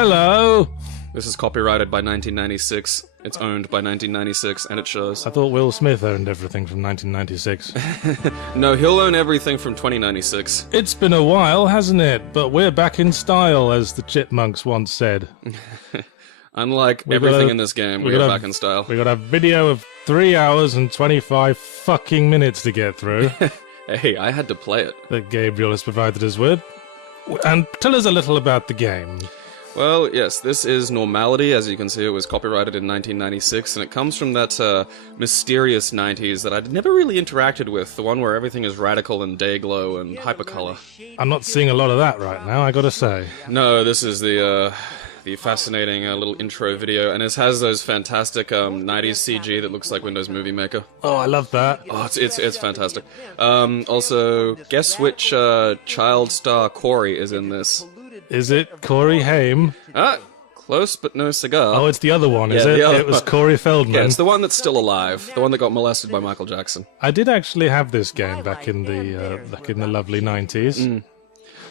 Hello! This is copyrighted by 1996, it's owned by 1996, and it shows. I thought Will Smith owned everything from 1996. No, he'll own everything from 2096. It's been a while, hasn't it? But we're back in style, as the Chipmunks once said. Unlike everything in this game, we are back in style. We got a video of 3 hours and 25 fucking minutes to get through. Hey, I had to play it. That Gabriel has provided us with. And tell us a little about the game. Well, yes, this is Normality. As you can see, it was copyrighted in 1996, and it comes from that mysterious 90s that I'd never really interacted with, the one where everything is radical and dayglow and hypercolor. I'm not seeing a lot of that right now, I gotta say. No, this is the fascinating little intro video, and it has those fantastic 90s CG that looks like Windows Movie Maker. Oh, I love that. Oh, it's fantastic. Also, guess which child star Corey is in this? Is it Corey Haim? Ah, close but no cigar. Oh, it's the other one, is it? It was Corey Feldman. Yeah, it's the one that's still alive. The one that got molested by Michael Jackson. I did actually have this game back in the lovely 90s.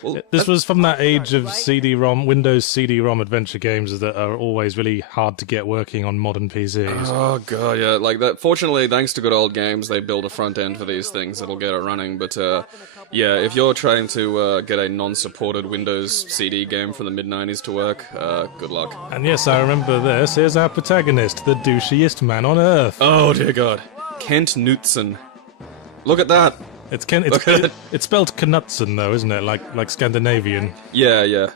Well, this was from that age of CD-ROM, Windows CD-ROM adventure games that are always really hard to get working on modern PCs. Oh god, yeah, like that. Fortunately, thanks to good old games, they build a front end for these things that'll get it running. But yeah, if you're trying to get a non-supported Windows CD game from the mid-90s to work, good luck. And yes, I remember this. Here's our protagonist, the douchiest man on Earth. Oh dear god, Kent Knutson. Look at that. It's spelled Knutson though, isn't it? Like Scandinavian. Yeah.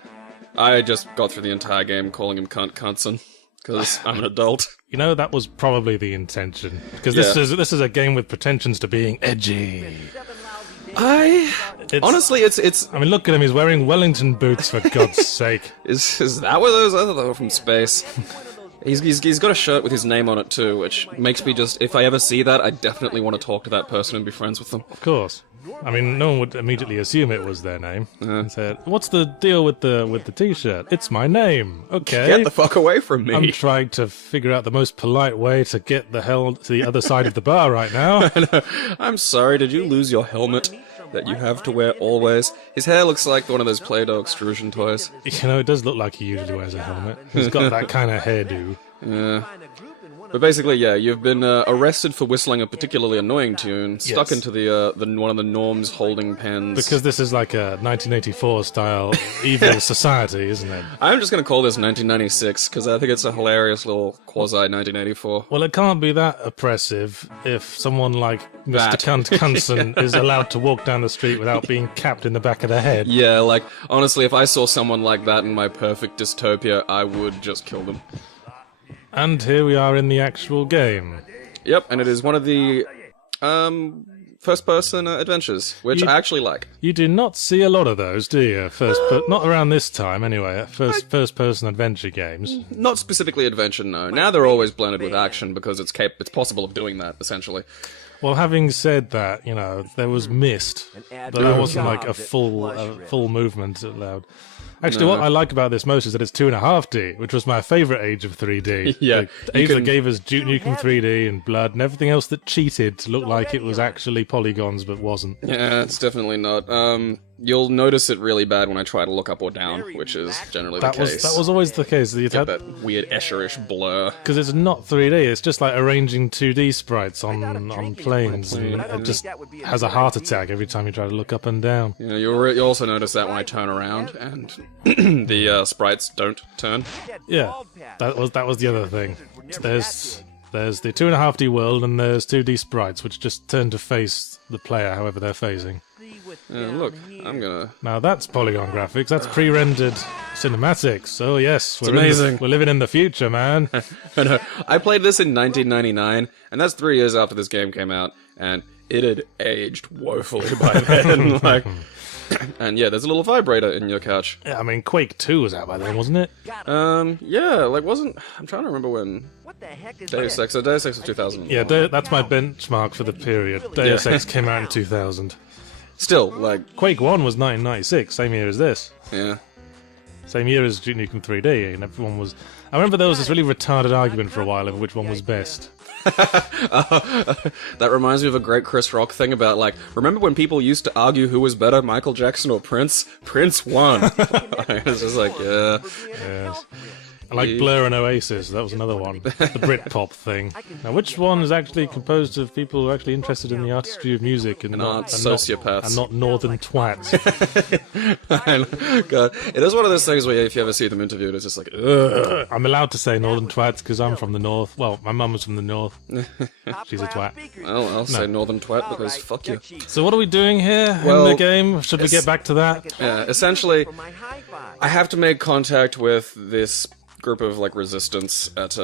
I just got through the entire game calling him Cuntson, because I'm an adult. You know, that was probably the intention. Because this is a game with pretensions to being edgy. Honestly, it's... I mean, look at him, he's wearing Wellington boots, for God's sake. Is that what those are? They're from space. He's got a shirt with his name on it too, which makes me just... If I ever see that, I definitely want to talk to that person and be friends with them. Of course. I mean, no one would immediately assume it was their name. And said, "What's the deal with the T-shirt?" "It's my name." Okay. Get the fuck away from me. I'm trying to figure out the most polite way to get the hell to the other side of the bar right now. I'm sorry, did you lose your helmet that you have to wear always? His hair looks like one of those Play-Doh extrusion toys. You know, it does look like he usually wears a helmet. He's got that kind of hairdo. Yeah. But basically, yeah, you've been arrested for whistling a particularly annoying tune, stuck into the one of the Norm's holding pens. Because this is like a 1984 style evil society, isn't it? I'm just going to call this 1996, because I think it's a hilarious little quasi-1984. Well, it can't be that oppressive if someone like Mr. Cunson is allowed to walk down the street without being capped in the back of the head. Yeah, like, honestly, if I saw someone like that in my perfect dystopia, I would just kill them. And here we are in the actual game. Yep, and it is one of the first-person adventures, which I actually like. You do not see a lot of those, do you? Not around this time, anyway. First-person adventure games. Not specifically adventure, no. Now they're always blended with action because it's possible of doing that, essentially. Well, having said that, you know, there was Myst, but that wasn't like a full movement allowed. Actually, what I like about this most is that it's 2.5D, which was my favourite age of 3D. Yeah. The age that gave us Duke Nukem 3D and Blood and everything else that cheated to look like it was actually polygons but wasn't. Yeah, it's definitely not. You'll notice it really bad when I try to look up or down, which is generally the case. That was always the case. You get that weird Escher-ish blur. Because it's not 3D, it's just like arranging 2D sprites on planes, and it just has a heart attack every time you try to look up and down. Yeah, you'll also notice that when I turn around and the sprites don't turn. Yeah, that was the other thing. There's the 2.5D world and there's 2D sprites, which just turn to face the player however they're facing. Look, I'm gonna... Now that's polygon graphics, that's pre-rendered cinematics, oh yes, it's amazing. We're living in the future, man. I played this in 1999, and that's 3 years after this game came out, and it had aged woefully by then, like... And yeah, there's a little vibrator in your couch. Yeah, I mean, Quake 2 was out by then, wasn't it? Yeah, like I'm trying to remember when... Deus Ex was 2000. Yeah, that's my benchmark for the period. Deus Ex came out in 2000. Still, like... Quake 1 was 1996, same year as this. Yeah. same year as Duke Nukem 3D, and everyone was... I remember there was this really retarded argument for a while over which one was best. That reminds me of a great Chris Rock thing about, like, remember when people used to argue who was better, Michael Jackson or Prince? Prince won. It's just like, yeah. Yes. I like Blur and Oasis, that was another one. The Britpop thing. Now, which one is actually composed of people who are actually interested in the artistry of music and aren't sociopaths. And not northern twats? God, it is one of those things where if you ever see them interviewed, it's just like, ugh. I'm allowed to say northern twats because I'm from the north. Well, my mum was from the north. She's a twat. Well, I'll say northern twat because fuck you. So what are we doing here in the game? Should we get back to that? Yeah, essentially, I have to make contact with this group of, like, resistance at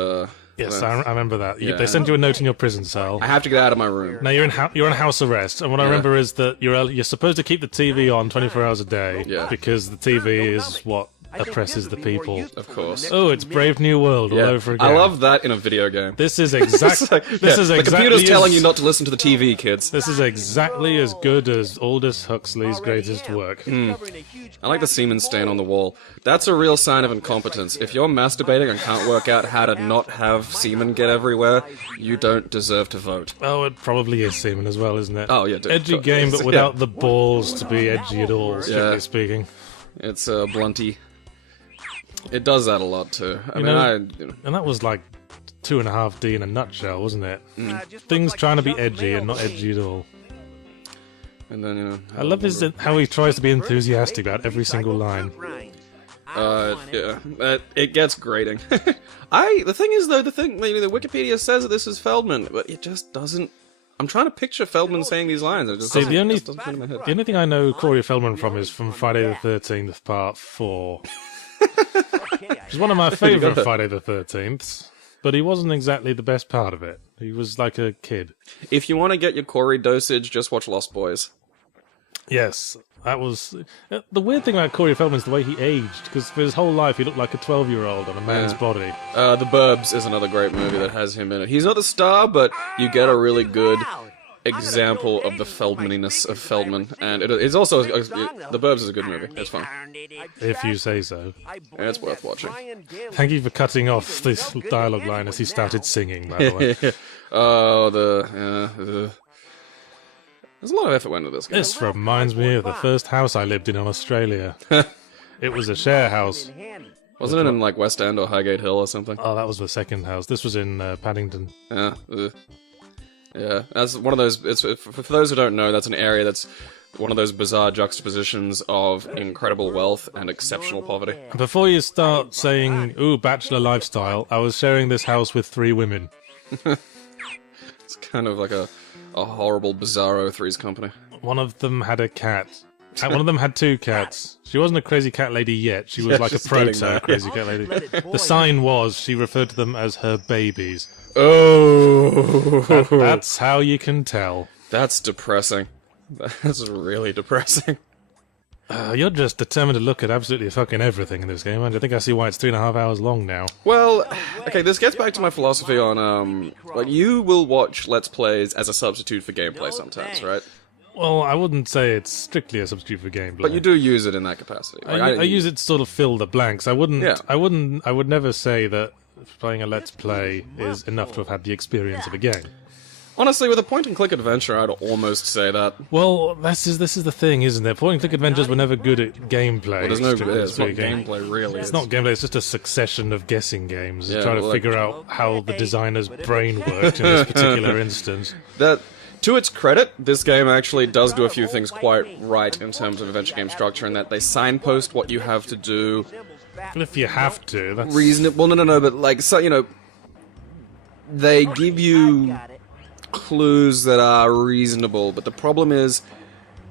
Yes, I remember that. They sent you a note in your prison cell. I have to get out of my room. Now you're in house arrest, and what I remember is that you're supposed to keep the TV on 24 hours a day because the TV is what oppresses the people. Of course. Oh, it's Brave New World all over again. I love that in a video game. This is exactly. The computer's telling you not to listen to the TV, kids. This is exactly as good as Aldous Huxley's greatest work. I like the semen stain on the wall. That's a real sign of incompetence. If you're masturbating and can't work out how to not have semen get everywhere, you don't deserve to vote. Oh, it probably is semen as well, isn't it? Oh, yeah. Edgy game, but without the balls to be edgy at all, strictly speaking. It's blunty. It does that a lot, too. I mean, And that was like 2.5D in a nutshell, wasn't it? Things trying to be edgy and not edgy at all. And then, I love how he tries to be enthusiastic about every single line. It gets grating. The thing is, though, the Wikipedia says that this is Feldman, but it just doesn't... I'm trying to picture Feldman saying these lines. It just the only thing I know Corey Feldman from is from Friday the 13th, Part 4. Which is one of my favourite Friday the 13th, but he wasn't exactly the best part of it. He was like a kid. If you want to get your Corey dosage, just watch Lost Boys. Yes, that was... The weird thing about Corey Feldman is the way he aged, because for his whole life he looked like a 12-year-old on a man's body. The Burbs is another great movie that has him in it. He's not the star, but you get a really good example of the Feldmaniness of Feldman, and it's also The Burbs is a good movie. It's fun. If you say so. And it's worth watching. Thank you for cutting off this dialogue line as he started singing, by the way. There's a lot of effort went into this game. This reminds me of the first house I lived in Australia. It was a share house. Wasn't it in, like, West End or Highgate Hill or something? Oh, that was the second house. This was in Paddington. Yeah, that's one of those... For those who don't know, that's an area that's one of those bizarre juxtapositions of incredible wealth and exceptional poverty. Before you start saying, ooh, bachelor lifestyle, I was sharing this house with 3 women. It's kind of like a horrible, bizarro Three's Company. One of them had a cat. One of them had 2 cats. She wasn't a crazy cat lady yet. She was like a proto crazy cat lady. The sign was she referred to them as her babies. Oh! That's how you can tell. That's depressing. That's really depressing. You're just determined to look at absolutely fucking everything in this game, and I think I see why it's 3.5 hours long now. Well, okay, this gets back to my philosophy on, like, you will watch Let's Plays as a substitute for gameplay sometimes, right? Well, I wouldn't say it's strictly a substitute for gameplay. But you do use it in that capacity. Like, I use it to sort of fill the blanks. I would never say that playing a Let's Play is enough to have had the experience of a game. Honestly, with a point-and-click adventure, I'd almost say that. Well, this is the thing, isn't it? Point-and-click adventures were never good at gameplay. Well, it's not gameplay, really. It's not gameplay, it's just a succession of guessing games. Trying to figure out how the designer's brain worked in this particular instance. To its credit, this game actually does do a few things quite right in terms of adventure game structure, in that they signpost what you have to do. Well, if you have to, that's... Reasonable. Well, no, but, like, so, you know, they give you clues that are reasonable, but the problem is,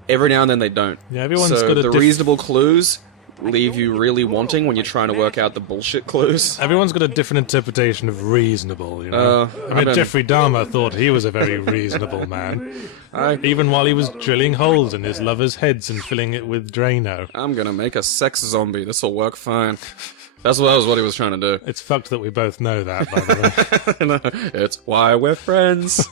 every now and then they don't. Yeah, everyone's got a the reasonable clues leave you really wanting when you're trying to work out the bullshit clues. Everyone's got a different interpretation of reasonable, you know? I mean, Jeffrey Dahmer thought he was a very reasonable man. Even while he was drilling holes in his lovers' heads and filling it with Drano. I'm gonna make a sex zombie, this'll work fine. That was what he was trying to do. It's fucked that we both know that, by the way. It's why we're friends.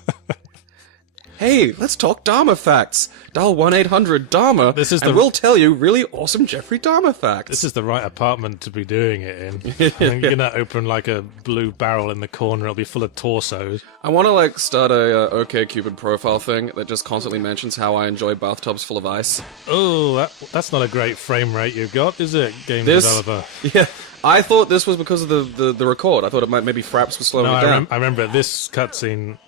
hey, let's talk Dharma facts. Dial 1-800-DHARMA, and we'll tell you really awesome Jeffrey Dahmer facts. This is the right apartment to be doing it in. I think you're gonna open like a blue barrel in the corner. It'll be full of torsos. I want to like start a OkCupid profile thing that just constantly mentions how I enjoy bathtubs full of ice. Oh, that's not a great frame rate you've got, is it, game developer? Yeah. I thought this was because of the record. I thought it might maybe Fraps was slowing it down. I remember this cutscene.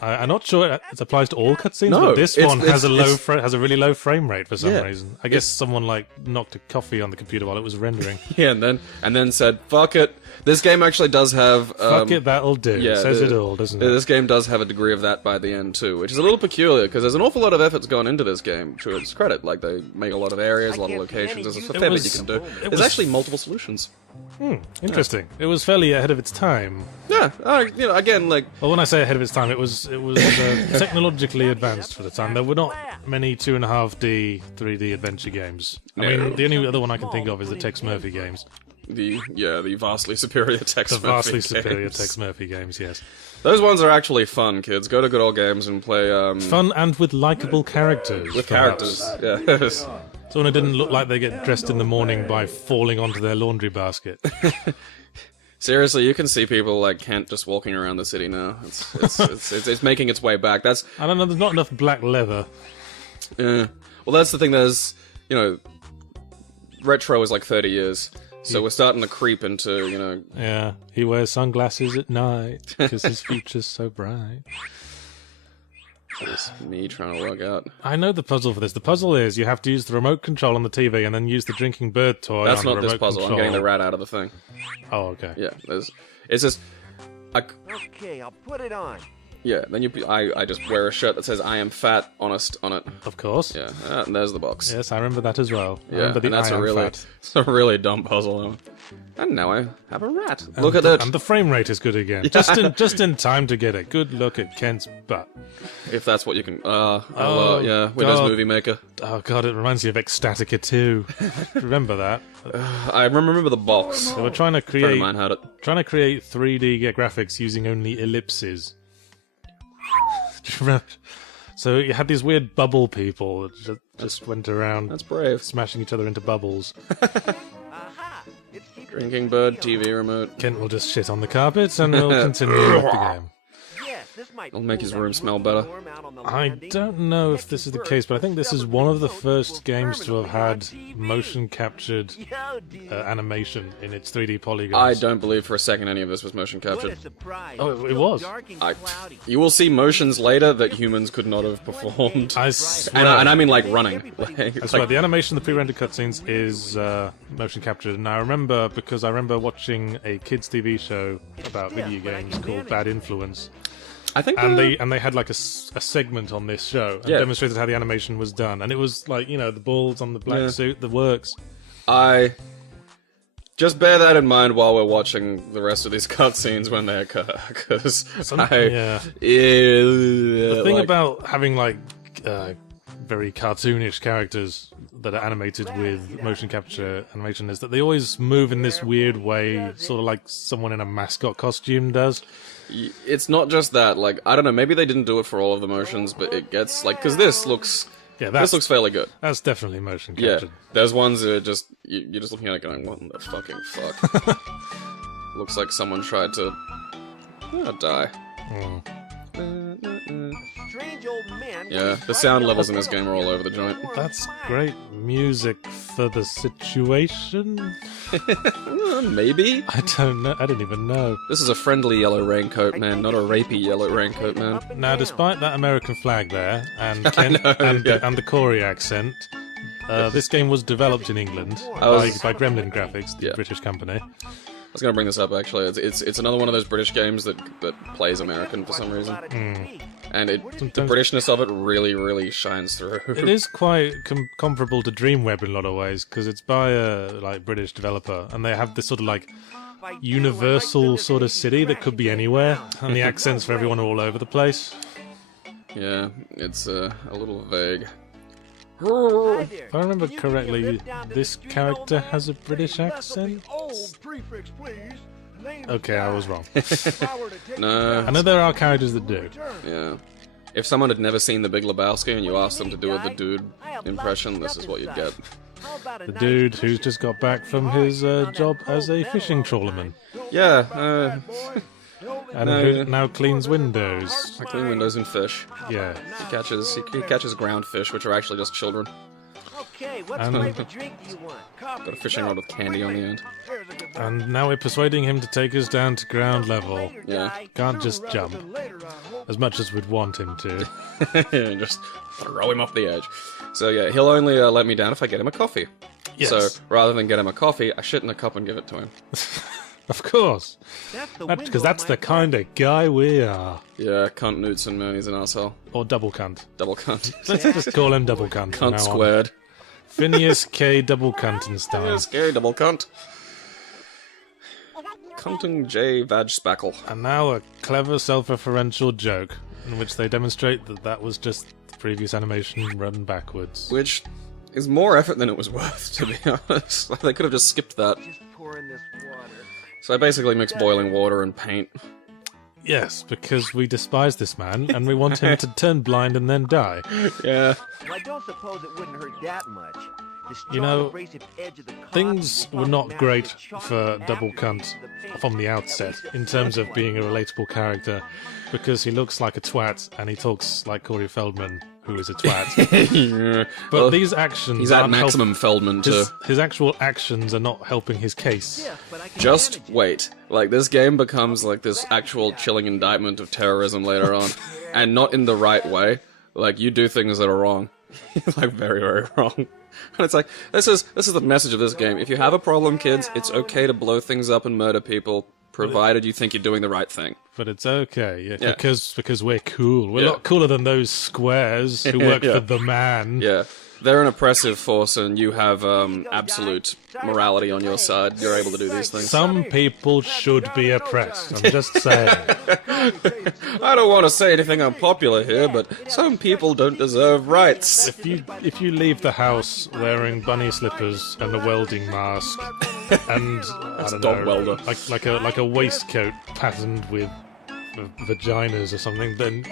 I'm not sure it applies to all cutscenes, but this one has a really low frame rate for some reason. I guess someone like knocked a coffee on the computer while it was rendering. Yeah, and then said, "Fuck it." This game actually does have fuck it, that'll do. Yeah, says it all, doesn't it? This game does have a degree of that by the end too, which is a little peculiar because there's an awful lot of effort's gone into this game. To its credit, like they make a lot of areas, a lot of locations. There's a fair bit you can do. There's actually multiple solutions. Interesting. Yeah. It was fairly ahead of its time. Yeah, again, like... Well, when I say ahead of its time, it was technologically advanced for the time. There were not many 2.5D, 3D adventure games. I mean, the only other one I can think of is the Tex Murphy games. The vastly superior Tex Murphy games. The vastly superior Tex Murphy games, yes. Those ones are actually fun, kids. Go to Good Old Games and play... Fun and with likeable characters. With characters, yes. Someone who didn't look like they get dressed in the morning by falling onto their laundry basket. Seriously, you can see people like Kent just walking around the city now. It's making its way back. I don't know. There's not enough black leather. Yeah. Well, that's the thing. There's retro is like 30 years, so we're starting to creep into Yeah. He wears sunglasses at night because his future's so bright. It's me trying to work out. I know the puzzle for this. The puzzle is you have to use the remote control on the TV and then use the drinking bird toy. That's on not the this puzzle. Control. I'm getting the rat out of the thing. Oh, okay. Yeah, it's just. Okay, I'll put it on. Yeah, then I just wear a shirt that says "I am fat, honest" on it. Of course. Yeah, and there's the box. Yes, I remember that as well. Yeah, and that's it's a really dumb puzzle. And now I have a rat. Look at that. And the frame rate is good again. Yeah. Just in time to get a good look at Kent's butt. If that's what you can. Yeah, Windows Movie Maker. Oh god, it reminds me of Ecstatica 2. Remember that? I remember the box. So we're trying to create. A friend of mine had it. Trying to create 3D graphics using only ellipses. So you had these weird bubble people that just went around. That's brave. Smashing each other into bubbles. Drinking bird, TV remote. Kent will just shit on the carpet and we'll continue with the game. It'll make his room smell better. I don't know if this is the case, but I think this is one of the first games to have had motion captured animation in its 3D polygons. I don't believe for a second any of this was motion captured. Oh, it was. You will see motions later that humans could not have performed. I swear. And I mean like running. I swear, the animation of the pre-rendered cutscenes is motion captured, and I remember because I remember watching a kids' TV show about video games called Bad Influence. I think and they had like a segment on this show and demonstrated how the animation was done, and it was like the balls on the black suit, the works. I just bear that in mind while we're watching the rest of these cutscenes when they occur, because the thing about having like very cartoonish characters that are animated with motion capture animation is that they always move in this weird way, sort of like someone in a mascot costume does. It's not just that, like, I don't know, maybe they didn't do it for all of the motions, but it gets, like, because this looks fairly good. That's definitely motion captured. Yeah, there's ones that are just, you're just looking at it going, what the fucking fuck? Looks like someone tried to die. Yeah, the sound levels in this game are all over the joint. That's great music for the situation? Maybe? I don't know. I don't even know. This is a friendly yellow raincoat man, not a rapey yellow raincoat man. Now, despite that American flag there, and the Corey accent, this game was developed in England by Gremlin Graphics, the British company. I was going to bring this up, actually. It's another one of those British games that plays American for some reason. And the Britishness of it really, really shines through. It is quite comparable to Dreamweb in a lot of ways, because it's by a British developer, and they have this sort of like universal sort of city that could be anywhere, and the accents for everyone are all over the place. Yeah, it's a little vague. If I remember correctly, this character has a British accent? Okay, I was wrong. No. I know there are characters that do. Yeah. if someone had never seen The Big Lebowski and you asked them to do the dude impression, this is what you'd get. The dude who's just got back from his job as a fishing trawlerman. Yeah, And who now cleans windows. I clean windows and fish. Yeah. He catches ground fish, which are actually just children. Okay, what flavor drink do you want? Got a fishing rod with candy on the end. And now we're persuading him to take us down to ground level. Yeah. Can't just jump. As much as we'd want him to. And just throw him off the edge. So yeah, he'll only let me down if I get him a coffee. Yes. So rather than get him a coffee, I shit in a cup and give it to him. Of course. Because that's the kind of guy we are. Yeah, cunt Knudsen, man, he's an asshole. Or double cunt. Double cunt. Let's just call him double cunt. from now Cunt on. squared. Phineas K. Double Cuntenstein. Yeah, scary double cunt. Cunting J. Vag Spackle. And now a clever self-referential joke, in which they demonstrate that that was just the previous animation run backwards. Which is more effort than it was worth, to be honest. Like, they could have just skipped that. Just pour in this water. So I basically mix boiling water and paint. Yes, because we despise this man, and we want him to turn blind and then die. Yeah. Well, I don't suppose it wouldn't hurt that much. The strong, You know, abrasive edge of the cod things will were not match great the chalk for after Double you Cunt use the paint. from the outset, in terms of being a relatable character, because he looks like a twat, and he talks like Corey Feldman, who is a twat. But Well, these actions he's at aren't maximum Feldman, too. his actual actions are not helping his case. Yes, but I can Just manage it. wait. Like, this game becomes like this actual chilling indictment of terrorism later on. And not in the right way. Like, you do things that are wrong. Like, very, very wrong. And it's like, this is the message of this game. If you have a problem, kids, it's okay to blow things up and murder people, provided you think you're doing the right thing. But it's okay, Yeah. because we're cool. We're a Yeah. lot cooler than those squares who work Yeah. for the man. Yeah. They're an oppressive force, and you have absolute morality on your side. You're able to do these things. Some people should be oppressed. I'm just saying. I don't want to say anything unpopular here, but some people don't deserve rights. If you leave the house wearing bunny slippers and a welding mask and I don't dog know, welder. like a waistcoat patterned with vaginas or something, then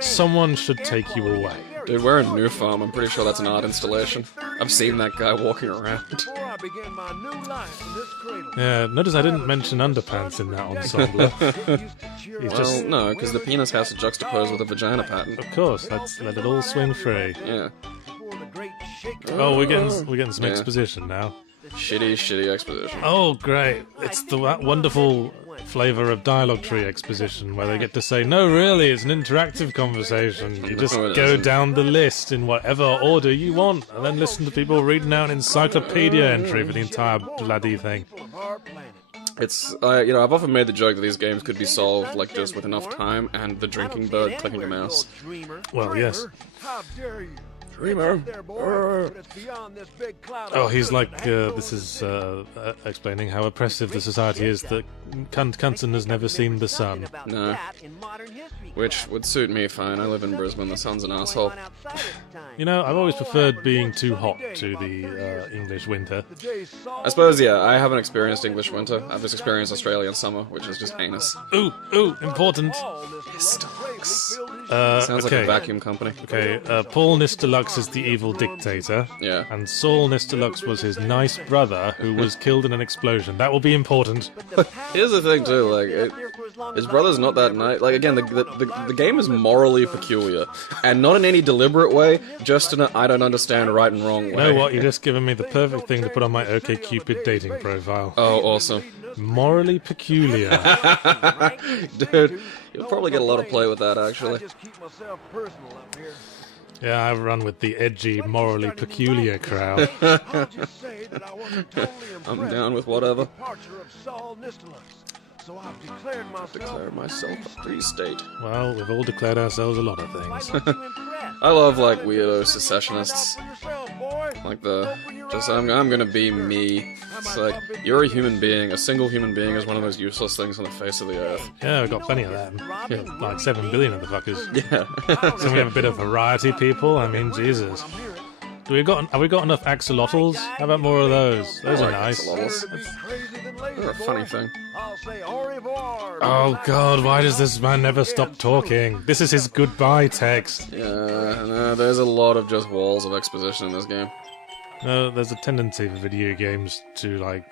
someone should take you away. Dude, we're in New Farm. I'm pretty sure that's an art installation. I've seen that guy walking around. Before I begin my new life in this cradle. Yeah, notice I didn't mention underpants in that ensemble. He's Well, just, no, because the penis has to juxtapose with a vagina pattern. of course, let it all swing free. Yeah. Before the great shake. Oh, we're getting some Yeah. exposition now. Shitty exposition. Oh, great. It's the wonderful flavour of dialogue tree exposition where they get to say, no, really, it's an interactive conversation. You just No, it go isn't. down the list in whatever order you want and then listen to people reading out an encyclopedia entry for the entire bloody thing. It's, I've often made the joke that these games could be solved, like, just with enough time and the drinking bird clicking a mouse. Well, yes. How dare you? Dreamer. There, boy, but it's beyond this big cloud Oh, of he's dust. like, this is explaining how oppressive the society is that Cunson has never seen the sun. No. Which would suit me fine. I live in Brisbane. The sun's an asshole. You know, I've always preferred being too hot to the English winter. I suppose, yeah, I haven't experienced English winter. I've just experienced Australian summer, which is just anus. Ooh, important. Sounds like a Okay. vacuum company. Okay, Paul Nistelux is the evil dictator. Yeah. And Saul Nistelux was his nice brother who was killed in an explosion. That will be important. Here's the thing, too, like, his brother's not that nice. Like, again, the game is morally peculiar. And not in any deliberate way, just in a I don't understand right and wrong way. You know what? You're just giving me the perfect thing to put on my OkCupid dating profile. Oh, awesome. Morally peculiar. Dude, you'll probably get a lot of play with that, actually. Just keep myself personal up here. Yeah, I run with the edgy, morally peculiar crowd. I'll just say that I wasn't totally I'm impressed down with with whatever. the departure of Saul Nistelux. So I've declared myself. Declare myself a free state. Well, we've all declared ourselves a lot of things. Why weren't you impressed? I love, like, weirdo secessionists. For yourself, boy. Like the, Open your just, eyes. I'm gonna be me. It's like, you're a human being. A single human being is one of those useless things on the face of the earth. Yeah, we've got plenty of them. Yeah, like 7 billion of the fuckers. Yeah. So we have a bit of variety, people. I mean, Jesus. Have we got enough axolotls? How about more of those? Those are nice. They're a funny thing. I'll say au revoir. Oh god, why does this man never stop talking? This is his goodbye text. Yeah, no, there's a lot of just walls of exposition in this game. No, there's a tendency for video games to, like,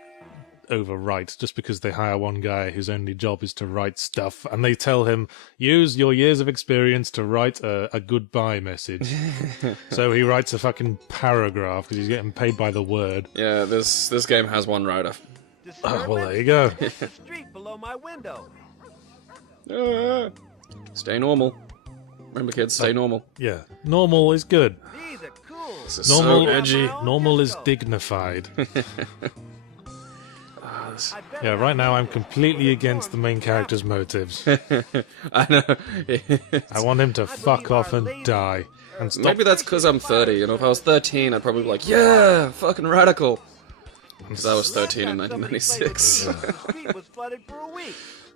overwrite just because they hire one guy whose only job is to write stuff, and they tell him, use your years of experience to write a goodbye message. So he writes a fucking paragraph because he's getting paid by the word. Yeah, this game has one writer. Oh, well, there you go. The street below my window. Stay normal. Remember, kids, stay normal. Yeah, normal is good. These are cool. This is Normal, so edgy. normal is dignified. Yeah, right now I'm completely against the main character's motives. I know. I want him to fuck off and die. And stop. Maybe that's because I'm 30. You know, if I was 13, I'd probably be like, yeah, fucking radical. Because I was 13 in 1996. The street was flooded for a week.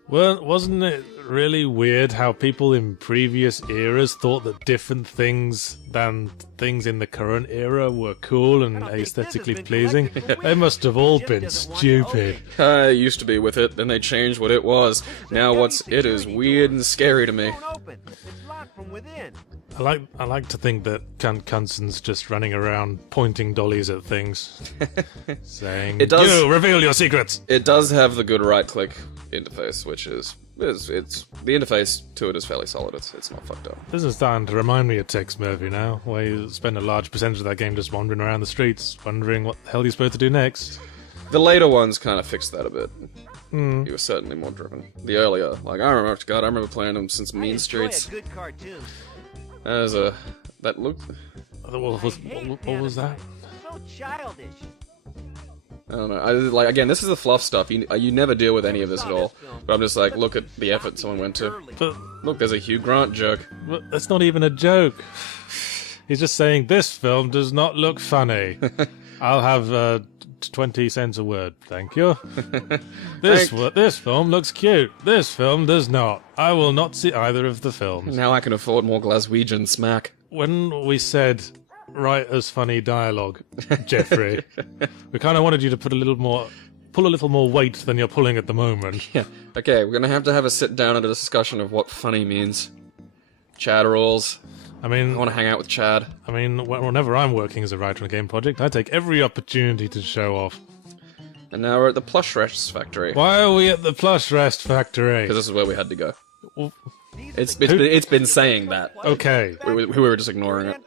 Well, wasn't it really weird how people in previous eras thought that different things than things in the current era were cool and aesthetically pleasing? They must have all been stupid. I used to be with it, then they changed what it was. Now what's it is weird and scary to me. Won't open. It's locked from within. I like to think that Cunson's just running around pointing dollies at things, saying, It does- "You reveal your secrets." It does have the good right-click interface, which is it's the interface to it is fairly solid. It's not fucked up. This is starting to remind me of Tex Murphy now, where you spend a large percentage of that game just wandering around the streets, wondering what the hell you're supposed to do next. The later ones kind of fixed that a bit. Hmm. You were certainly more driven. The earlier, like I remember playing them since I Mean enjoy Streets. a good cartoon. That looked. What was that? So childish. I don't know. Again, this is the fluff stuff. You never deal with any of this at all. But I'm just like, look at the effort someone went to. But Look, there's a Hugh Grant joke. that's not even a joke. He's just saying this film does not look funny. I'll have 20 cents a word, thank you. This film looks cute. This film does not. I will not see either of the films. Now I can afford more Glaswegian smack. When we said write us funny dialogue, Jeffrey, we kind of wanted you to pull a little more weight than you're pulling at the moment. Yeah. Okay, we're gonna have a sit down and a discussion of what funny means. Chad rules. I mean, I want to hang out with Chad. Whenever I'm working as a writer on a game project, I take every opportunity to show off. And now we're at the Plush Rest Factory. Why are we at the Plush Rest Factory? Because this is where we had to go. Well, It's been saying that. okay, We were just ignoring it.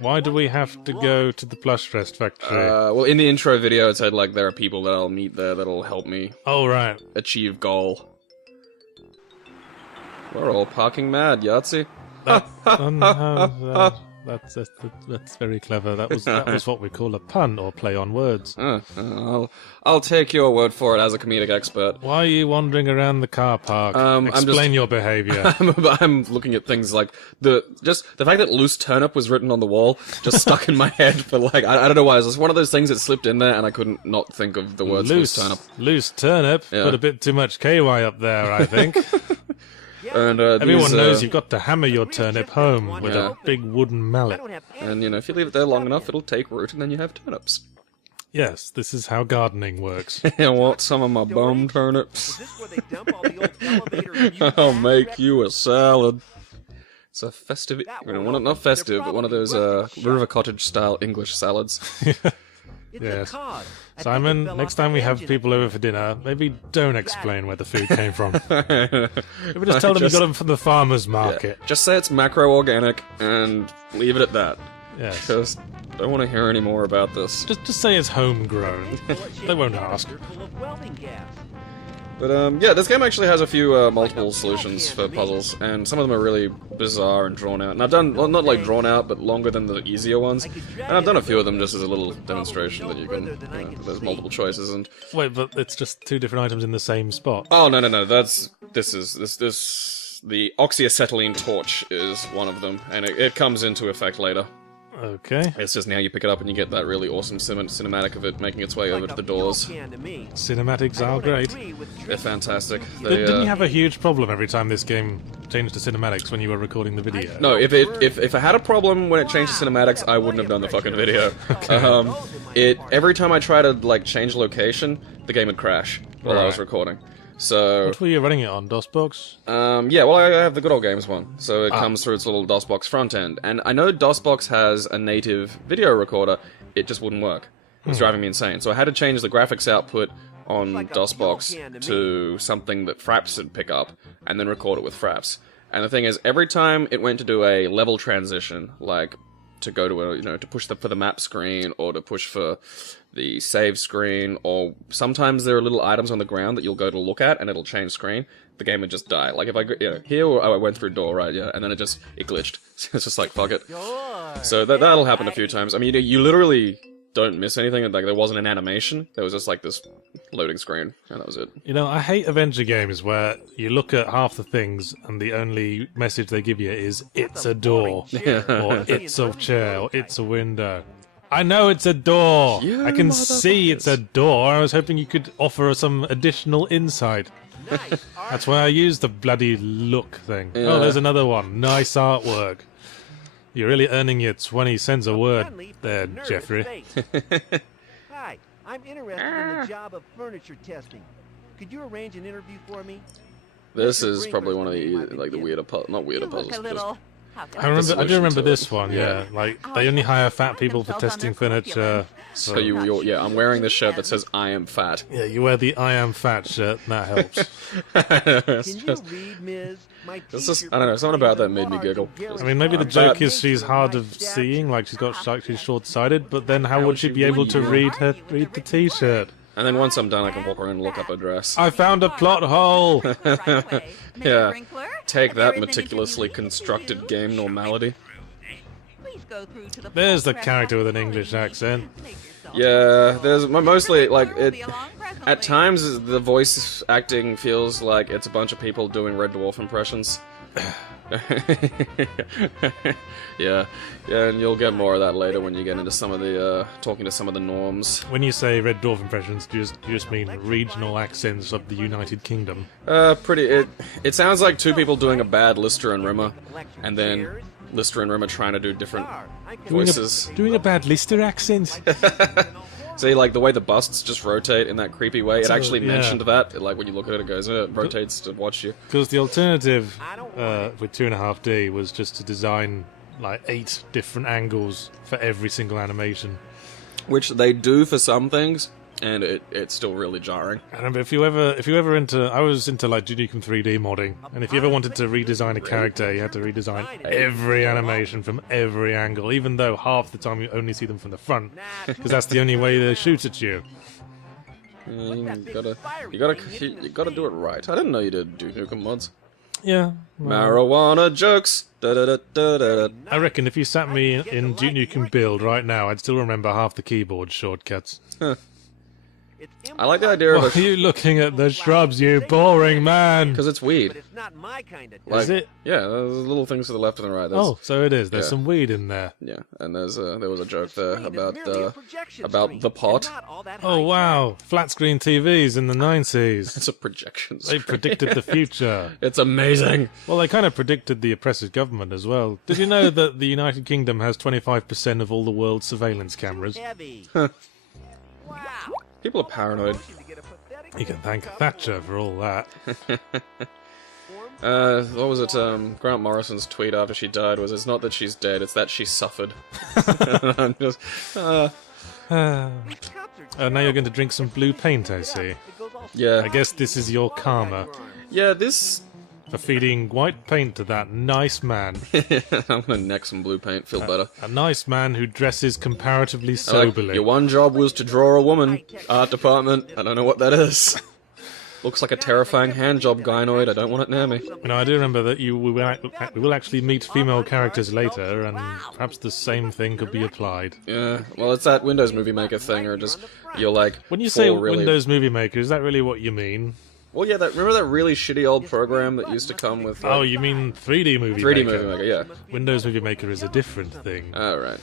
why do we have to go to the Plush Rest Factory? Well, in the intro video, it said like there are people that I'll meet there that'll help me Oh, right. achieve goal. We're all parking mad, Yahtzee. That's very clever. That was what we call a pun or play on words. I'll take your word for it as a comedic expert. Why are you wandering around the car park? Explain your behaviour. I'm looking at things like the fact that loose turnip was written on the wall just stuck in my head for like I don't know why. It's just one of those things that slipped in there and I couldn't not think of the words loose turnip. Loose turnip. Yeah. Put a bit too much KY up there, I think. And Everyone knows you've got to hammer your turnip home with Yeah. a big wooden mallet. and if you leave it there long enough, it'll take root, and then you have turnips. Yes, this is how gardening works. You want some of my bum turnips? Is this where they dump all the old elevator music? I'll make you a salad. It's a festive, not festive, but one of those River Cottage style English salads. It's Yes. a cod. I Simon, think they fell next off the time we have engine. people over for dinner, maybe don't explain where the food came from. Maybe just tell them you got them from the farmer's market. Just say it's macro organic and leave it at that. Yes. Because I don't want to hear any more about this. Just say it's homegrown. They won't ask. Full of welding gas. But yeah, this game actually has a few multiple solutions for puzzles, and some of them are really bizarre and drawn out. And I've done, well, not like drawn out, but longer than the easier ones. And I've done a few of them just as a little demonstration that you can, there's multiple choices. And Wait, but it's just two different items in the same spot. oh no, this the oxyacetylene torch is one of them, and it comes into effect later. Okay. It's just now you pick it up and you get that really awesome cinematic of it making its way over to the doors. Cinematics are great. They're fantastic. Didn't you have a huge problem every time this game changed to cinematics when you were recording the video? No, if I had a problem when it changed to cinematics, I wouldn't have done the fucking video. Okay. Every time I try to like change location, the game would crash while I was recording. So what were you running it on? DOSBox? Yeah, well, I have the Good Old Games one, so it comes through its little DOSBox front end, and I know DOSBox has a native video recorder. It just wouldn't work. It was driving me insane. So I had to change the graphics output on DOSBox to something that Fraps would pick up, and then record it with Fraps. And the thing is, every time it went to do a level transition, like to go to a, to push for the map screen, or to push for the save screen, or sometimes there are little items on the ground that you'll go to look at and it'll change screen, the game would just die. Like if I, here I went through door, right, yeah, and then it glitched. It's just like, fuck it. So that'll happen a few times. I mean, you literally don't miss anything. Like there wasn't an animation, there was just like this loading screen, and that was it. I hate adventure games where you look at half the things and the only message they give you is, it's a door, or it's a chair, or it's a window. I know it's a door! I can see it's a door. I was hoping you could offer some additional insight. That's why I used the bloody look thing. Yeah. Oh, there's another one. Nice artwork. You're really earning your 20 cents a word there, Jeffrey. Hi, I'm interested in the job of furniture testing. Could you arrange an interview for me? This is probably one of the weirder puzzles. Not weirder puzzles. I do remember this one, yeah. Like, they only hire fat people for testing furniture. So yeah, I'm wearing this shirt that says, I am fat. Yeah, you wear the I am fat shirt, and that helps. Can you read, Ms.? It's just, I don't know, something about that made me giggle. I mean, maybe the joke is she's hard of seeing, like she's short-sighted, but then how would she be able to read the t-shirt? And then once I'm done, I can walk around and look up her dress. I found a plot hole! Yeah. Take that, meticulously constructed game Normality. There's the character with an English accent. Yeah, there's mostly, like, at times the voice acting feels like it's a bunch of people doing Red Dwarf impressions. Yeah, and you'll get more of that later when you get into some of the, talking to some of the norms. When you say Red Dwarf impressions, do you just mean regional accents of the United Kingdom? It sounds like two people doing a bad Lister and Rimmer, and then Lister and Rimmer trying to do different voices. Doing a bad Lister accent? See, like, the way the busts just rotate in that creepy way, it actually mentioned that. Like, when you look at it, it goes, it rotates to watch you. Because the alternative with 2.5D was just to design, like, 8 different angles for every single animation. Which they do for some things, and it's still really jarring. I remember if you ever I was into like Duke Nukem 3D modding, and if you ever wanted to redesign a character, you had to redesign every animation from every angle, even though half the time you only see them from the front, because that's the only way they shoot at you. You gotta do it right. I didn't know you did Duke Nukem mods. Yeah. Marijuana jokes. Da, da, da, da, da, da. I reckon if you sat me in Duke Nukem build right now, I'd still remember half the keyboard shortcuts. Huh. I like the idea of Why are you looking at the shrubs, you boring man? Because it's weed. It's not my kind of Like, is it? Yeah, there's little things to the left and the right. Oh, so it is. There's some weed in there. Yeah, and there was a joke there about the pot. Oh, wow. Flat screen TVs in the 90s. It's a projection They screen. predicted the future. It's amazing. Well, they kind of predicted the oppressive government as well. Did you know that the United Kingdom has 25% of all the world's surveillance cameras? Wow. People are paranoid. You can thank Thatcher for all that. What was it? Grant Morrison's tweet after she died was, "It's not that she's dead, it's that she suffered." I'm just, Now you're going to drink some blue paint, I see. yeah, I guess this is your karma yeah. This for feeding white paint to that nice man. I'm gonna neck some blue paint. Feel better. A nice man who dresses comparatively Like, soberly. your one job was to draw a woman. Art department. I don't know what that is. Looks like a terrifying handjob gynoid. I don't want it near me. I do remember that we will actually meet female characters later, and perhaps the same thing could be applied. Yeah, well, it's that Windows Movie Maker thing, or just you're like. When you say really... Windows Movie Maker, is that really what you mean? Well, yeah, remember that really shitty old program that used to come with... Oh, you mean 3D Movie 3D Maker? Movie Maker, yeah. Windows Movie Maker is a different thing. Oh, right.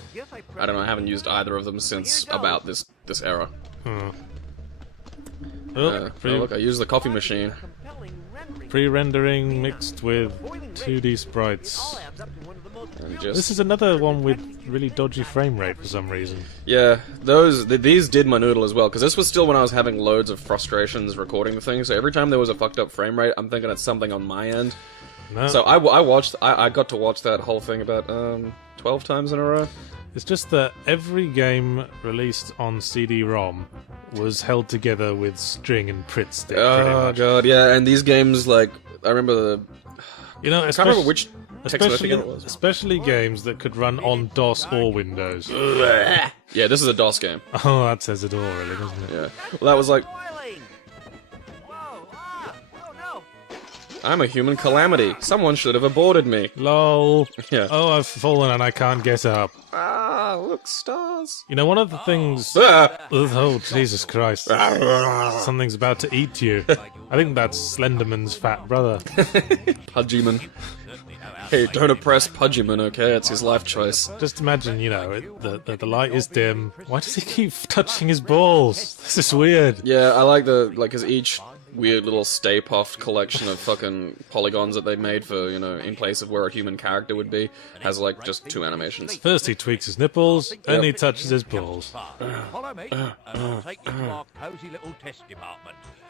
I don't know, I haven't used either of them since about this era. Oh, look, I used the coffee machine. Pre-rendering mixed with 2D sprites. And This is another one with really dodgy frame rate for some reason. Yeah, these did my noodle as well, because this was still when I was having loads of frustrations recording the thing, so every time there was a fucked up frame rate, I'm thinking it's something on my end. No. So I got to watch that whole thing about 12 times in a row. It's just that every game released on CD-ROM was held together with string and Prit stick. Oh god, yeah, and these games, like, I remember I can't remember which text message it was. Especially games that could run on DOS or Windows. Yeah, this is a DOS game. Oh, that says it all, really, doesn't it? Yeah. Well, that was like... I'm a human calamity. Someone should have aborted me. LOL. Yeah. Oh, I've fallen and I can't get up. Ah, look, stars. You know, one of the things... Ah. Oh, Jesus Christ. Something's about to eat you. I think that's Slenderman's fat brother. Pudgyman. Hey, don't oppress Pudgyman, okay? It's his life choice. Just imagine, you know, the light is dim. Why does he keep touching his balls? This is weird. Yeah, I like because each weird little Stay Puft collection of fucking polygons that they made for, you know, in place of where a human character would be, has, like, just 2 animations. First he tweaks his nipples, then he touches his balls. There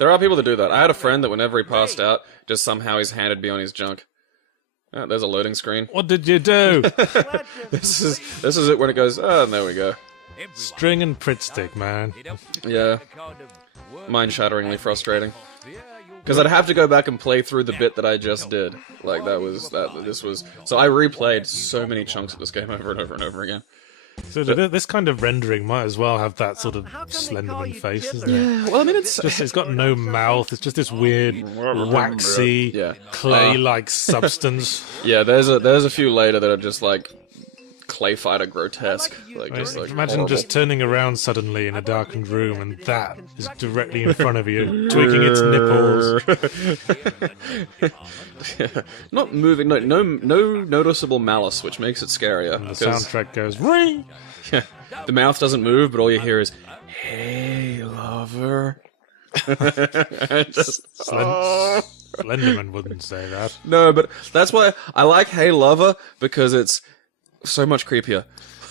are people that do that. I had a friend that whenever he passed out, just somehow his hand would be on his junk. Oh, there's a loading screen. What did you do? This is it when it goes, oh, and there we go. String and Prit stick, man. Yeah. Mind-shatteringly frustrating. Because I'd have to go back and play through the bit that I just did. Like, this was... So I replayed so many chunks of this game over and over and over again. So this kind of rendering might as well have that sort of Slenderman face, isn't it? Yeah, well, I mean, It's got no mouth, it's just this weird, waxy, clay-like substance. Yeah, there's a few later that are just, like, clay fighter grotesque. Like, Imagine horrible. just turning around suddenly in a darkened room and that is directly in front of you, tweaking its nipples. Not moving, no noticeable malice, which makes it scarier. And the soundtrack goes, ring! Yeah, the mouth doesn't move, but all you hear is, "Hey, lover." Slenderman wouldn't say that. No, but that's why I like "Hey, lover" because it's so much creepier.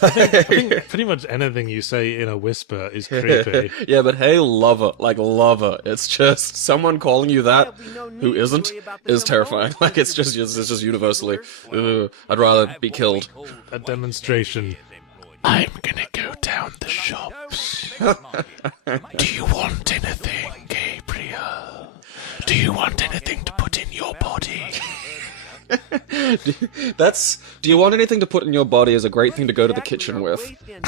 I think pretty much anything you say in a whisper is creepy. Yeah, but "Hey, lover," like lover, it's just someone calling you that who isn't is terrifying. Like it's just universally. I'd rather be killed. A demonstration. I'm gonna go down the shops. Do you want anything, Gabriel? Do you want anything to put in your body? Do you want anything to put in your body is a great thing to go to the kitchen with.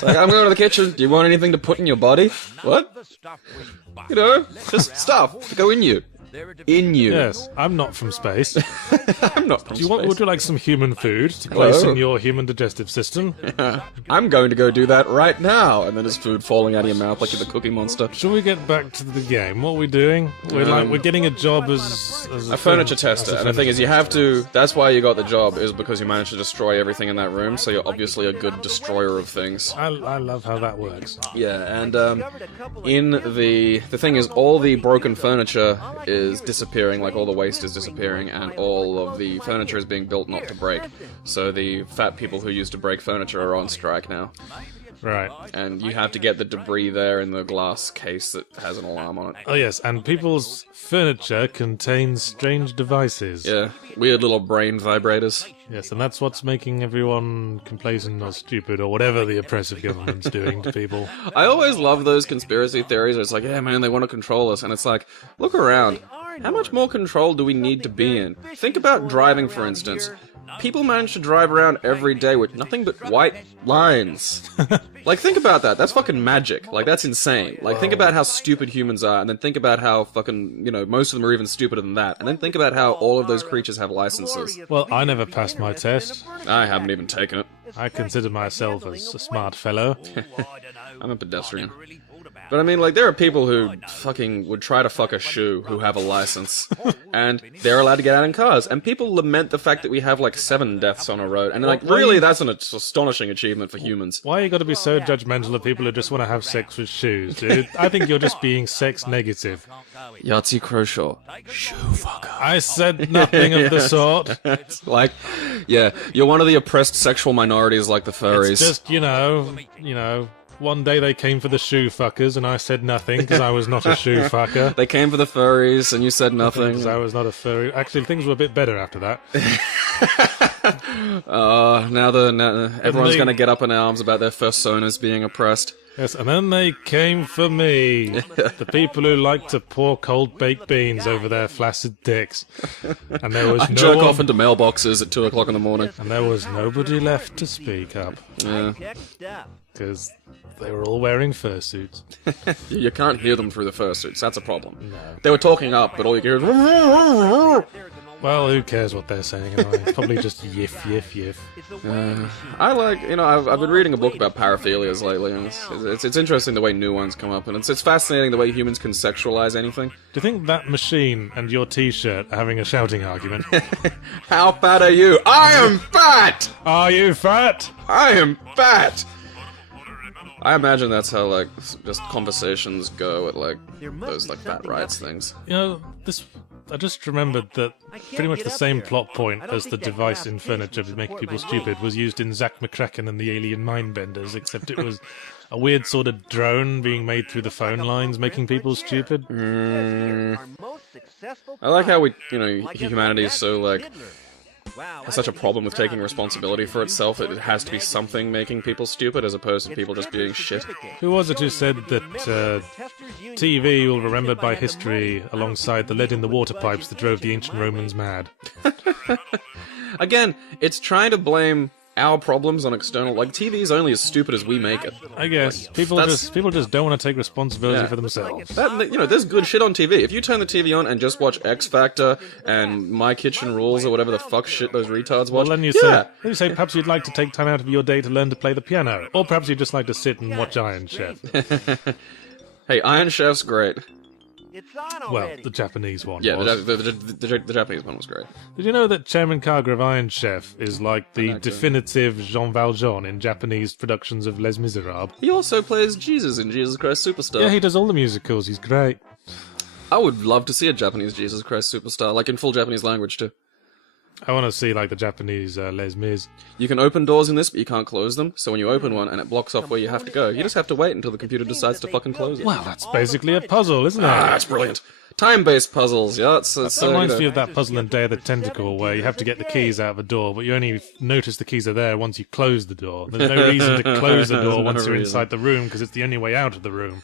Like, I'm going to the kitchen, do you want anything to put in your body? What? You know, just stuff to go in you. In you. Yes, I'm not from space. I'm not from space. Would you like some human food to place in your human digestive system? I'm going to go do that right now. And then there's food falling out of your mouth like you're the Cookie Monster. Shall we get back to the game? What are we doing? We're getting a job as a furniture tester. And the thing is, you have to... That's why you got the job, is because you managed to destroy everything in that room, so you're obviously a good destroyer of things. I love how that works. Yeah, and in the thing is, all the broken furniture is disappearing, like all the waste is disappearing, and all of the furniture is being built not to break. So the fat people who used to break furniture are on strike now. Right. And you have to get the debris there in the glass case that has an alarm on it. Oh yes, and people's furniture contains strange devices. Yeah, weird little brain vibrators. Yes, and that's what's making everyone complacent or stupid or whatever the oppressive government's doing to people. I always love those conspiracy theories where it's like, yeah man, they want to control us, and it's like, look around. How much more control do we need to be in? Think about driving, for instance. People manage to drive around every day with nothing but white lines. Like, think about that. That's fucking magic. Like, that's insane. Like, think about how stupid humans are, and then think about how fucking, you know, most of them are even stupider than that. And then think about how all of those creatures have licenses. Well, I never passed my test. I haven't even taken it. I consider myself as a smart fellow. I'm a pedestrian. But I mean, like, there are people who fucking would try to fuck a shoe who have a license, and they're allowed to get out in cars, and people lament the fact that we have, like, 7 deaths on a road, and like, really, that's an astonishing achievement for humans. Why you gotta be so judgmental of people who just want to have sex with shoes, dude? I think you're just being sex negative. Yahtzee Croshaw. Shoe fucker. I said nothing of the sort. It's like, yeah, you're one of the oppressed sexual minorities like the furries. It's just, you know, one day they came for the shoe fuckers, and I said nothing because I was not a shoe fucker. They came for the furries, and you said nothing. Because I was not a furry. Actually, things were a bit better after that. Now everyone's going to get up in arms about their personas being oppressed. Yes, and then they came for me. The people who like to pour cold baked beans over their flaccid dicks. And there was I jerk off into mailboxes at 2 o'clock in the morning. And there was nobody left to speak up. Yeah. Because they were all wearing fursuits. You can't hear them through the fursuits, that's a problem. No. They were talking up, but all you hear is... Well, who cares what they're saying anyway? It's probably just yiff, yiff, yiff. I like, I've been reading a book about paraphilias lately, and it's interesting the way new ones come up, and it's fascinating the way humans can sexualize anything. Do you think that machine and your t-shirt are having a shouting argument? How fat are you? I am fat! Are you fat? I am fat! I imagine that's how, like, just conversations go at, like, those, like, fat rights things. You know, I just remembered that pretty much the same plot point as the device in furniture to make people stupid was used in Zack McCracken and the Alien Mindbenders, except it was a weird sort of drone being made through the phone lines, making people stupid. I like how humanity is so, like, has such a problem with taking responsibility for itself. It has to be something making people stupid as opposed to people just being shit. Who was it who said that TV will be remembered by history alongside the lead in the water pipes that drove the ancient Romans mad? Again, it's trying to blame our problems on external... Like, TV is only as stupid as we make it. I guess. Like, people just don't want to take responsibility for themselves. There's good shit on TV. If you turn the TV on and just watch X Factor and My Kitchen Rules or whatever the fuck shit those retards watch... Well, then you say perhaps you'd like to take time out of your day to learn to play the piano. Or perhaps you'd just like to sit and watch Iron Chef. Hey, Iron Chef's great. Well, the Japanese one. Yeah, was. the Japanese one was great. Did you know that Chairman Kaga of Iron Chef is like the definitive Jean Valjean in Japanese productions of Les Miserables? He also plays Jesus in Jesus Christ Superstar. Yeah, he does all the musicals. He's great. I would love to see a Japanese Jesus Christ Superstar, like in full Japanese language too. I want to see, like, the Japanese Les Mis. You can open doors in this, but you can't close them. So when you open one and it blocks off where you have to go, you just have to wait until the computer decides to fucking close it. Well, that's basically a puzzle, isn't it? Ah, that's brilliant. Time-based puzzles, yeah. That reminds me of that puzzle in Day of the Tentacle, where you have to get the keys out of the door, but you only notice the keys are there once you close the door. There's no reason to close the door once you're inside the room, because it's the only way out of the room.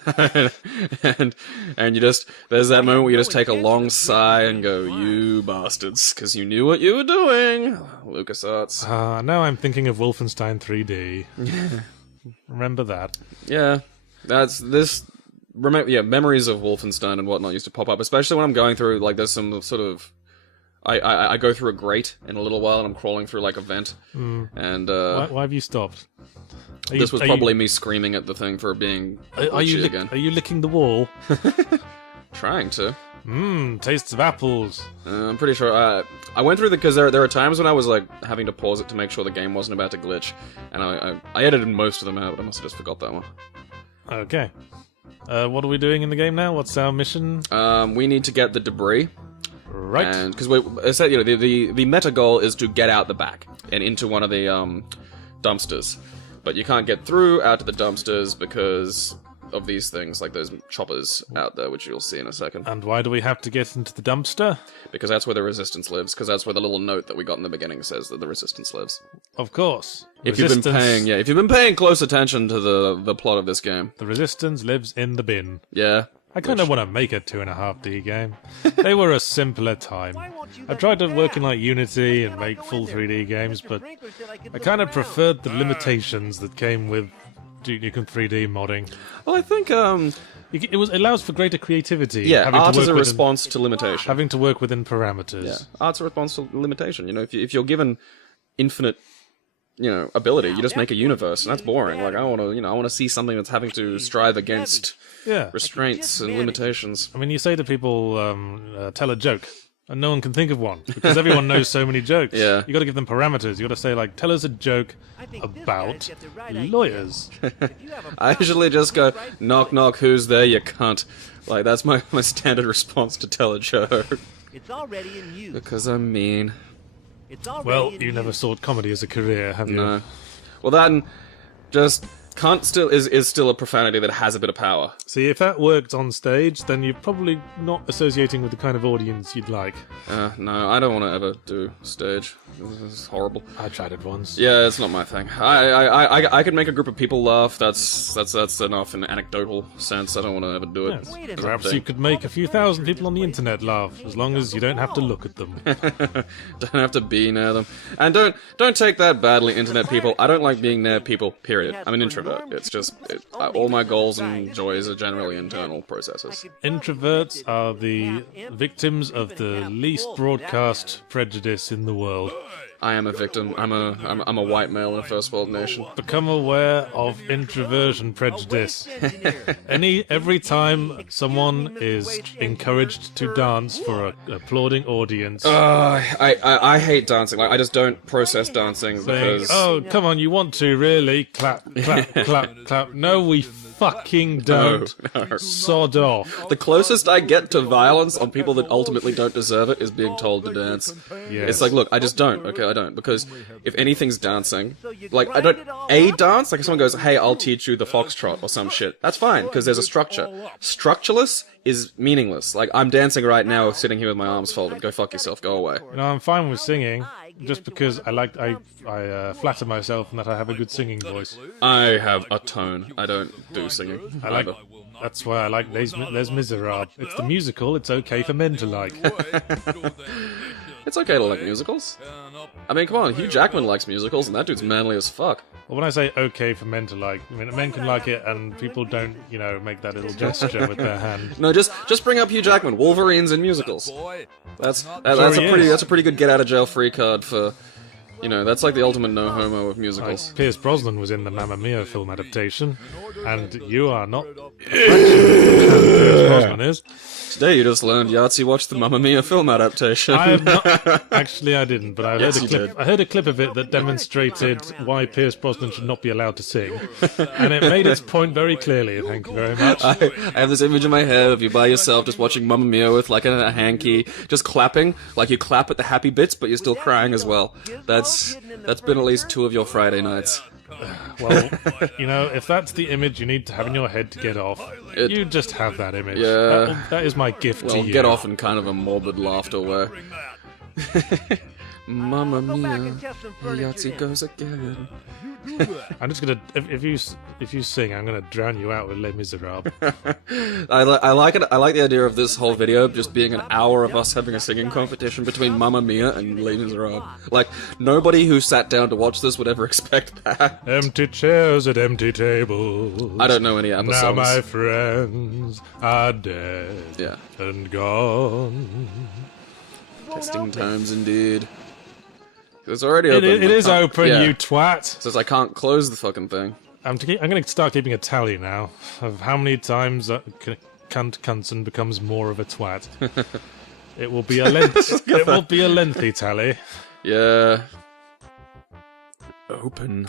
and you just, there's that moment where you just take a long sigh and go, you bastards, because you knew what you were doing. LucasArts. Now I'm thinking of Wolfenstein 3D. Remember that. Yeah, that's this... memories of Wolfenstein and whatnot used to pop up, especially when I'm going through, like, there's some sort of... I go through a grate in a little while and I'm crawling through, like, a vent. And, Why have you stopped? This was probably me screaming at the thing for being glitchy again. Are you licking the wall? Trying to. Tastes of apples. I'm pretty sure I went through because there are times when I was, like, having to pause it to make sure the game wasn't about to glitch, and I edited most of them out, but I must have just forgot that one. Okay. What are we doing in the game now? What's our mission? We need to get the debris. Right. And because the meta goal is to get out the back and into one of the dumpsters, but you can't get through out to the dumpsters because of these things, like those choppers out there, which you'll see in a second. And why do we have to get into the dumpster? Because that's where the resistance lives, because that's where the little note that we got in the beginning says that the resistance lives. Of course. If you've been paying close attention to the plot of this game. The resistance lives in the bin. Yeah. I kind of want to make a 2.5D game. They were a simpler time. I've tried to work in, like, Unity and make full 3D games, but I kind of preferred the limitations that came with Duke Nukem 3D modding. Well, I think it allows for greater creativity. Yeah, art is a response to limitation. Having to work within parameters. Yeah, art's a response to limitation. You know, if you're given infinite ability. You just make a universe, and that's boring. Like, I want to see something that's having to strive against restraints and limitations. I mean, you say to people, tell a joke, and no one can think of one, because everyone knows so many jokes. Yeah. You gotta give them parameters. You gotta say, like, tell us a joke about lawyers. I usually just go, knock knock, who's there, you cunt. Like, that's my standard response to tell a joke. It's already in use. Because I'm mean. Well, you never sought comedy as a career, have you? No. Well, then, just cunt is still a profanity that has a bit of power. See, if that worked on stage, then you're probably not associating with the kind of audience you'd like. No, I don't want to ever do stage. This is horrible. I tried it once. Yeah, it's not my thing. I could make a group of people laugh. That's enough in an anecdotal sense. I don't want to ever do it. Yes. Perhaps you could make a few thousand people on the internet laugh, as long as you don't have to look at them. Don't have to be near them. And don't take that badly, internet people. I don't like being near people, period. I'm an introvert. It's just, all my goals and joys are generally internal processes. Introverts are the victims of the least broadcast prejudice in the world. I am a victim. I'm a white male in a first world nation. Become aware of introversion prejudice. Every time someone is encouraged to dance for an applauding audience. I hate dancing. Like, I just don't process dancing because. Oh, come on! You want to really clap, clap, clap, clap? No, we fucking don't. No. Sod off. The closest I get to violence on people that ultimately don't deserve it is being told to dance. Yes. It's like, look, I just don't. Okay, I don't, because if anything's dancing, like, I don't dance. Like, if someone goes, "Hey, I'll teach you the foxtrot" or some shit, that's fine because there's a structure. Structureless is meaningless. Like, I'm dancing right now, sitting here with my arms folded. Go fuck yourself. Go away. I'm fine with singing, just because I flatter myself in that I have a good singing voice. I have a tone. I don't do singing. That's why I like Les Miserables. It's the musical. It's okay for men to like. It's okay to like musicals. I mean, come on, Hugh Jackman likes musicals, and that dude's manly as fuck. Well, when I say okay for men to like, I mean men can like it, and people don't, make that little gesture with their hand. No, just bring up Hugh Jackman. Wolverine's in musicals. That's a pretty good get out of jail free card for. That's like the ultimate no homo of musicals. Like Pierce Brosnan was in the Mamma Mia film adaptation, and you are not. Pierce Brosnan is. Today you just learned Yahtzee watched the Mamma Mia film adaptation. I have not. Actually, I didn't, but I heard Yes, a clip. I heard a clip of it that demonstrated why Pierce Brosnan should not be allowed to sing, and it made its point very clearly. Thank you very much. I have this image in my head of you by yourself just watching Mamma Mia with like a hanky, just clapping, like you clap at the happy bits, but you're still crying as well. That's been at least 2 of your Friday nights. Well, if that's the image you need to have in your head to get off, you just have that image. Yeah. That is my gift to you. Get off in kind of a morbid laughter way. Mamma Mia, Yahtzee goes again. I'm just gonna, if you sing, I'm gonna drown you out with Les Miserables. I like it. I like the idea of this whole video just being an hour of us having a singing competition between Mamma Mia and Les Miserables. Like, nobody who sat down to watch this would ever expect that. Empty chairs at empty tables. I don't know any ABBA now songs. My friends are dead and gone. Testing times indeed. It's already open. It is open, you twat. Says I can't close the fucking thing. I'm going to start keeping a tally now of how many times cunt Cunson becomes more of a twat. It will be a lengthy tally. Yeah. Open.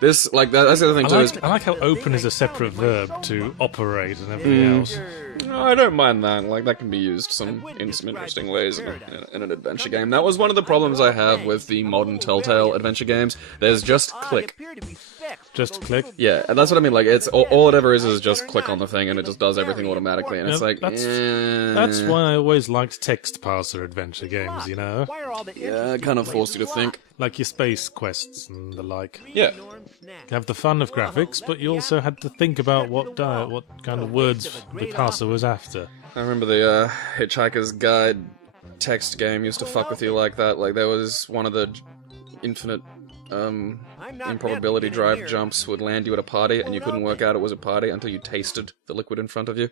That's the other thing too. I like how open is a separate verb to operate and everything else. No, I don't mind that. Like, that can be used in some interesting ways in an adventure game. That was one of the problems I have with the modern Telltale adventure games. There's just click. Just click? Yeah, and that's what I mean. Like, it's all it ever is just click on the thing and it just does everything automatically. And it's like, that's why I always liked text parser adventure games, Yeah, it kind of forced you to think. Like your space quests and the like. Yeah. You have the fun of graphics, but you also had to think about what kind of words the parser was after. I remember the Hitchhiker's Guide text game used to fuck with you like that. Like, there was one of the infinite improbability drive jumps would land you at a party, and you couldn't work out it was a party until you tasted the liquid in front of you.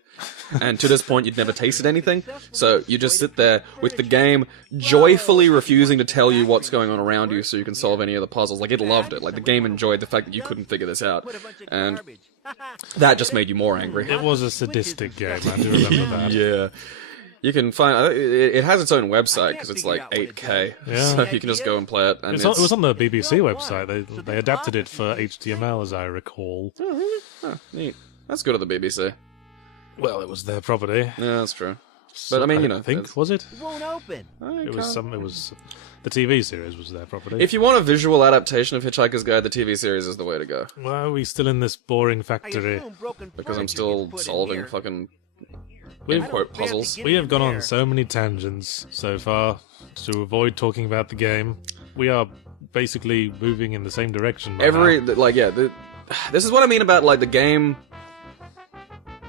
And to this point, you'd never tasted anything, so you just sit there with the game joyfully refusing to tell you what's going on around you so you can solve any of the puzzles. Like, it loved it. Like, the game enjoyed the fact that you couldn't figure this out. And that just made you more angry. It was a sadistic game, I do remember that. Yeah. You can find it has its own website because it's like 8K, so you can just go and play it. And it was on the BBC website. They adapted it for HTML, as I recall. Oh, really? Oh, neat. That's good of the BBC. Well, it was their property. Yeah, that's true. But I mean, you know, I think was it? It won't open. It was the TV series was their property. If you want a visual adaptation of Hitchhiker's Guide, the TV series is the way to go. Why are we still in this boring factory? Because I'm still solving fucking quote puzzles. We have gone on so many tangents so far to avoid talking about the game. We are basically moving in the same direction. This is what I mean about like the game.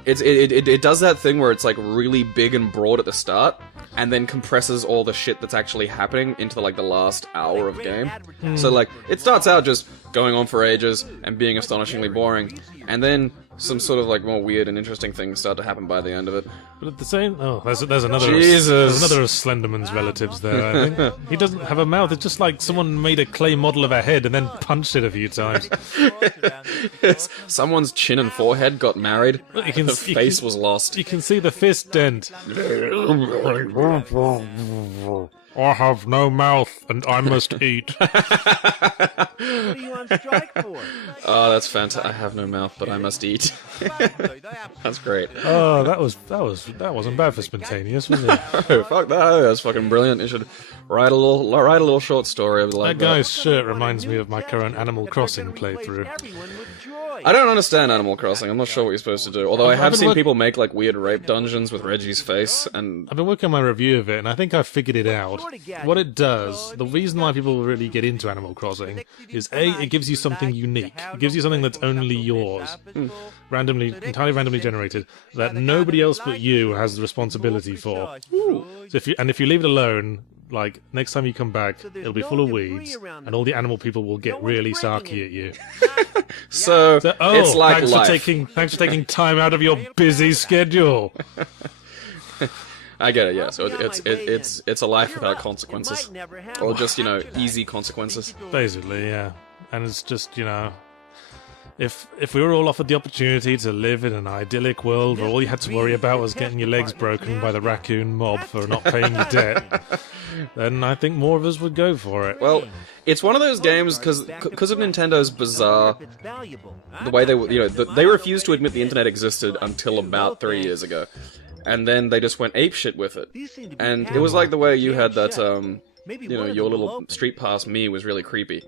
It does that thing where it's like really big and broad at the start, and then compresses all the shit that's actually happening into like the last hour of game. So like it starts out just going on for ages and being astonishingly boring, and then some sort of like more weird and interesting things start to happen by the end of it. But at the same, there's another Jesus. There's another of Slenderman's relatives there. I think he doesn't have a mouth. It's just like someone made a clay model of a head and then punched it a few times. Someone's chin and forehead got married. The face was lost. You can see the fist dent. I have no mouth, and I must eat. What are you on strike for? Oh, that's fantastic. I have no mouth, but I must eat. That's great. Oh, that wasn't bad for spontaneous, was it? Oh, fuck that. That's fucking brilliant. You should write a little short story of like that guy's shirt reminds me of my current Animal Crossing playthrough. I don't understand Animal Crossing. I'm not sure what you're supposed to do. Although I have seen people make like weird rape dungeons with Reggie's face, and I've been working on my review of it, and I think I've figured it out. What it does, the reason why people really get into Animal Crossing is A, it gives you something unique. It gives you something that's only yours, entirely randomly generated, that nobody else but you has the responsibility for. So if you leave it alone, like next time you come back, it'll be full of weeds, and all the animal people will get really sarky at you. So it's like thanks life. Thanks for taking time out of your busy schedule. I get it, yeah. So it's a life without consequences, or just easy consequences. Basically, yeah. And it's just if we were all offered the opportunity to live in an idyllic world where all you had to worry about was getting your legs broken by the raccoon mob for not paying your debt, then I think more of us would go for it. Well, it's one of those games because of Nintendo's bizarre the way they refused to admit the internet existed until about 3 years ago. And then they just went apeshit with it. And it was like the way you had that, your little Street Pass me was really creepy.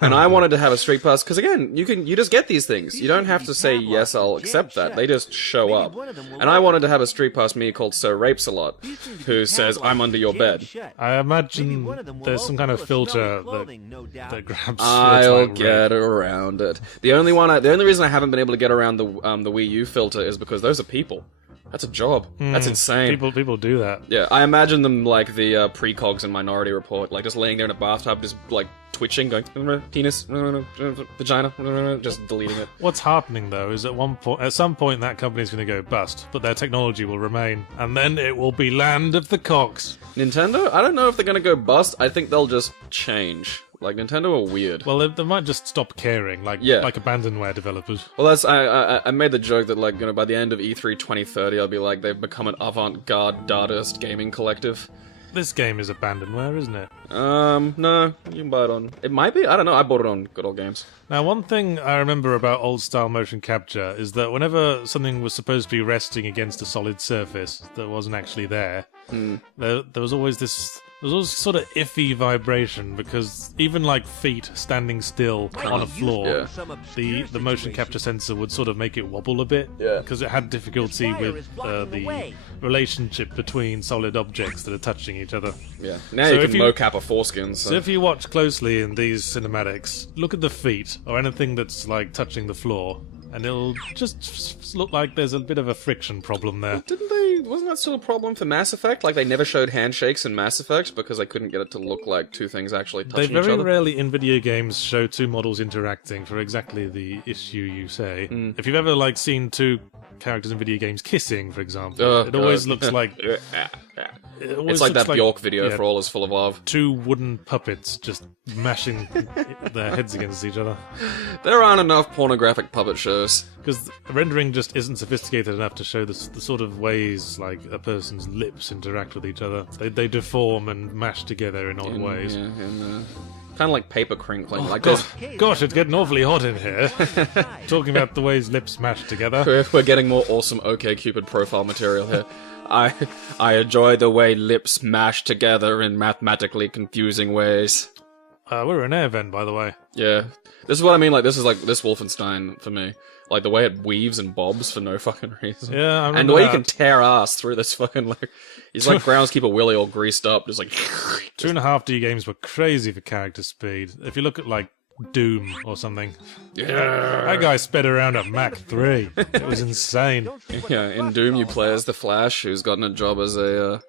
And I wanted to have a Street Pass, because again, you just get these things. You don't have to say, yes, I'll accept that. They just show up. And I wanted to have a Street Pass me called Sir Rapes-a-Lot, who says, I'm under your bed. I imagine there's some kind of filter that grabs... I'll get around it. The only reason I haven't been able to get around the Wii U filter is because those are people. That's a job. That's insane. People do that. Yeah, I imagine them like the precogs in Minority Report, like just laying there in a bathtub, just like twitching, going penis, vagina, just deleting it. What's happening though is at some point that company's going to go bust, but their technology will remain, and then it will be land of the cocks. Nintendo? I don't know if they're going to go bust. I think they'll just change. Like, Nintendo are weird. Well, they might just stop caring, like abandonware developers. Well, I made the joke that, like, by the end of E3 2030, I'll be like, they've become an avant-garde Dadaist gaming collective. This game is abandonware, isn't it? No, you can buy it on... It might be? I don't know, I bought it on Good Old Games. Now, one thing I remember about old-style motion capture is that whenever something was supposed to be resting against a solid surface that wasn't actually there, there was always this... There was always sort of iffy vibration, because even like feet standing still on a floor, the motion capture sensor would sort of make it wobble a bit, because it had difficulty with the relationship between solid objects that are touching each other. Yeah, now you can mocap a foreskin. So if you watch closely in these cinematics, look at the feet, or anything that's like touching the floor, and it'll just look like there's a bit of a friction problem there. Didn't they? Wasn't that still a problem for Mass Effect? Like, they never showed handshakes in Mass Effect because they couldn't get it to look like two things actually touching each other? They very rarely in video games show two models interacting for exactly the issue you say. If you've ever, like, seen two characters in video games kissing, for example, it always looks like... It's like that Bjork video for All Is Full of Love. Two wooden puppets just mashing their heads against each other. There aren't enough pornographic puppet shows. Because rendering just isn't sophisticated enough to show the sort of ways like a person's lips interact with each other. They deform and mash together in odd ways. Yeah, and, kind of like paper crinkling. Oh, like gosh, it's getting awfully hot in here. Talking about the ways lips mash together. We're getting more awesome OkCupid profile material here. I enjoy the way lips mash together in mathematically confusing ways. We're an air vent, by the way. Yeah. This is what I mean, like, this is like this Wolfenstein for me. Like, the way it weaves and bobs for no fucking reason. Yeah, I remember and the way that. you can tear ass through this fucking, like... He's like Groundskeeper Willie all greased up, just like... 2.5D games were crazy for character speed. If you look at, like, Doom or something. Yeah. That guy sped around at Mach 3. It was insane. Yeah, in Doom you play as the Flash, who's gotten a job as a,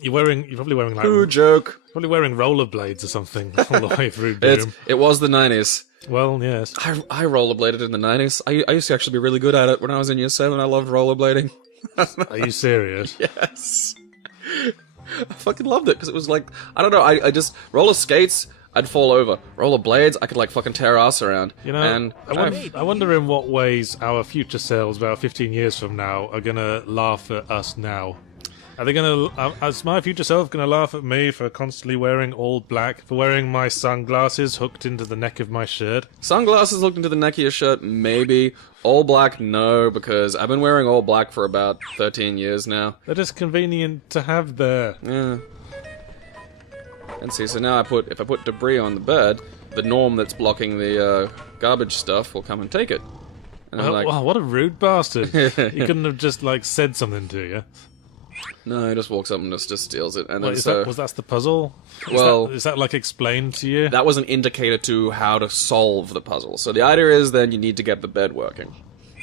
You're probably wearing, like... Who joke? Probably wearing rollerblades or something all the way through Doom. It was the 90s. Well, yes. I rollerbladed in the 90s. I used to actually be really good at it when I was in year 7. I loved rollerblading. Are you serious? Yes. I fucking loved it, because it was like... I don't know, I just... Roller skates, I'd fall over. Roller blades, I could like fucking tear ass around. You know, and I wonder in what ways our future selves, about 15 years from now, are gonna laugh at us now. Are they gonna... is my future self gonna laugh at me for constantly wearing all black, for wearing my sunglasses hooked into the neck of my shirt? Sunglasses hooked into the neck of your shirt, maybe. All black, no, because I've been wearing all black for about 13 years now. They're just convenient to have there. Yeah. And see, so now if I put debris on the bed, the norm that's blocking the garbage stuff will come and take it. And I'm like, wow, what a rude bastard. He couldn't have just, like, said something to you. No, he just walks up and just steals it. And Wait, then was that the puzzle? Is that like explained to you? That was an indicator to how to solve the puzzle. So the idea is then you need to get the bed working.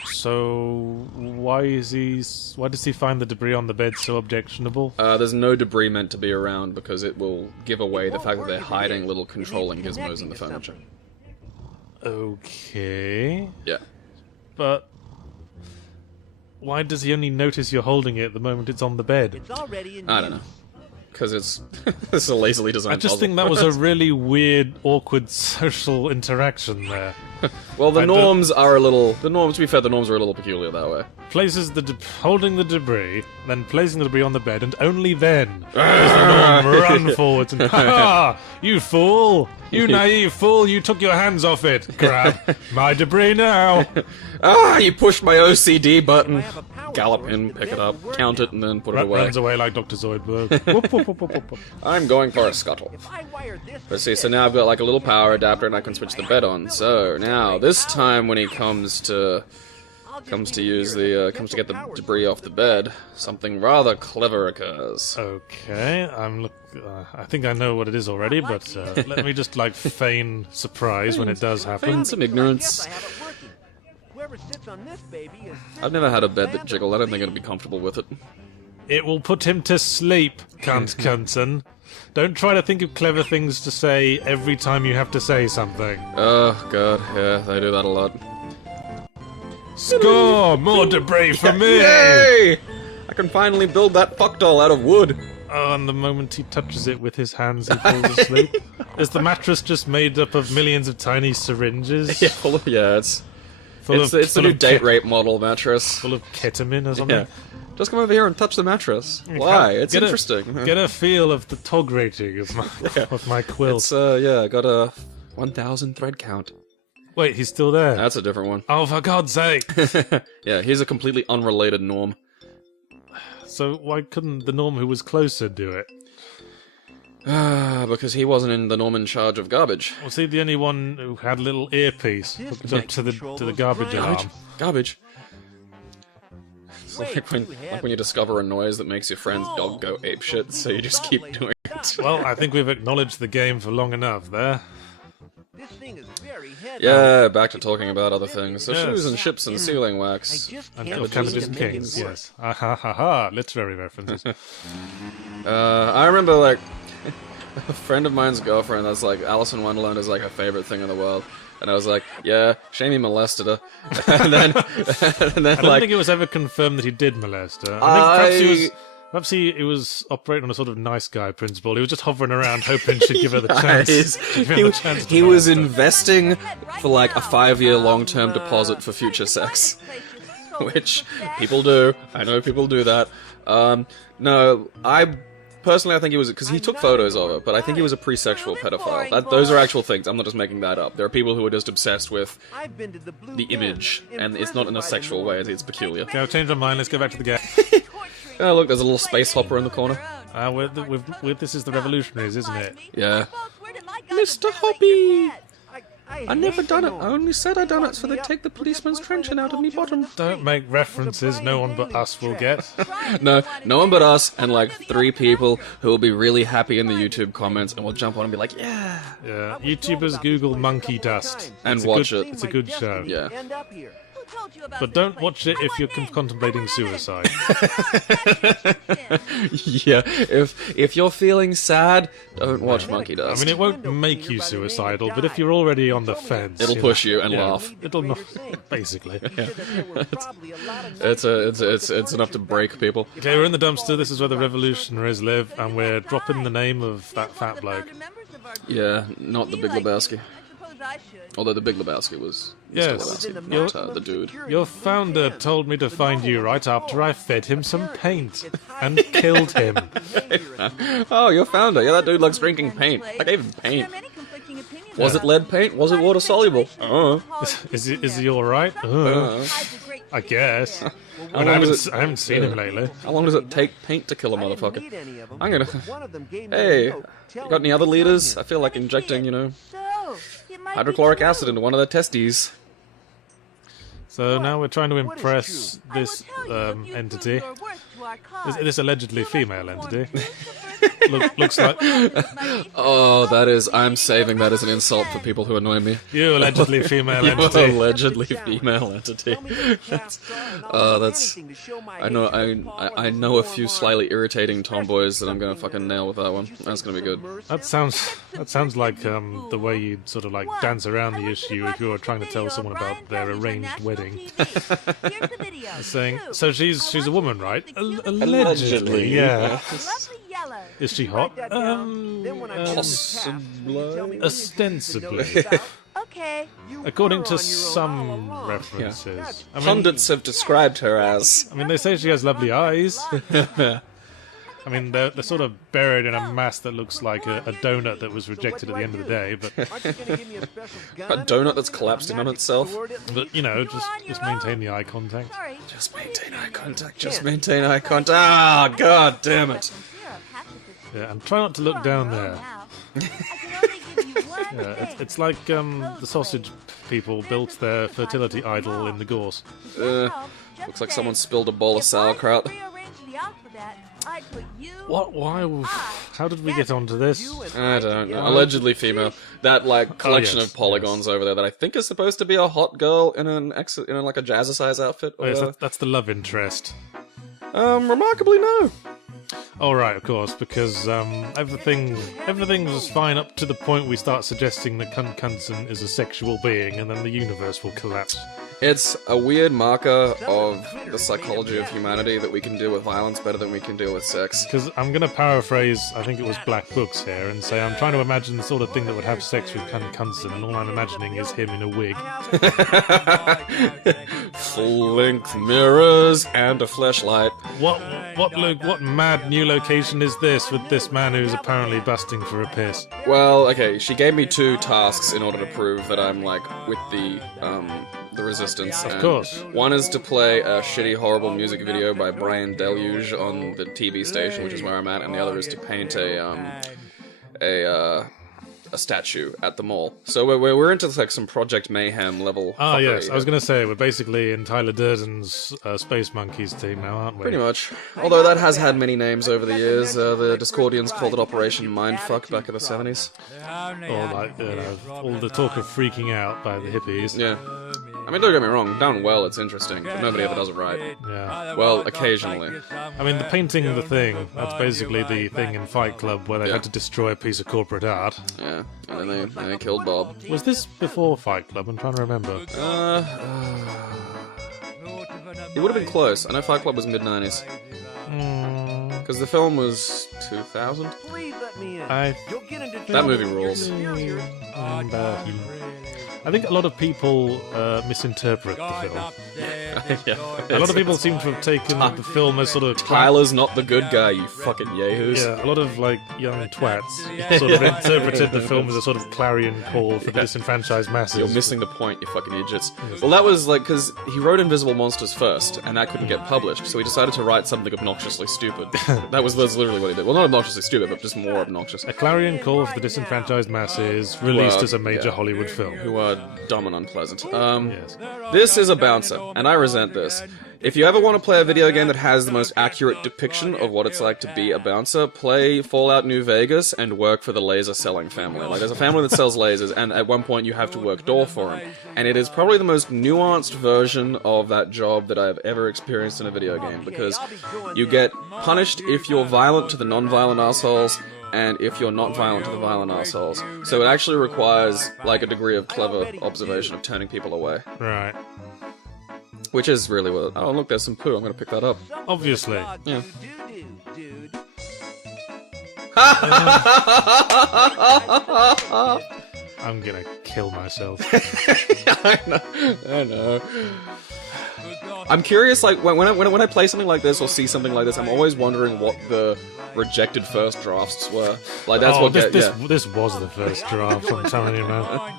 So why does he find the debris on the bed so objectionable? There's no debris meant to be around because it will give away the fact that they're hiding little controlling gizmos in the furniture. Okay. Yeah. But why does he only notice you're holding it the moment it's on the bed? I don't know. Because it's a lazily designed I just puzzle. think that was a really weird, awkward social interaction there. Well, the norms, to be fair, the norms are a little peculiar that way. Places holding the debris, then placing the debris on the bed, and only then does the norm run forwards and, ha! You fool! You naive fool! You took your hands off it! Grab my debris now! You pushed my OCD button. Gallop in, pick it up, count it, and then put it away. Runs away like Dr. Zoidberg. Whoop, whoop, whoop, whoop, whoop. I'm going for a scuttle. But see, so now I've got like a little power adapter and I can switch the bed on. So now, this time when he comes to get the debris off the bed, something rather clever occurs. Okay, I think I know what it is already, but let me just like feign surprise when it does happen. Feign some ignorance. I've never had a bed that jiggled. I don't think I'd be comfortable with it. It will put him to sleep, cunt cunson. Don't try to think of clever things to say every time you have to say something. Oh, God, yeah, they do that a lot. Score! More debris for me! Yay! I can finally build that fuck doll out of wood. Oh, and the moment he touches it with his hands, he falls asleep. Is the mattress just made up of millions of tiny syringes? Yeah, it's the new date rape model mattress. Full of ketamine or something? Yeah. Just come over here and touch the mattress. Why? It's interesting. Get a feel of the tog rating of my quilt. It's, I got a 1,000 thread count. Wait, he's still there? That's a different one. Oh, for God's sake! Yeah, he's a completely unrelated norm. So why couldn't the norm who was closer do it? Because he wasn't in the norm in charge of garbage. Was he the only one who had a little earpiece hooked up to the garbage alarm? Garbage. It's like when you discover a noise that makes your friend's dog go apeshit, so you just keep doing it. Well, I think we've acknowledged the game for long enough there. This thing is very Yeah, back to talking about other things. So Yes. shoes and ships and sealing wax. And can't of seem Cabbages to and make it Kings, work. yes. Ah ha ha ha, literary references. I remember, like, a friend of mine's girlfriend that's like, Alice in Wonderland is like her favorite thing in the world. And I was like, yeah, shame he molested her. and then I don't think it was ever confirmed that he did molest her. I think perhaps he was operating on a sort of nice guy principle. He was just hovering around hoping she'd give her the chance. He was investing for like a 5-year long-term deposit for future sex. Which people do. I know people do that. No, personally, I think he was, because he took photos of it, but I think he was a pre-sexual pedophile. Those are actual things. I'm not just making that up. There are people who are just obsessed with the image, and it's not in a sexual way. It's peculiar. Okay, I've changed my mind. Let's go back to the game. Oh, look, there's a little space hopper in the corner. This is the Revolutionaries, isn't it? Yeah. Mr. Hobby! I never done it. I only said I done it so they take the policeman's truncheon out of me bottom. Don't make references no one but us will get. No one but us and like 3 people who will be really happy in the YouTube comments and will jump on and be like, yeah. Yeah, YouTubers Google monkey dust. And watch it. It's a good show. Yeah. But don't watch it if you're contemplating suicide. Yeah, if you're feeling sad, don't watch Monkey I Dust. mean, it won't make you suicidal, but if you're already on the fence... It'll push you and laugh. It'll not... Basically. It's enough to break people. Okay, we're in the dumpster. This is where the revolutionaries live, and we're dropping the name of that fat bloke. Yeah, not the Big Lebowski. Although the Big Lebowski was Yes. Mr. Lebowski, not the dude. Your founder told me to find you right after I fed him some paint and killed him. Oh, your founder. Yeah, that dude likes drinking paint. I gave him paint. Was it lead paint? Was it water soluble? Is he all right? I guess. I haven't seen him lately. How long does it take paint to kill a motherfucker? I'm gonna... Hey, you got any other leaders? I feel like injecting, hydrochloric acid into one of their testes. So now we're trying to impress this entity. This allegedly female entity. Looks like... Oh, that is... I'm saving that as an insult for people who annoy me. You allegedly female You entity. allegedly female entity. That's... I know a few slightly irritating tomboys that I'm gonna fucking nail with that one. That's gonna be good. That sounds like the way you sort of like dance around the issue if you're trying to tell someone about their arranged wedding. Saying, so she's a woman, right? Allegedly, yeah. Is she hot? Possibly. Ostensibly. Okay. According to some references. I mean, Pundits have described her as... I mean, they say she has lovely eyes. I mean, they're sort of buried in a mass that looks like a donut that was rejected at the end of the day, but... A donut that's collapsed in on itself? But, just maintain the eye contact. Just maintain eye contact, just maintain eye contact. Ah, god damn it. Yeah, and try not to look down there. Yeah, it's like the sausage people built their fertility idol in the gorse. Looks like someone spilled a bowl of sauerkraut. What? Why? How did we get onto this? I don't know. Allegedly female. That collection of polygons over there that I think is supposed to be a hot girl in like a jazzercise outfit. Oh, yes, that's the love interest. Remarkably no. Oh right, of course, because everything was fine up to the point we start suggesting that Kunkunsen is a sexual being, and then the universe will collapse. It's a weird marker of the psychology of humanity that we can deal with violence better than we can deal with sex. Because I'm going to paraphrase, I think it was Black Books here, and say I'm trying to imagine the sort of thing that would have sex with Kunkunsen, and all I'm imagining is him in a wig. Full-length mirrors and a fleshlight. What mad new location is this with this man who's apparently busting for a piss? Well, okay, she gave me 2 tasks in order to prove that I'm, with the Resistance. Of course. One is to play a shitty, horrible music video by Brian Deluge on the TV station, which is where I'm at, and the other is to paint a statue at the mall. So we're into like some Project Mayhem level. Ah, yes. I was going to say we're basically in Tyler Durden's Space Monkeys team now, aren't we? Pretty much. Although that has had many names over the years. The Discordians called it Operation Mindfuck back in the 70s. Or like, all the talk of freaking out by the hippies. Yeah. I mean, don't get me wrong, done well, it's interesting, but nobody ever does it right. Yeah. Well, occasionally. I mean, the painting of the thing, that's basically the thing in Fight Club where they had to destroy a piece of corporate art. Yeah, and then they killed Bob. Was this before Fight Club? I'm trying to remember. It would have been close. I know Fight Club was mid-90s. Because the film was 2000? That movie rules. I think a lot of people misinterpret the film. Yeah. A lot of people seem to have taken the film as sort of... Tyler's not the good guy, you fucking yahoos. Yeah, a lot of, like, young twats sort of interpreted the film as a sort of clarion call for the disenfranchised masses. You're missing the point, you fucking idiots. Well, that was, like, because he wrote Invisible Monsters first, and that couldn't get published, so he decided to write something obnoxiously stupid. That's literally what he did. Well, not obnoxiously stupid, but just more obnoxious. A clarion call for the disenfranchised masses, released as a major Hollywood film. Who are dumb and unpleasant. Yes. This is a bouncer, and I resent this. If you ever want to play a video game that has the most accurate depiction of what it's like to be a bouncer, play Fallout New Vegas and work for the laser-selling family. Like, there's a family that sells lasers, and at one point you have to work door for them. And it is probably the most nuanced version of that job that I've ever experienced in a video game, because you get punished if you're violent to the non-violent assholes, and if you're not violent to the violent assholes. So it actually requires, like, a degree of clever observation of turning people away. Right. Which is really what... Oh, look, there's some poo. I'm gonna pick that up. Obviously. Yeah. I'm gonna kill myself. I know. I'm curious, like, when I play something like this or see something like this, I'm always wondering what the rejected first drafts were. Like, that's this was the first draft, I'm telling you, man.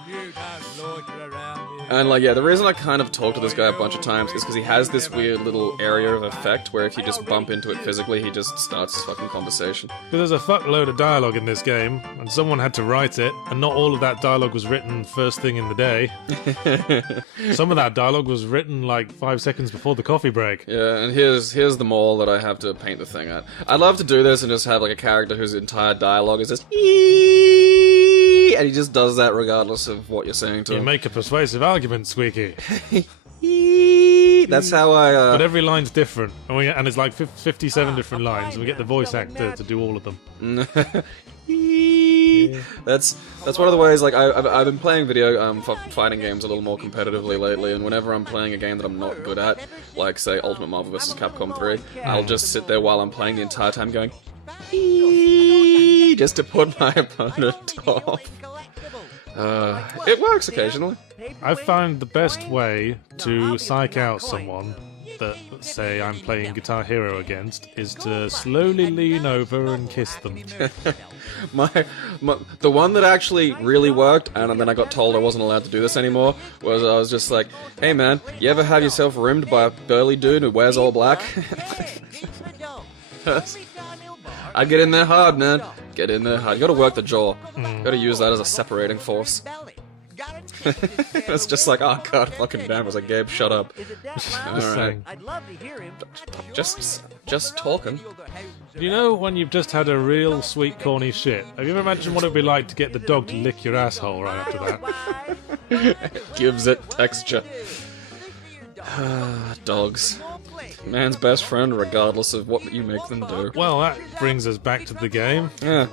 And, like, yeah, the reason I kind of talked to this guy a bunch of times is because he has this weird little area of effect where if you just bump into it physically, he just starts his fucking conversation. But there's a fuckload of dialogue in this game, and someone had to write it, and not all of that dialogue was written first thing in the day. Some of that dialogue was written, like, 5 seconds before the coffee break. Yeah, and here's the mall that I have to paint the thing at. I'd love to do this and just have, like, a character whose entire dialogue is just and he just does that regardless of what you're saying to him. You make a persuasive argument, Squeaky. That's how I... But every line's different, and it's like 57 different lines, and we get the voice actor to do all of them. That's one of the ways, like, I've been playing fighting games a little more competitively lately, and whenever I'm playing a game that I'm not good at, like, say, Ultimate Marvel vs. Capcom 3, I'll just sit there while I'm playing the entire time going, just to put my opponent off. It works occasionally. I've found the best way to psych out someone that, say, I'm playing Guitar Hero against, is to slowly lean over and kiss them. The one that actually really worked, and then I got told I wasn't allowed to do this anymore, was I was just like, hey man, you ever have yourself rimmed by a burly dude who wears all black? I'd get in there hard, man. Get in there hard. You gotta work the jaw. Gotta use that as a separating force. It's just like, oh god, fucking damn. I was like, Gabe, shut up. Alright. Just talking. You know when you've just had a real sweet corny shit? Have you ever imagined what it'd be like to get the dog to lick your asshole right after that? Gives it texture. Dogs. Man's best friend, regardless of what you make them do. Well, that brings us back to the game. Yeah.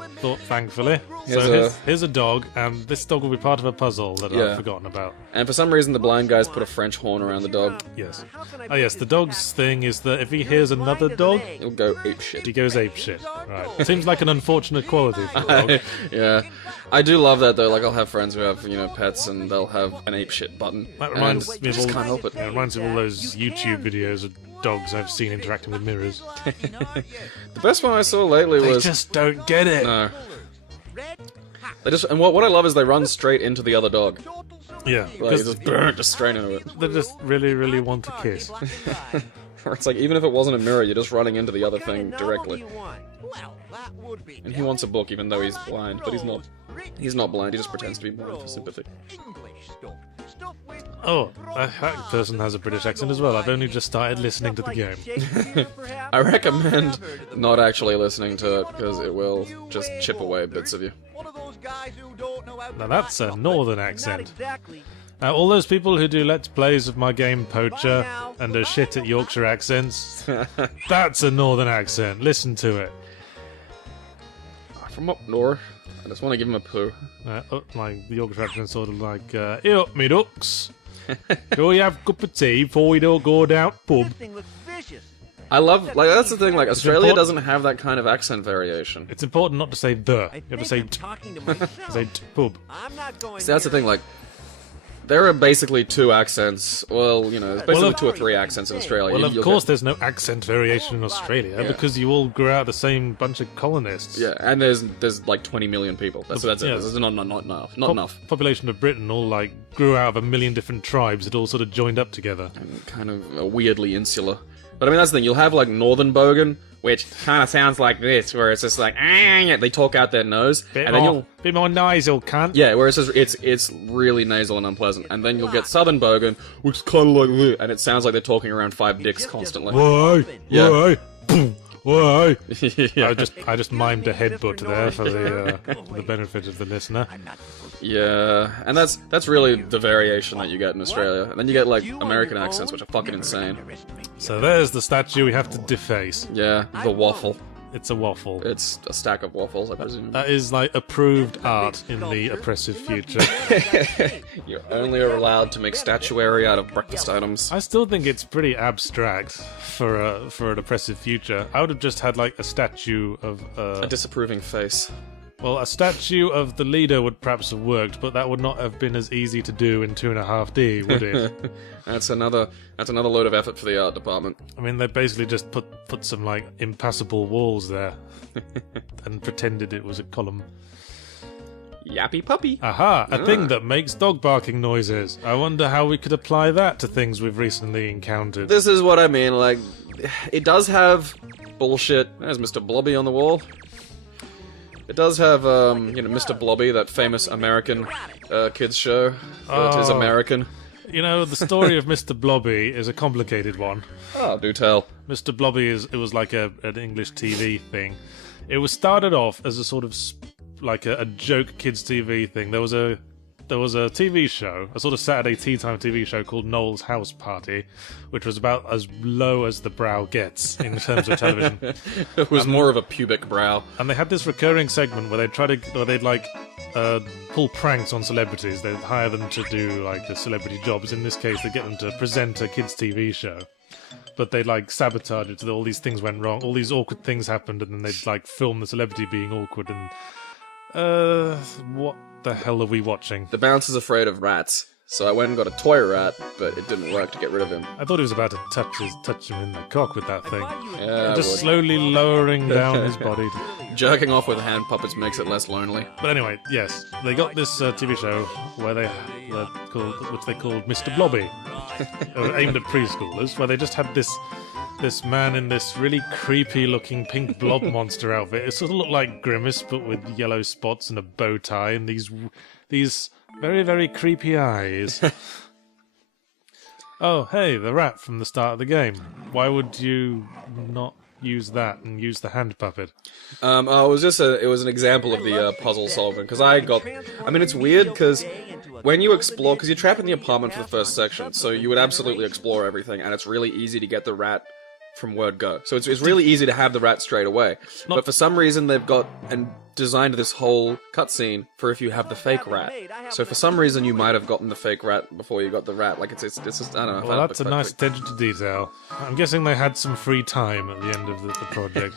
Thankfully. Here's a dog, and this dog will be part of a puzzle that I've forgotten about. And for some reason, the blind guys put a French horn around the dog. Yes. Oh yes, the dog's thing is that if he hears another dog, he'll go apeshit. He goes apeshit. Right. It seems like an unfortunate quality for a dog. Yeah. I do love that though. Like, I'll have friends who have, pets, and they'll have an apeshit button. That reminds me of can't help it. It reminds me of all those YouTube videos of dogs I've seen interacting with mirrors. The best one I saw lately was... They just don't get it. No. And what I love is they run straight into the other dog. Yeah. Like, just straight into it. They just really, really want to kiss. Or it's like, even if it wasn't a mirror, you're just running into the other thing directly. And he wants a book, even though he's blind, but he's not. He's not blind, he just pretends to be blind for sympathy. Oh, that person has a British accent as well. I've only just started listening to the game. I recommend not actually listening to it, because it will just chip away bits of you. Now that's a northern accent. Now all those people who do Let's Plays of my game Poacher and are shit at Yorkshire accents, that's a northern accent. Listen to it. From up north. I just want to give him a poo. Like the Yorkshire accent, sort of like, "Here up, me ducks. Do you have a cup of tea before we don't go down pub?" I love, like, that's the thing, like, Australia doesn't have that kind of accent variation. It's important not to say the. You have to say say pub. See, that's the thing, like, there are basically two accents. Well, you know, there's basically 2 or 3 accents in Australia. Well, of course there's no accent variation in Australia, because you all grew out of the same bunch of colonists. Yeah, and there's like 20 million people. That's it. Yeah. There's not enough. Not enough. Population of Britain all, like, grew out of a million different tribes that all sort of joined up together. And kind of weirdly insular. But I mean, that's the thing. You'll have, like, Northern Bogan, which kind of sounds like this, where it's just like, they talk out their nose, and then bit more nasal, cunt. Yeah, where it's really nasal and unpleasant, and then you'll get Southern Bogan, which is kind of like this, and it sounds like they're talking around 5 dicks constantly. Why? Yeah. Why? Why? Yeah. I just mimed a headbutt there for the benefit of the listener. Yeah, and that's really the variation that you get in Australia, and then you get like American accents, which are fucking insane. So there's the statue we have to deface. Yeah, the waffle. It's a waffle. It's a stack of waffles, I presume. That is like approved art in the oppressive future. You're only allowed to make statuary out of breakfast items. I still think it's pretty abstract for an oppressive future. I would have just had like a statue of A disapproving face. Well, a statue of the leader would perhaps have worked, but that would not have been as easy to do in 2.5D, would it? That's another load of effort for the art department. I mean, they basically just put some, like, impassable walls there and pretended it was a column. Yappy puppy. Aha! A thing that makes dog barking noises. I wonder how we could apply that to things we've recently encountered. This is what I mean, like, it does have bullshit. There's Mr. Blobby on the wall. It does have, Mr. Blobby, that famous American kids show that is American. You know, the story of Mr. Blobby is a complicated one. Oh, do tell. Mr. Blobby it was like an English TV thing. It was started off as a sort of like a joke kids TV thing. There was a TV show, a sort of Saturday tea time TV show called Noel's House Party, which was about as low as the brow gets in terms of television. It was more of a pubic brow. And they had this recurring segment where they'd pull pranks on celebrities. They'd hire them to do like the celebrity jobs. In this case, they'd get them to present a kids TV show. But they'd like sabotage it so that all these things went wrong. All these awkward things happened, and then they'd like film the celebrity being awkward and what the hell are we watching? The bouncer's afraid of rats, so I went and got a toy rat, but it didn't work to get rid of him. I thought he was about to touch him in the cock with that thing. Yeah, just slowly lowering down his body. Jerking off with hand puppets makes it less lonely. But anyway, yes, they got this TV show which they called Mr. Blobby, aimed at preschoolers, where they just had this man in this really creepy-looking pink blob monster outfit. It sort of looked like Grimace, but with yellow spots and a bow tie and these very, very creepy eyes. Oh, hey, the rat from the start of the game. Why would you not use that and use the hand puppet? It was an example of the puzzle solving, because it's weird, because when you explore, because you're trapped in the apartment for the first section, so you would absolutely explore everything, and it's really easy to get the rat from word go. So it's really easy to have the rat straight away. But for some reason they've got and designed this whole cutscene for if you have the fake rat. So for some reason you might have gotten the fake rat before you got the rat. Like it's just, I don't know. Well, that's a nice attention to detail. I'm guessing they had some free time at the end of the project.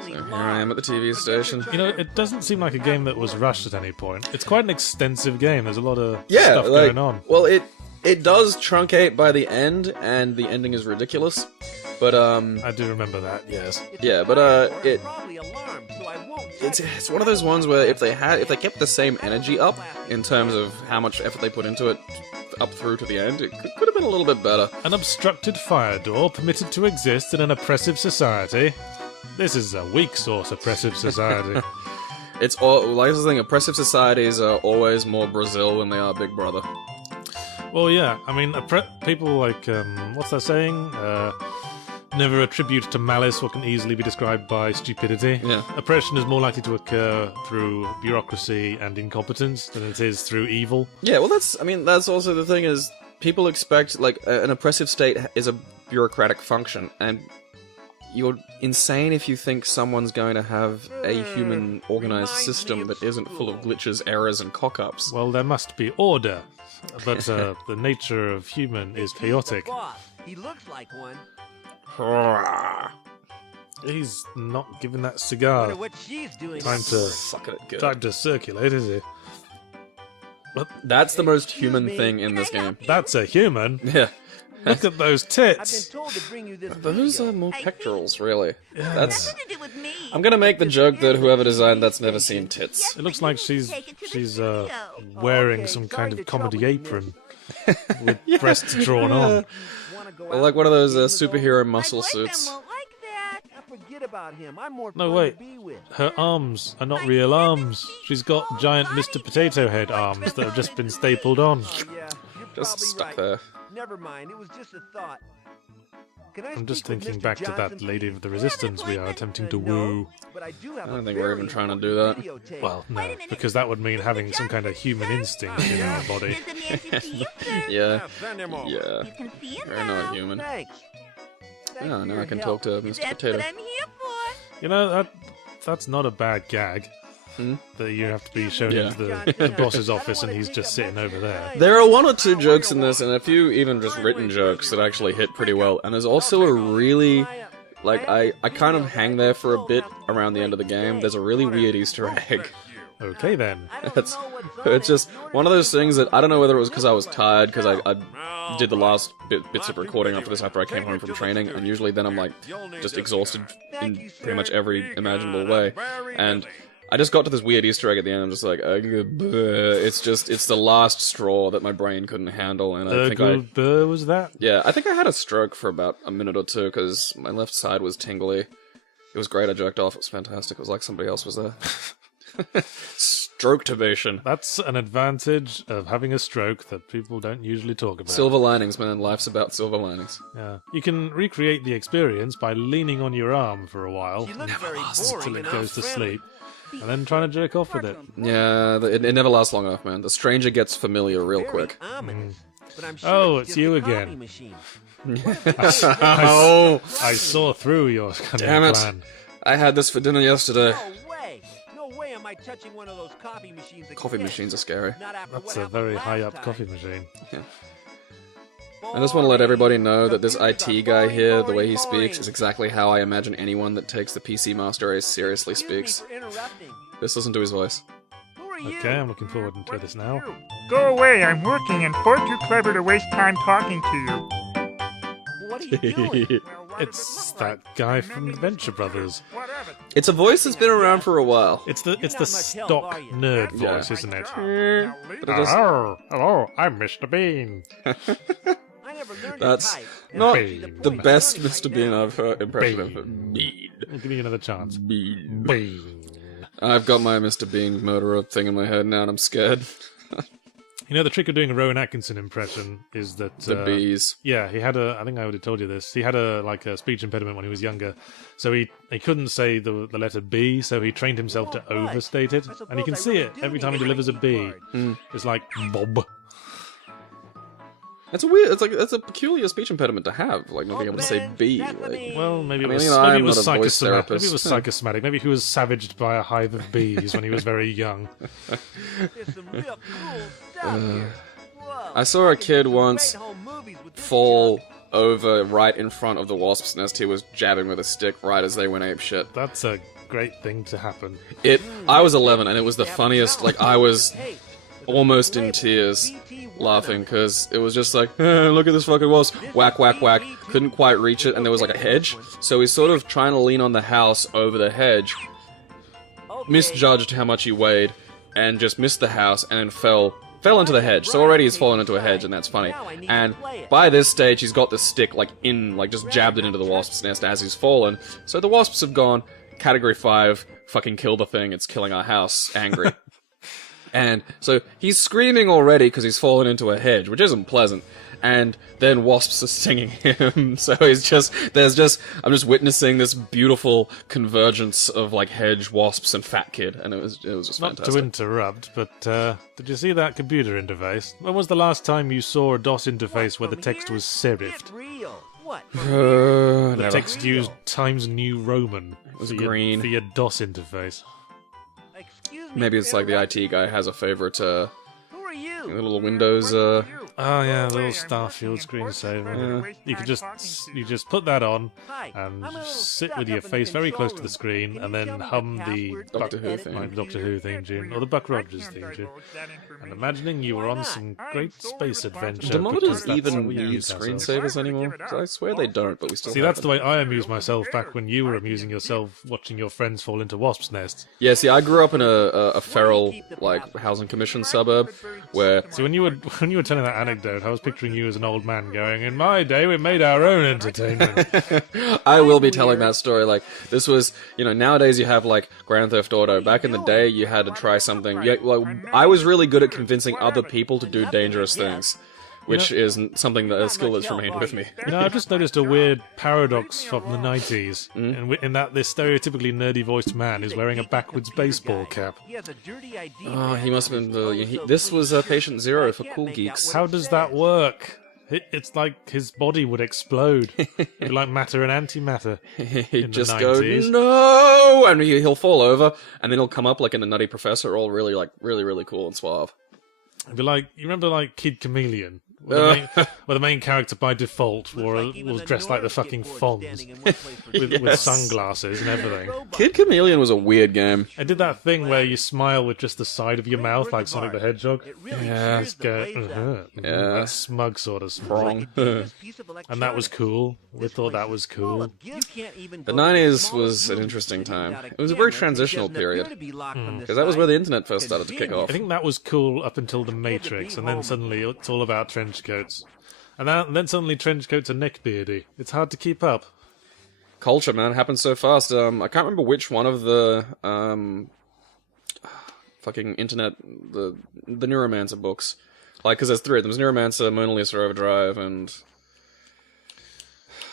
So here I am at the TV station. You know, it doesn't seem like a game that was rushed at any point. It's quite an extensive game. There's a lot of stuff going on. Well, it does truncate by the end, and the ending is ridiculous. But I do remember that. Yes. Yeah, but it's one of those ones where if they kept the same energy up in terms of how much effort they put into it up through to the end, it could have been a little bit better. An obstructed fire door permitted to exist in an oppressive society. This is a weak source oppressive society. It's all like this thing. Oppressive societies are always more Brazil than they are Big Brother. Well, yeah. I mean, people like what's that saying? Never attribute to malice what can easily be described by stupidity. Yeah. Oppression is more likely to occur through bureaucracy and incompetence than it is through evil. Yeah, well, that's also the thing is people expect like an oppressive state is a bureaucratic function, and you're insane if you think someone's going to have a human organized system that isn't full of glitches, errors, and cock-ups. Well, there must be order, but the nature of human is chaotic. He looks like one. He's not giving that cigar Wonder what she's doing. time to Suck at it good. time to circulate, is he? That's the most human thing in this game. That's a human. Yeah. Look at those I've been tits. told to bring you this Those video. are more pectorals, really. That's. Nothing to do with me. I'm gonna make the joke that whoever designed that's never seen tits. It looks like she's wearing some kind of comedy apron with breasts drawn on. Wanna go Or out? like one of those superhero muscle My boyfriend suits. won't like that. Forget about him. I'm more No, fun wait. to be with. Her arms are not real arms. She's got giant Mr. Potato Head arms that have just been stapled on. Oh, yeah, you're Just probably stuck right. there. Never mind. It was just a thought. Can I I'm just speak with thinking Mr. back to that Johnson, lady please? of the resistance we are attempting to No, woo. but I do have I don't a think we're very even trying to important do that. videotape. Well, no, Wait a minute. because that would mean having some kind of human instinct in our body. There's a man to see you, sir. Yeah. Send him over. Yeah. You can see him You're now. not human. Thanks. Thanks Yeah, for now your I can help. talk to Mr. That's Potato. what I'm here for. You know, that's not a bad gag. Hmm? That you have to be shown Yeah. into the boss's office and he's just sitting over there. There are one or two jokes in this, and a few even just written jokes that actually hit pretty well. And there's also a really, like, I kind of hang there for a bit around the end of the game. There's a really weird Easter egg. Okay then. It's just one of those things that I don't know whether it was because I was tired, because I did the last bits of recording after I came home from training, and usually then I'm like just exhausted in pretty much every imaginable way. And I just got to this weird Easter egg at the end. I'm just like, it's the last straw that my brain couldn't handle, and I think was that? yeah, I think I had a stroke for about a minute or two because my left side was tingly. It was great. I jerked off. It was fantastic. It was like somebody else was there. Stroke-tubation. That's an advantage of having a stroke that people don't usually talk about. Silver linings, man. Life's about silver linings. Yeah. You can recreate the experience by leaning on your arm for a while She looks very until boring it and goes to unfriendly. sleep, and then trying to jerk off with it. Yeah, it never lasts long enough, man. The stranger gets familiar real Very quick. ominous. But I'm sure Oh, it's it's just you a copy again. machine. Oh, I saw through your cunning damn it. plan. I had this for dinner yesterday. No way! No way am I touching one of those coffee machines again. Coffee machines are scary. Not after That's what a happened very last high-up time. coffee machine. I just want to let everybody know that this IT guy here, the way he speaks, is exactly how I imagine anyone that takes the PC Master Race seriously Excuse me speaks. for interrupting. Just listen to his voice. Who are you? Okay, I'm looking forward to What's this now. you? Go away, I'm working and far too clever to waste time talking to you. What are you doing? It's that guy from the Venture Brothers. It's a voice that's been around for a while. It's the not much help, stock are you? nerd Yeah. voice, isn't it? But it just, Hello, I'm Mr. Bean. I never learned to that's type. not Bean. the point. best Learning Mr. right Bean now. I've heard impression of. Bean. Bean. I'll give you another chance. Bean. Bean. I've got my Mr. Bean murderer thing in my head now and I'm scared. You know, the trick of doing a Rowan Atkinson impression is that... The bees. Yeah, he had I think I already told you this, he had a speech impediment when he was younger, so he couldn't say the letter B, so he trained himself to overstate it, and you can see it every time he delivers a B. It's like, Bob. That's a weird, that's a peculiar speech impediment to have, like not being able to say B. Like, Well, maybe it I was, mean, you know, maybe I'm it was not a voice psychosomatic. Maybe therapist. it was psychosomatic. Maybe he was savaged by a hive of bees when he was very young. There's some real cool stuff here. Whoa. I saw a kid Some once great home movies with this fall junk. over right in front of the wasp's nest he was jabbing with a stick right as they went ape shit. That's a great thing to happen. I was 11 and it was the funniest, like I was almost in tears laughing because it was just like, look at this fucking wasp, whack, whack, whack, couldn't quite reach it and there was like a hedge, so he's sort of trying to lean on the house over the hedge, misjudged how much he weighed, and just missed the house and then fell into the hedge. So already he's fallen into a hedge and that's funny. And by this stage he's got the stick like just jabbed it into the wasp's nest as he's fallen. So the wasps have gone, Category 5, fucking kill the thing, it's killing our house, angry. And so he's screaming already because he's fallen into a hedge, which isn't pleasant. And then wasps are stinging him, so I'm just witnessing this beautiful convergence of like hedge, wasps, and fat kid, and it was just Not fantastic. to interrupt, but did you see that computer interface? When was the last time you saw a DOS interface where the text was serifed? Real. What? The Never. text used Times New Roman. It was green. for your DOS interface. Excuse me. Maybe for it's like the IT interrupting. guy has a favorite Who are you? little Windows. Oh yeah, little Starfield screensaver. You could just put that on Hi, and I'm a little sit stuck with your up in the face very control close to the room. screen, Can and you then tell me hum the the password Doctor Who edit theme. my like Doctor Who theme computer? tune, or the Buck Rogers theme tune. And imagining you were on some great space adventure. Do monitors because that's even how we need amuse ourselves. screensavers anymore? 'Cause I swear they don't, but we still See, have that's the them. way I amused myself back when you were amusing yourself watching your friends fall into wasps' nests. Yeah, see, I grew up in a feral, like, housing commission suburb, where... See, when you were telling that anecdote, I was picturing you as an old man going, "In my day, we made our own entertainment." I will be telling that story, like, this was, nowadays you have, like, Grand Theft Auto. Back in the day, you had to try something. Yeah, like, I was really good at convincing other people to do dangerous things, which is something that a skill that's remained with me. You know, I've just noticed a weird paradox from the 90s, in that this stereotypically nerdy-voiced man is wearing a backwards baseball cap. He has a dirty ID. Oh, he must have been this was Patient Zero for cool geeks. How does that work? It's like his body would explode. It'd be like matter and antimatter. He'd in just the go, 90s. no! And he'll fall over, and then he'll come up like in the Nutty Professor, all really, like, really cool and suave. It'd be like, you remember like Kid Chameleon? Where the main character by default was dressed like the fucking Fonz, with sunglasses and everything. Kid Chameleon was a weird game. I did that thing where you smile with just the side of your mouth, like Sonic the Hedgehog. Yeah. Just go, that smug sort of smile. Wrong. And that was cool. We thought that was cool. The 90s was an interesting time. It was a very transitional period, because that was where the internet first started to kick off. I think that was cool up until The Matrix, and then suddenly it's all about trench coats. And then suddenly trench coats are neckbeardy. It's hard to keep up. Culture, man, it happens so fast. I can't remember which one of the fucking internet, the Neuromancer books. Like, because there's three of them. There's Neuromancer, Mona Lisa Overdrive, and...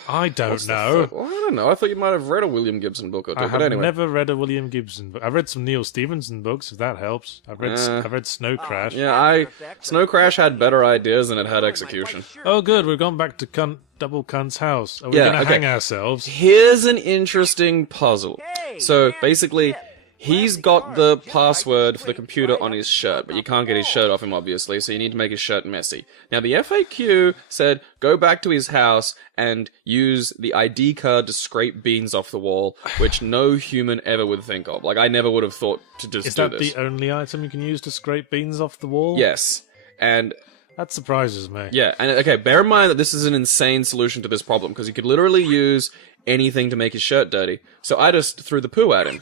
I don't know. Well, I don't know. I thought you might have read a William Gibson book or two. I But have anyway, never read a William Gibson book. I've read some Neil Stephenson books, if that helps. I've read Snow Crash. yeah, Snow Crash had better ideas than it had execution. Oh, good. We've gone back to Double Cunt's house. Are we Yeah, going to okay. hang ourselves? Here's an interesting puzzle. So basically, he's got the password for the computer on his shirt, but you can't get his shirt off him, obviously, so you need to make his shirt messy. Now, the FAQ said go back to his house and use the ID card to scrape beans off the wall, which no human ever would think of. Like, I never would have thought to just Is do that this. the only item you can use to scrape beans off the wall? Yes. And That surprises me. yeah, and okay, bear in mind that this is an insane solution to this problem, because you could literally use anything to make his shirt dirty. So I just threw the poo at him.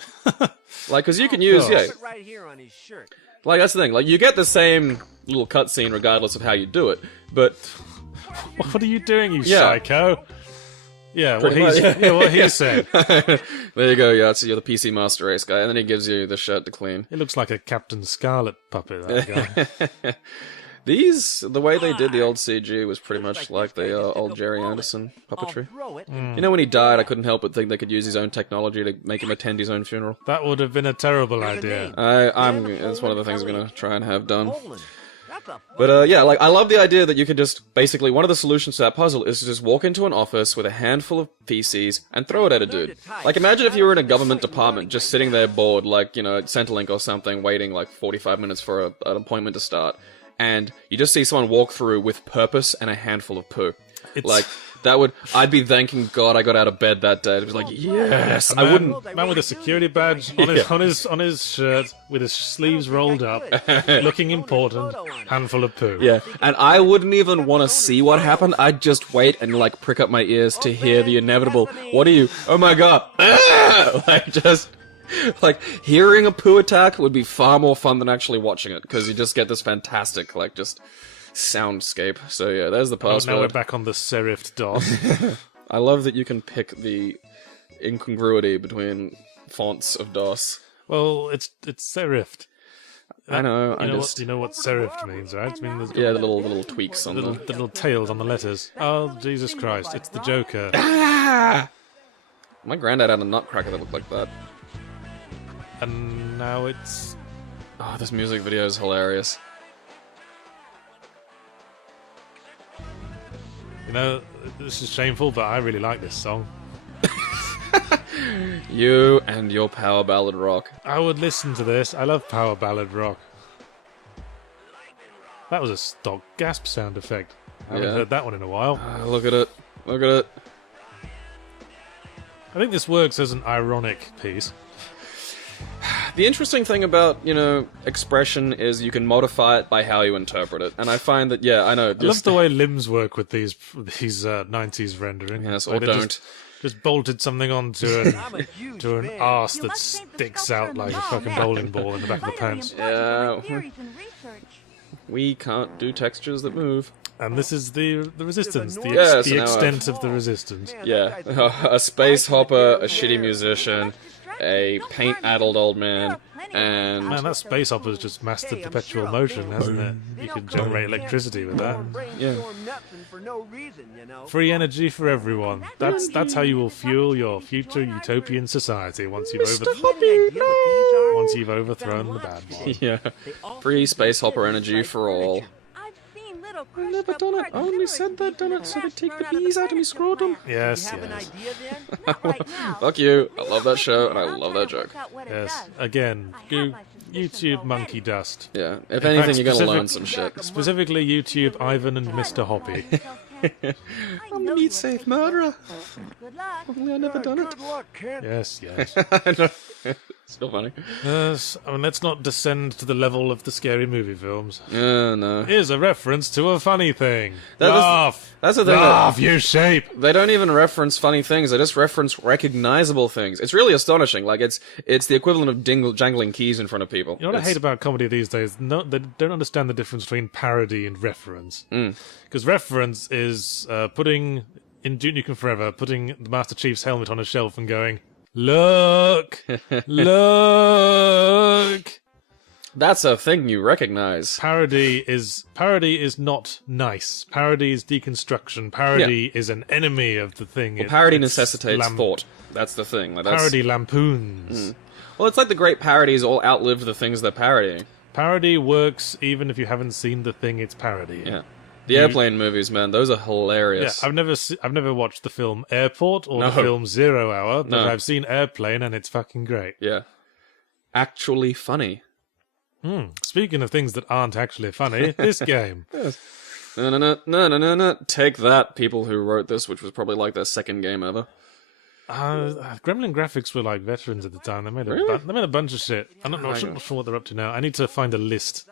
Like, because you can use, Oh. yeah, Right here on his shirt. like, that's the thing. Like, you get the same little cutscene regardless of how you do it, but What are you doing, you Yeah. psycho? Yeah, what Pretty much. what he said. there you go, Yahtzee, you're the PC Master Race guy, and then he gives you the shirt to clean. It looks like a Captain Scarlet puppet, that guy. The way they did the old CG was pretty much like the old Jerry Anderson puppetry. You know, when he died, I couldn't help but think they could use his own technology to make him attend his own funeral. That would have been a terrible idea. It's one of the things I'm gonna try and have done. But yeah, like, I love the idea that you can just, basically, one of the solutions to that puzzle is to just walk into an office with a handful of feces and throw it at a dude. Like, imagine if you were in a government department just sitting there bored, like, at Centrelink or something, waiting like 45 minutes for an appointment to start, and you just see someone walk through with purpose and a handful of poo. Like, I'd be thanking God I got out of bed that day. It was like, yes, I wouldn't. Man with a security badge on his shirt, with his sleeves rolled up, looking important, handful of poo. Yeah, and I wouldn't even want to see what happened. I'd just wait and, like, prick up my ears to hear the inevitable, what are you? Oh my God. Like, hearing a poo attack would be far more fun than actually watching it, because you just get this fantastic, like, just soundscape. So yeah, there's the Oh, password. now we're back on the serifed DOS. I love that you can pick the incongruity between fonts of DOS. Well, it's serifed. I know. You know what serifed means, right? I mean, there's Yeah, the little tweaks on the little tails on the letters. Oh, Jesus Christ! It's the Joker. My granddad had a nutcracker that looked like that. And now it's... Oh, this music video is hilarious. You know, this is shameful, but I really like this song. You and your power ballad rock. I would listen to this. I love power ballad rock. That was a stock gasp sound effect. I haven't heard that one in a while. Look at it. Look at it. I think this works as an ironic piece. The interesting thing about, you know, expression is you can modify it by how you interpret it. And I find that, yeah, I know. I love the way limbs work with these 90s rendering. Yes, or don't. Just bolted something onto an arse that sticks out like a fucking bowling ball in the back of the pants. Yeah. We can't do textures that move. And this is the resistance, the extent of the resistance. Yeah. A space hopper, a shitty musician, a paint-addled old man, and... Man, that space hopper's just mastered perpetual motion, hasn't it? You can generate electricity with that. Yeah. Free energy for everyone. That's how you will fuel your future utopian society once you've overthrown the bad one. Yeah. Free space hopper energy for all. I never done it. I only said that done it so they take the bees out of me scrotum. Yes, Fuck you. I love that show, and I love that joke. Yes. Again, YouTube monkey dust. Yeah. If anything, you're gonna learn some shit. Specifically YouTube Ivan and Mr. Hoppy. I'm the meat-safe murderer. Good luck. Only I never done it. Good luck, kid. Yes. I know. Still funny. Yes, I mean, let's not descend to the level of the scary movie films. No. Here's a reference to a funny thing. That's the thing. Laugh, you shape! They don't even reference funny things, they just reference recognizable things. It's really astonishing. Like, it's the equivalent of jangling keys in front of people. You know what I hate about comedy these days? No, they don't understand the difference between parody and reference. Because reference is putting, in Duke Nukem Forever, putting the Master Chief's helmet on a shelf and going, look! Look! That's a thing you recognize. Parody is not nice. Parody is deconstruction. Parody is an enemy of the thing. Well, parody necessitates thought. That's the thing. Like, parody lampoons. Well, it's like the great parodies all outlived the things they're parodying. Parody works even if you haven't seen the thing it's parodying. Yeah. The airplane movies, man, those are hilarious. Yeah, I've never watched the film Airport or the film 0 Hour, but I've seen Airplane and it's fucking great. Yeah. Actually funny. Speaking of things that aren't actually funny, this game. No. Take that, people who wrote this, which was probably like their second game ever. Gremlin Graphics were like veterans at the time. They made a bunch of shit. I'm not sure what they're up to now. I need to find a list.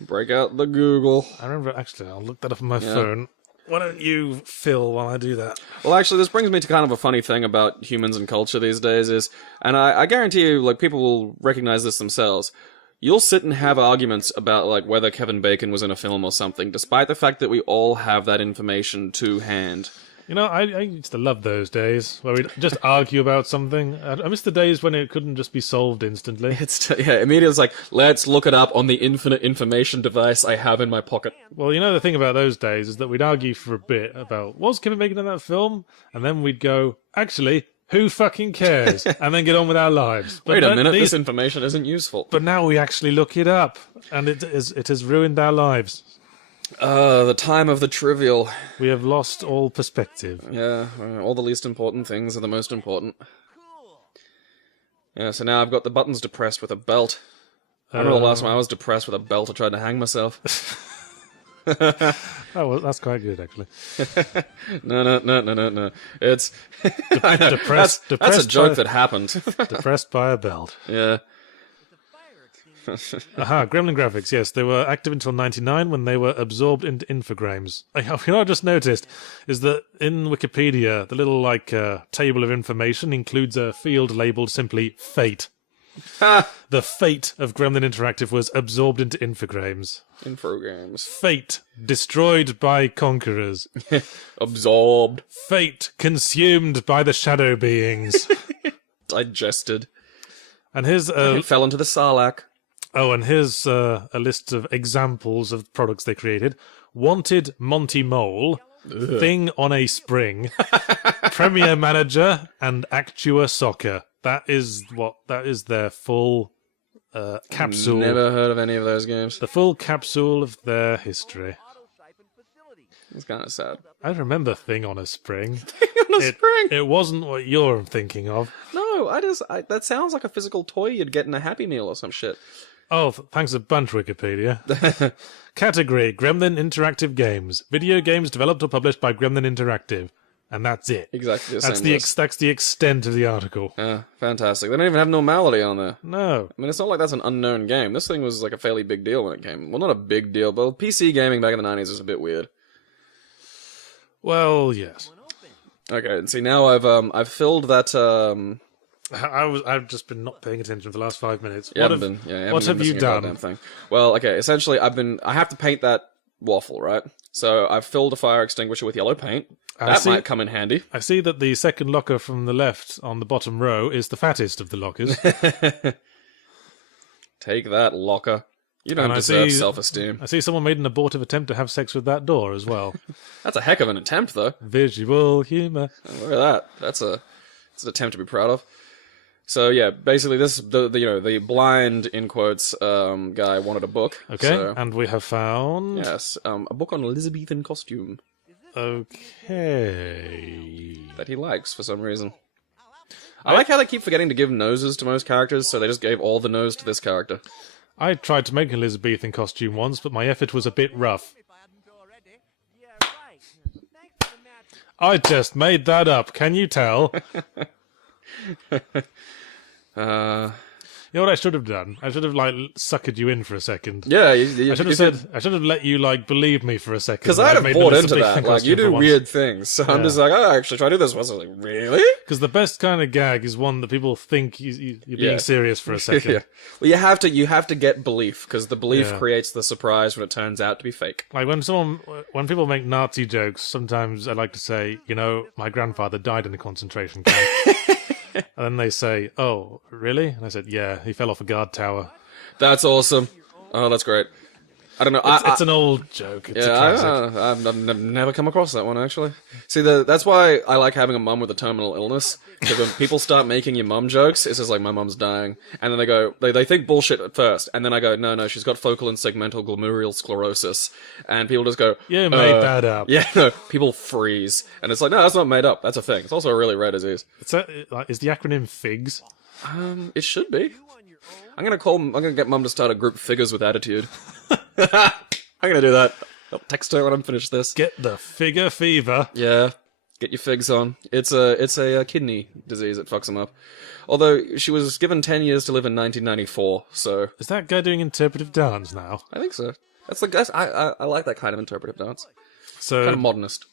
Break out the Google. I remember, actually, I'll look that up on my phone. Why don't you fill while I do that? Well, actually, this brings me to kind of a funny thing about humans and culture these days is, and I guarantee you, like, people will recognize this themselves. You'll sit and have arguments about, like, whether Kevin Bacon was in a film or something, despite the fact that we all have that information to hand. You know, I used to love those days where we'd just argue about something. I miss the days when it couldn't just be solved instantly. Immediately it's like, let's look it up on the infinite information device I have in my pocket. Well, you know, the thing about those days is that we'd argue for a bit about, was Kevin Bacon in that film? And then we'd go, actually, who fucking cares? And then get on with our lives. But wait a minute, this information isn't useful. But now we actually look it up, and it has ruined our lives. The time of the trivial. We have lost all perspective. Yeah, all the least important things are the most important. Yeah, so now I've got the buttons depressed with a belt. I remember the last time I was depressed with a belt, I tried to hang myself. Oh, well, that's quite good, actually. No. It's... depressed that's a joke that happened. Depressed by a belt. Yeah. Gremlin Graphics, yes. They were active until 1999 when they were absorbed into Infogrames. You know what I just noticed is that in Wikipedia, the little, table of information includes a field labelled simply Fate. The fate of Gremlin Interactive was absorbed into Infogrames. Infogrames. Fate, destroyed by conquerors. Absorbed. Fate, consumed by the shadow beings. digested. And here's It fell into the sarlacc. and here's a list of examples of products they created: Wanted Monty Mole, Thing on a Spring, Premier Manager, and Actua Soccer. That is their full capsule. Never heard of any of those games. The full capsule of their history. It's kind of sad. I remember Thing on a Spring. On a spring. It wasn't what you're thinking of. No, that sounds like a physical toy you'd get in a Happy Meal or some shit. Oh, thanks a bunch, Wikipedia. Category: Gremlin Interactive Games. Video games developed or published by Gremlin Interactive. And that's it. Exactly the same list. That's the extent of the article. Fantastic. They don't even have Normality on there. No. I mean, it's not like that's an unknown game. This thing was like a fairly big deal when it came. Well, not a big deal, but PC gaming back in the 90s was a bit weird. Well, yes. Okay, and see, now I've filled that, I've just been not paying attention for the last 5 minutes. What have you done? Thing. Well, okay, essentially I have to paint that waffle, right? So I've filled a fire extinguisher with yellow paint. That might come in handy. I see that the second locker from the left on the bottom row is the fattest of the lockers. Take that, locker. You don't deserve self-esteem. I see someone made an abortive attempt to have sex with that door as well. That's a heck of an attempt, though. Visual humour. Look at that. That's an attempt to be proud of. So yeah, basically the blind in quotes guy wanted a book. Okay, so, and we have found a book on Elizabethan costume. Okay. That he likes for some reason. I like how they keep forgetting to give noses to most characters, so they just gave all the nose to this character. I tried to make an Elizabethan costume once, but my effort was a bit rough. I just made that up, can you tell? You know what I should have done? I should have, suckered you in for a second. Yeah, I should have let you, believe me for a second. Because I'd have bought into that. You do weird things. So I'm just like, I actually try to do this once. I was like, really? Because the best kind of gag is one that people think you're being serious for a second. Yeah. Well, you have to get belief, because the belief creates the surprise when it turns out to be fake. Like when people make Nazi jokes, sometimes I like to say, my grandfather died in a concentration camp. And then they say, "Oh, really?" And I said, "Yeah, he fell off a guard tower." That's awesome. Oh, that's great. I don't know. It's an old joke. It's a classic. I've never come across that one, actually. See, that's why I like having a mum with a terminal illness. Because when people start making your mum jokes, it's just like, my mum's dying. And then they go, they think bullshit at first. And then I go, no, she's got focal and segmental glomerular sclerosis. And people just go, you made that up. Yeah, no, people freeze. And it's like, no, that's not made up. That's a thing. It's also a really rare disease. Is the acronym FIGS? It should be. I'm gonna get mum to start a group Figures with Attitude. I'm gonna do that. I'll text her when I'm finished this. Get the figure fever. Yeah, get your figs on. It's a kidney disease that fucks them up. Although she was given 10 years to live in 1994, so is that guy doing interpretive dance now? I think so. I like that kind of interpretive dance. So kind of modernist.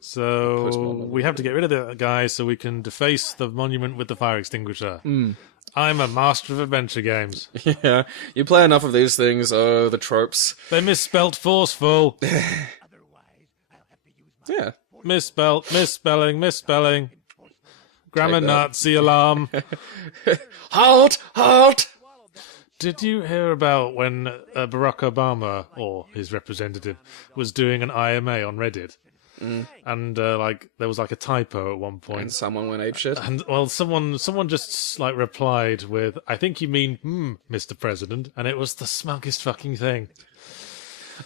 So we have to get rid of the guy so we can deface the monument with the fire extinguisher. I'm a master of adventure games. Yeah, you play enough of these things, oh, the tropes. They misspelt forceful. Yeah. Misspelling. Grammar Nazi alarm. Halt! Did you hear about when Barack Obama, or his representative, was doing an IMA on Reddit? And there was a typo at one point, and someone went apeshit. And someone just replied with, "I think you mean Mr. President," and it was the smuggest fucking thing.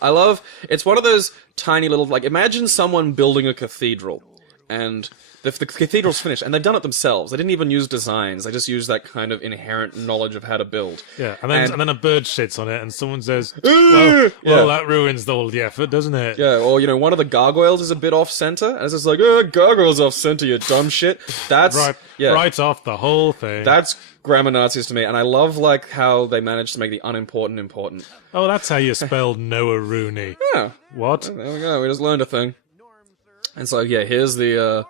It's one of those tiny little, imagine someone building a cathedral, and the cathedral's finished, and they've done it themselves. They didn't even use designs. They just used that kind of inherent knowledge of how to build. Yeah, and then a bird shits on it, and someone says, well, that ruins all the effort, doesn't it? Yeah, or, one of the gargoyles is a bit off-center, and it's just like, gargoyles off-center, you dumb shit. That's... Right off the whole thing. That's grammar Nazis to me, and I love, how they managed to make the unimportant important. Oh, that's how you spell Noah Rooney. Yeah. What? There we go, we just learned a thing. And so, yeah, here's the,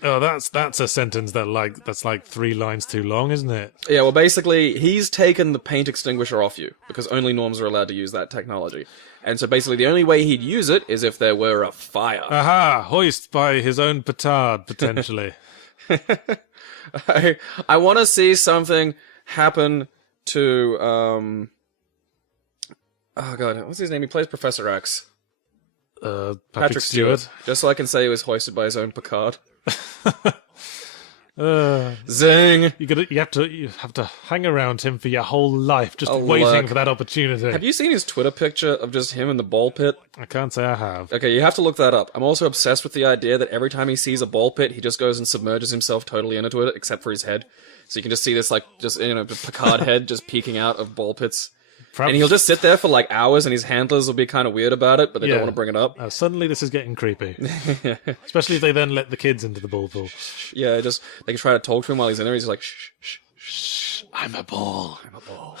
Oh, that's a sentence that's 3 lines too long, isn't it? Yeah, well, basically, he's taken the paint extinguisher off you, because only norms are allowed to use that technology. And so basically, the only way he'd use it is if there were a fire. Aha! Hoist by his own petard, potentially. I want to see something happen to oh god, what's his name? He plays Professor X. Patrick Stewart. Just so I can say he was hoisted by his own Picard. Zing! You have to hang around him for your whole life, just waiting for that opportunity. Have you seen his Twitter picture of just him in the ball pit? I can't say I have. Okay, you have to look that up. I'm also obsessed with the idea that every time he sees a ball pit, he just goes and submerges himself totally into it, except for his head. So you can just see this, like, just, you know, Picard head just peeking out of ball pits. Perhaps. And he'll just sit there for, like, hours, and his handlers will be kind of weird about it, but they don't want to bring it up. Suddenly this is getting creepy. Especially if they then let the kids into the ball pool. Yeah, just, they can try to talk to him while he's in there, he's like, shh, shh, shh, shh, I'm a ball. I'm a ball.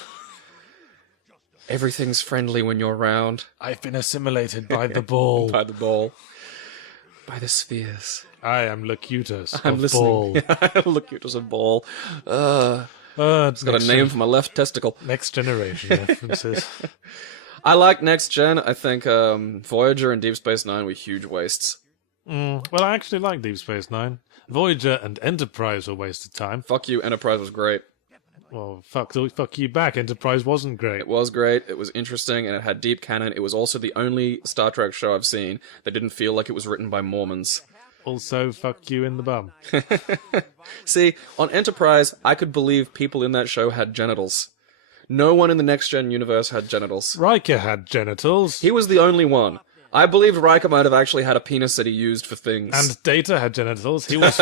Everything's friendly when you're around. I've been assimilated by the ball. By the ball. By the spheres. I am Locutus I'm of listening. ball. I'm Locutus of ball. It's got a name for my left testicle. Next generation references. I like Next Gen. I think Voyager and Deep Space Nine were huge wastes. Well, I actually like Deep Space Nine. Voyager and Enterprise were a waste of time. Fuck you, Enterprise was great. Well, fuck you back. Enterprise wasn't great. It was great. It was interesting, and it had deep canon. It was also the only Star Trek show I've seen that didn't feel like it was written by Mormons. Also, fuck you in the bum. See, on Enterprise, I could believe people in that show had genitals. No one in the Next Gen universe had genitals. Riker had genitals. He was the only one. I believed Riker might have actually had a penis that he used for things. And Data had genitals. He was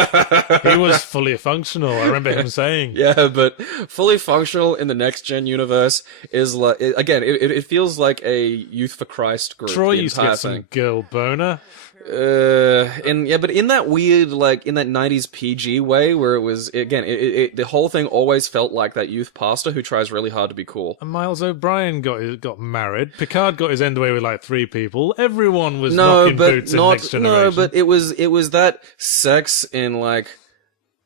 fully functional. I remember him saying. Yeah, but fully functional in the Next Gen universe is like, again, it feels like a Youth for Christ group. Troy used to get some girl boner. But in that weird, like, in that 90s PG way, where it was, again, the whole thing always felt like that youth pastor who tries really hard to be cool. And Miles O'Brien got married. Picard got his end away with, like, 3 people. Everyone was knocking boots in Next Generation. No, but it was that sex in, like,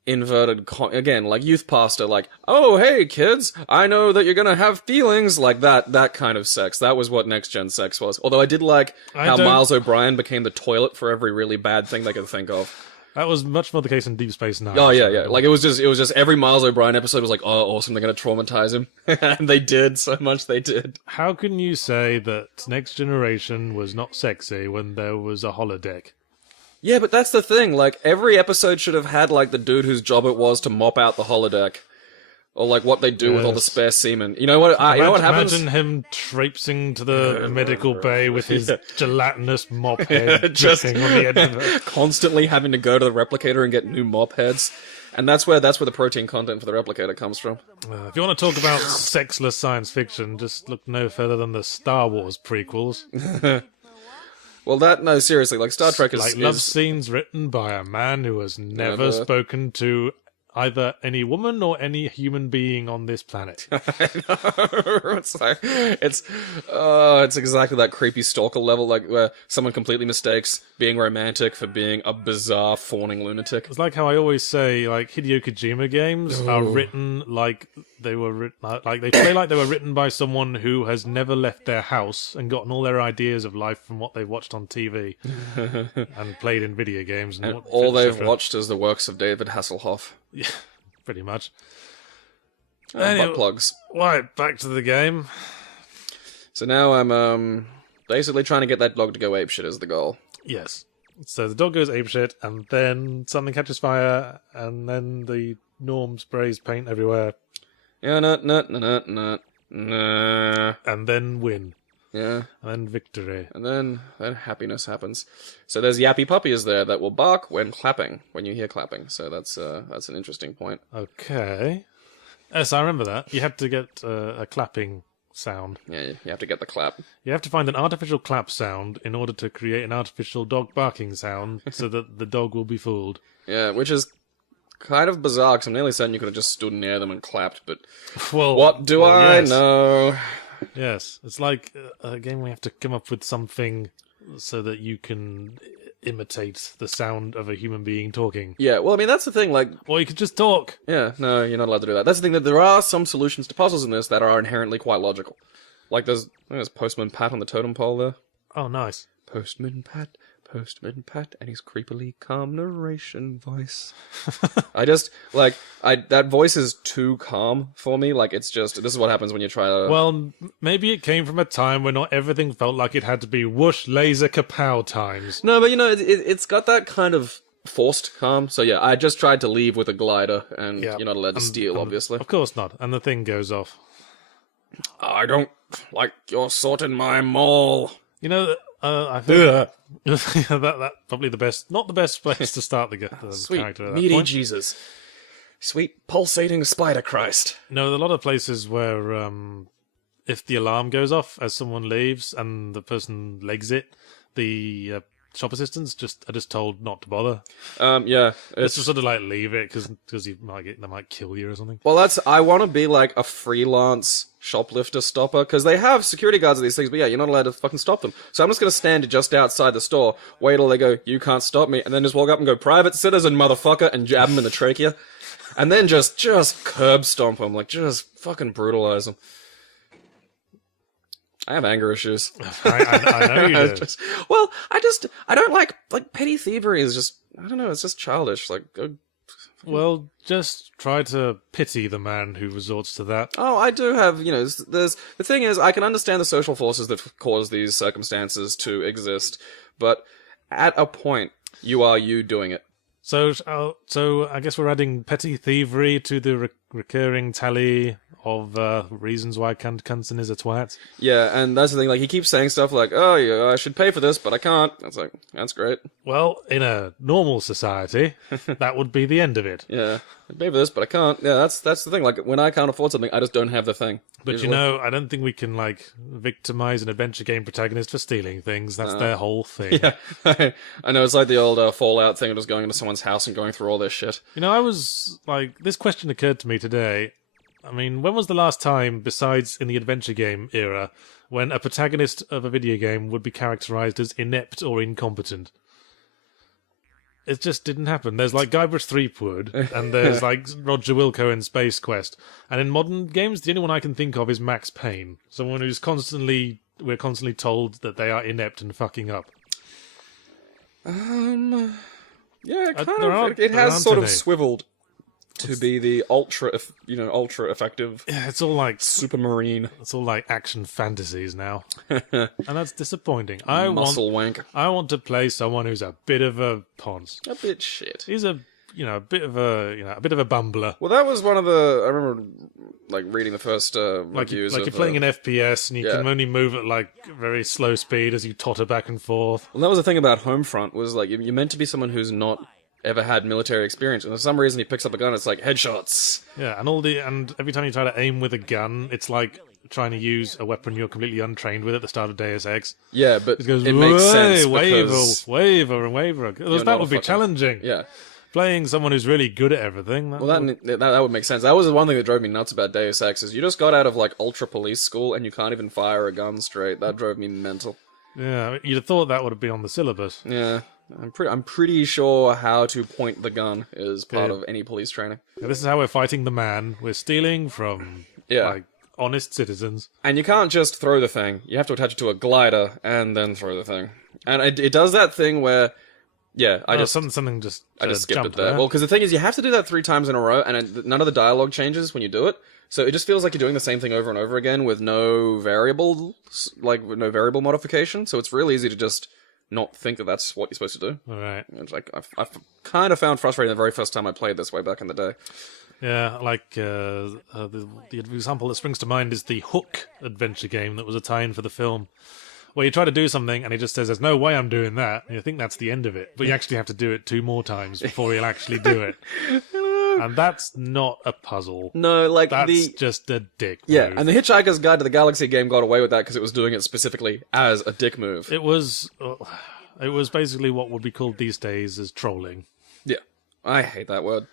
inverted, again, like youth pastor, like, oh, hey, kids, I know that you're gonna have feelings, like that kind of sex. That was what Next Gen sex was. Although I did like how Miles O'Brien became the toilet for every really bad thing they could think of. That was much more the case in Deep Space Nine. Oh, yeah. Like, it was just every Miles O'Brien episode was like, oh, awesome, they're gonna traumatize him. And they did, so much they did. How can you say that Next Generation was not sexy when there was a holodeck? Yeah, but that's the thing, like, every episode should have had, like, the dude whose job it was to mop out the holodeck. Or, like, what they do with all the spare semen. You know what happens? Imagine him traipsing to the medical bay with his gelatinous mop head just on the edge of it. Constantly having to go to the replicator and get new mop heads. And that's where the protein content for the replicator comes from. If you want to talk about sexless science fiction, just look no further than the Star Wars prequels. Well, no, seriously, like, Star Trek is... Like, love scenes written by a man who has never spoken to either any woman or any human being on this planet. I know. It's exactly that creepy stalker level, like, where someone completely mistakes being romantic for being a bizarre, fawning lunatic. It's like how I always say, like, Hideo Kojima games are written like they were written, like they play like they were written by someone who has never left their house and gotten all their ideas of life from what they've watched on TV and played in video games. And all they've watched is the works of David Hasselhoff. Yeah, pretty much. Butt plugs. Right, back to the game. So now I'm basically trying to get that dog to go apeshit is the goal. Yes. So the dog goes apeshit, and then something catches fire, and then the Norm sprays paint everywhere. Yeah, and then win. Yeah. And then victory. And then happiness happens. So there's yappy puppies there that will bark when clapping, when you hear clapping. So that's an interesting point. Okay. Yes, I remember that. You have to get a clapping sound. Yeah, you have to get the clap. You have to find an artificial clap sound in order to create an artificial dog barking sound so that the dog will be fooled. Yeah, which is kind of bizarre, because I'm nearly certain you could have just stood near them and clapped, but well, what do I know? Yes, it's like a game where you have to come up with something so that you can imitate the sound of a human being talking. Yeah, well, I mean, that's the thing, like... Or you could just talk. Yeah, no, you're not allowed to do that. That's the thing, that there are some solutions to puzzles in this that are inherently quite logical. Like, there's Postman Pat on the totem pole there. Oh, nice. Postman Pat, postman Pat and his creepily calm narration voice. That voice is too calm for me. Like, it's just, this is what happens when you try to... Well, maybe it came from a time when not everything felt like it had to be whoosh, laser, kapow times. No, but it's got that kind of forced calm. So yeah, I just tried to leave with a glider, and you're not allowed to steal, obviously. Of course not, and the thing goes off. I don't like your sort in my mall. I think that probably not the best place to start the Sweet, character at that meaty point. Jesus. Sweet, pulsating Spider Christ. No, a lot of places where if the alarm goes off as someone leaves and the person legs it, the shop assistants are just told not to bother. Yeah. It's just sort of like leave it because they might kill you or something. Well, I want to be like a freelance shoplifter stopper, because they have security guards at these things, but yeah, you're not allowed to fucking stop them. So I'm just going to stand just outside the store, wait till they go, you can't stop me, and then just walk up and go, private citizen, motherfucker, and jab them in the trachea. And then just curb stomp them, like, just fucking brutalize them. I have anger issues. I know you do. I don't like petty thievery is just, I don't know, it's just childish. Like, well, just try to pity the man who resorts to that. oh, I do have, the thing is, I can understand the social forces that cause these circumstances to exist, but at a point, you are you doing it. So I guess we're adding petty thievery to the recurring tally of reasons why Cunson is a twat. Yeah, and that's the thing, like, he keeps saying stuff like, oh, yeah, I should pay for this, but I can't. It's like, that's great. Well, in a normal society, that would be the end of it. Yeah, I pay for this, but I can't. Yeah, that's the thing, like, when I can't afford something, I just don't have the thing. But usually. I don't think we can, like, victimize an adventure game protagonist for stealing things. That's their whole thing. Yeah, I know, it's like the old Fallout thing of just going into someone's house and going through all their shit. I was, like, this question occurred to me today. I mean, when was the last time, besides in the adventure game era, when a protagonist of a video game would be characterized as inept or incompetent? It just didn't happen. There's, like, Guybrush Threepwood, and there's, like, Roger Wilco in Space Quest. And in modern games, the only one I can think of is Max Payne. Someone who's we're constantly told that they are inept and fucking up. Yeah, it has sort of swiveled to be the ultra effective. Yeah, it's all like Supermarine. It's all like action fantasies now, and that's disappointing. Muscle wank. I want to play someone who's a bit of a ponce. A bit shit. He's a bit of a bumbler. Well, that was one of the. I remember, like, reading the first reviews. You're playing an FPS and you can only move at like very slow speed as you totter back and forth. Well, that was the thing about Homefront, was like you're meant to be someone who's not ever had military experience, and for some reason he picks up a gun, it's like headshots. Yeah, and every time you try to aim with a gun, it's like trying to use a weapon you're completely untrained with at the start of Deus Ex. Yeah, but it goes, makes sense because waver. That would be challenging. Yeah. Playing someone who's really good at everything. That would make sense. That was the one thing that drove me nuts about Deus Ex, is you just got out of, like, ultra police school and you can't even fire a gun straight. That drove me mental. Yeah, you'd have thought that would have been on the syllabus. Yeah. I'm pretty sure how to point the gun is part of any police training. Yeah, this is how we're fighting the man. We're stealing from like honest citizens. And you can't just throw the thing. You have to attach it to a glider and then throw the thing. And it does that thing where, I just skipped it there. Well, because the thing is, you have to do that 3 times in a row, and none of the dialogue changes when you do it. So it just feels like you're doing the same thing over and over again with no variable modification. So it's real easy to just not think that that's what you're supposed to do. All right. It's like I've kind of found frustrating the very first time I played this way back in the day. Yeah, like the example that springs to mind is the Hook adventure game that was a tie-in for the film, where you try to do something and he just says, "There's no way I'm doing that," and you think that's the end of it, but you actually have to do it 2 more times before he'll actually do it. And that's not a puzzle. No, like that's just a dick move. Yeah, and the Hitchhiker's Guide to the Galaxy game got away with that because it was doing it specifically as a dick move. It was basically what would be called these days as trolling. Yeah, I hate that word.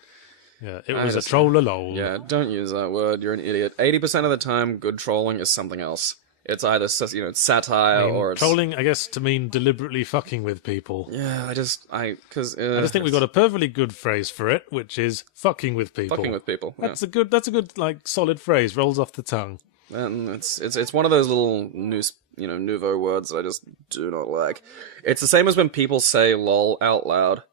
Yeah, it was a troll-a-lol. Yeah, don't use that word. You're an idiot. 80% of the time, good trolling is something else. It's either, it's satire or it's... Trolling, I guess, to mean deliberately fucking with people. Yeah, I just think we've got a perfectly good phrase for it, which is fucking with people. Fucking with people. Yeah. That's a good, like, solid phrase. Rolls off the tongue. And it's one of those little nouveau words that I just do not like. It's the same as when people say lol out loud.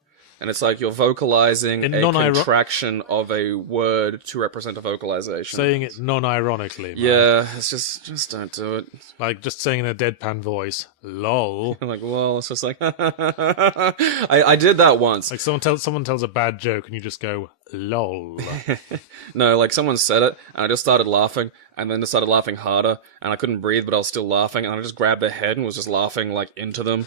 And it's like you're vocalizing a contraction of a word to represent a vocalization. Saying it non-ironically. Man. Yeah, it's just don't do it. Like just saying in a deadpan voice, lol. Like, well, it's just like, I did that once. Like someone tells a bad joke and you just go, lol. No, like someone said it and I just started laughing and then I started laughing harder and I couldn't breathe but I was still laughing and I just grabbed their head and was just laughing like into them.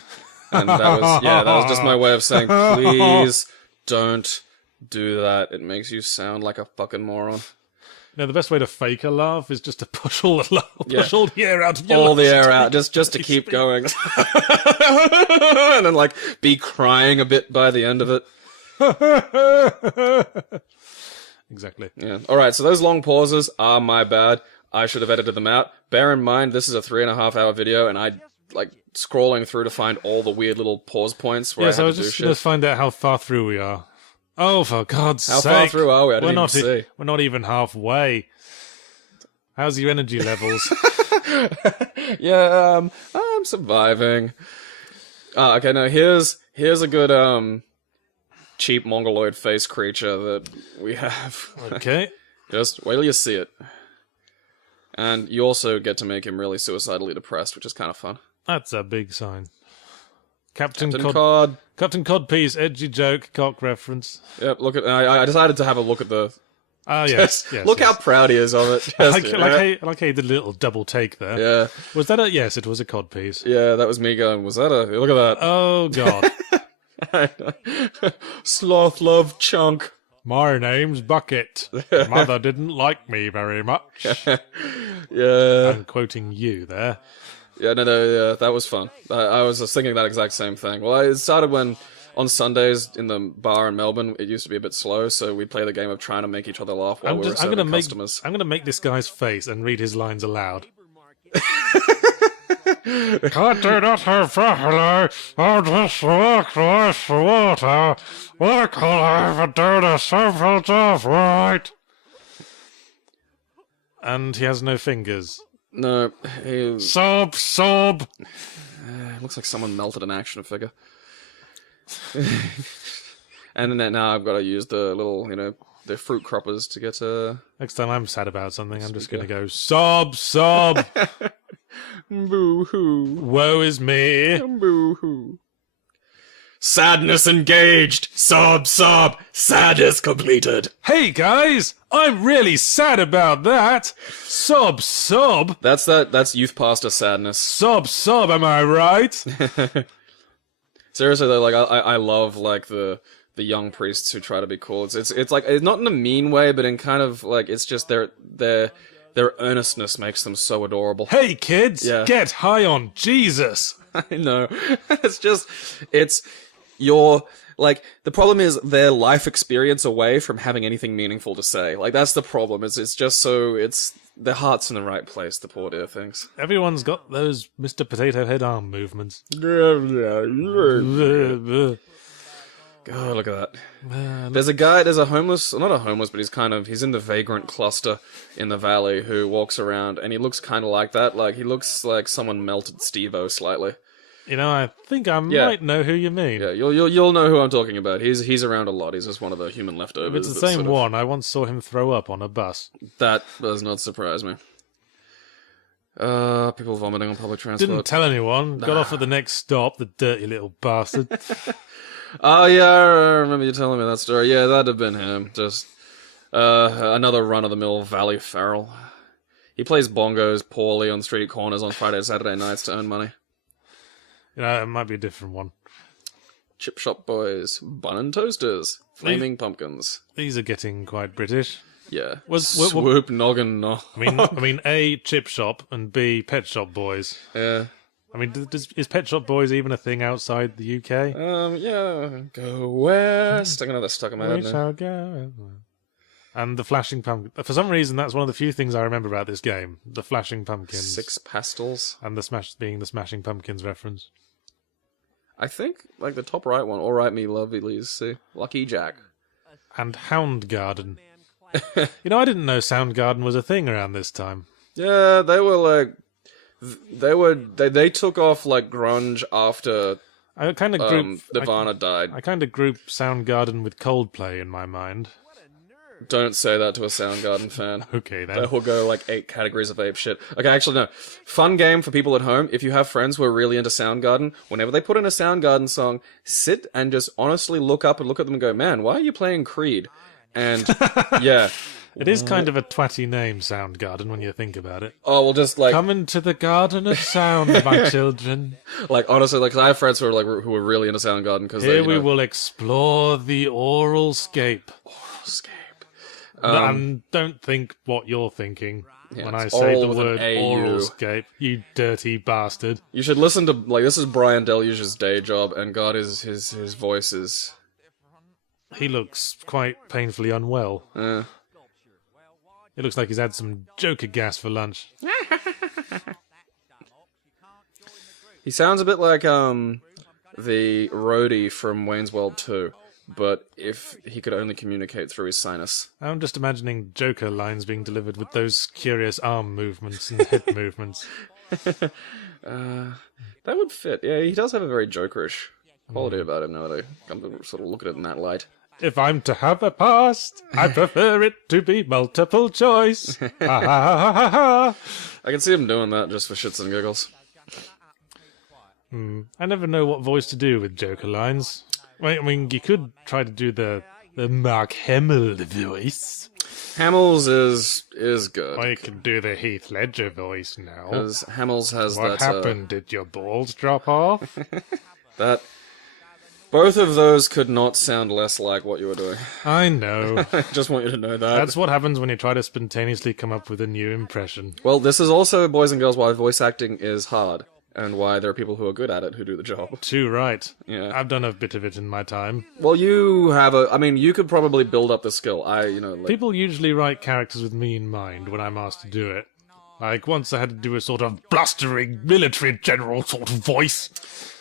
And that was just my way of saying, please don't do that. It makes you sound like a fucking moron. The best way to fake a laugh is just to push all the air out of your all the air out, just to keep going. And then, like, be crying a bit by the end of it. Exactly. Yeah. Alright, so those long pauses are my bad. I should have edited them out. Bear in mind, this is a 3.5 hour video, and I, like, scrolling through to find all the weird little pause points where I had to do shit. Yes, I was just going to find out how far through we are. Oh, for God's sake. How far through are we? I didn't even see. We're not even halfway. How's your energy levels? Yeah, I'm surviving. Okay, now here's a good, cheap mongoloid face creature that we have. Okay. Just wait till you see it. And you also get to make him really suicidally depressed, which is kind of fun. That's a big sign. Captain Cod. Captain Codpiece, edgy joke, cock reference. Yep, look at. I decided to have a look at the. Oh, yes. Look how proud he is of it. Like how he did a little double take there. Yeah. Was that a. Yes, it was a codpiece. Yeah, that was me going, was that a. Look at that. Oh, God. Sloth love chunk. My name's Bucket. Mother didn't like me very much. Yeah. I'm quoting you there. Yeah, no, yeah, that was fun. I was just thinking that exact same thing. Well, it started when, on Sundays in the bar in Melbourne, it used to be a bit slow, so we'd play the game of trying to make each other laugh while we were serving customers. I'm going to make this guy's face and read his lines aloud. Can't do nothing properly. I'll just work rice for water. Why can't I even do the simple job right? And he has no fingers. No, Sob! Looks like someone melted an action figure. And then now I've got to use the little, the fruit croppers to get Next time I'm sad about something, I'm just going to go, sob! Boo-hoo. Woe is me. Boo-hoo. Sadness engaged! Sob! Sadness completed! Hey guys! I'm really sad about that! Sob! That's youth pastor sadness. Sob, am I right? Seriously though, like, I love, like, the young priests who try to be cool. It's like, it's not in a mean way, but in kind of, like, it's just their earnestness makes them so adorable. Hey kids! Yeah. Get high on Jesus! I know. Like, the problem is their life experience away from having anything meaningful to say. Like, that's the problem. It's just so, their heart's in the right place, the poor dear things. Everyone's got those Mr. Potato Head arm movements. Oh, look at that. There's a homeless, not a homeless, but he's in the vagrant cluster in the valley who walks around, and he looks kind of like that. Like, he looks like someone melted Steve-O slightly. I think I might know who you mean. Yeah, you'll know who I'm talking about. He's around a lot. He's just one of the human leftovers. If it's the same one, I once saw him throw up on a bus. That does not surprise me. People vomiting on public transport. Didn't tell anyone. Got off at the next stop, the dirty little bastard. Oh yeah, I remember you telling me that story. Yeah, that'd have been him. Just another run-of-the-mill Valley Feral. He plays bongos poorly on street corners on Friday and Saturday nights to earn money. It might be a different one. Chip Shop Boys, Bun and Toasters, Flaming Pumpkins. These are getting quite British. Yeah. Swoop Noggin no. I mean, A, Chip Shop, and B, Pet Shop Boys. Yeah. I mean, is Pet Shop Boys even a thing outside the UK? Yeah. Go west. I got another stuck in my head now. Go. And the Flashing Pumpkin. For some reason, that's one of the few things I remember about this game. The Flashing Pumpkins. 6 pastels. And being the Smashing Pumpkins reference. I think, like, the top right one, Alright Me Lovelies, see? Lucky Jack. And Hound Garden. I didn't know Soundgarden was a thing around this time. Yeah, they were, like, They took off like grunge after I kind of group Nirvana died. I kind of group Soundgarden with Coldplay in my mind. Don't say that to a Soundgarden fan. Okay, then. That will go like 8 categories of ape shit. Okay, actually, no. Fun game for people at home. If you have friends who are really into Soundgarden, whenever they put in a Soundgarden song, sit and just honestly look up and look at them and go, man, why are you playing Creed? And, yeah. It is kind of a twatty name, Soundgarden, when you think about it. Oh, well, just like... Come into the garden of sound, my children. Like, honestly, like, 'cause I have friends who are, like, who are really into Soundgarden, because Here we will explore the oral scape. And don't think what you're thinking when I say the word oral scape, you dirty bastard. You should listen to, like, this is Brian Deluge's day job, and God, his voice is... He looks quite painfully unwell. It looks like he's had some Joker gas for lunch. He sounds a bit like, the roadie from Wayne's World 2. But if he could only communicate through his sinus. I'm just imagining Joker lines being delivered with those curious arm movements and head movements. That would fit. Yeah, he does have a very Jokerish quality about him now that I come to sort of look at it in that light. If I'm to have a past, I prefer it to be multiple choice. I can see him doing that just for shits and giggles. I never know what voice to do with Joker lines. I mean, you could try to do the Mark Hamill voice. Hamill's is good. Or you could do the Heath Ledger voice now. Because Hamill's has what happened? Did your balls drop off? That... Both of those could not sound less like what you were doing. I know. I just want you to know that. That's what happens when you try to spontaneously come up with a new impression. Well, this is also, boys and girls, why voice acting is hard. And why there are people who are good at it who do the job. Too right. Yeah. I've done a bit of it in my time. Well, you have I mean, you could probably build up the skill. Like... People usually write characters with me in mind when I'm asked to do it. Like, once I had to do a sort of blustering military general sort of voice.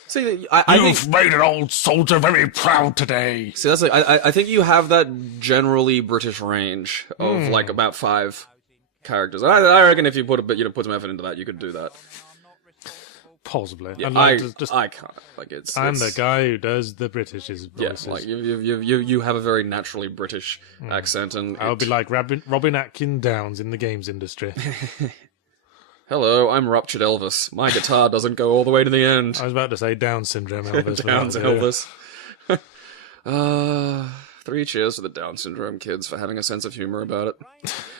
See, You've made an old soldier very proud today. See, that's I think you have that generally British range of, like, about 5 characters. I reckon if you put some effort into that, you could do that. Possibly. Yeah, I can't. Like, I'm the guy who does the British's voices. Yeah, like you have a very naturally British accent, and I'll be like Robin Atkin Downs in the games industry. Hello, I'm Ruptured Elvis. My guitar doesn't go all the way to the end. I was about to say Down syndrome Elvis. Down Elvis. 3 cheers to the Down syndrome kids for having a sense of humor about it.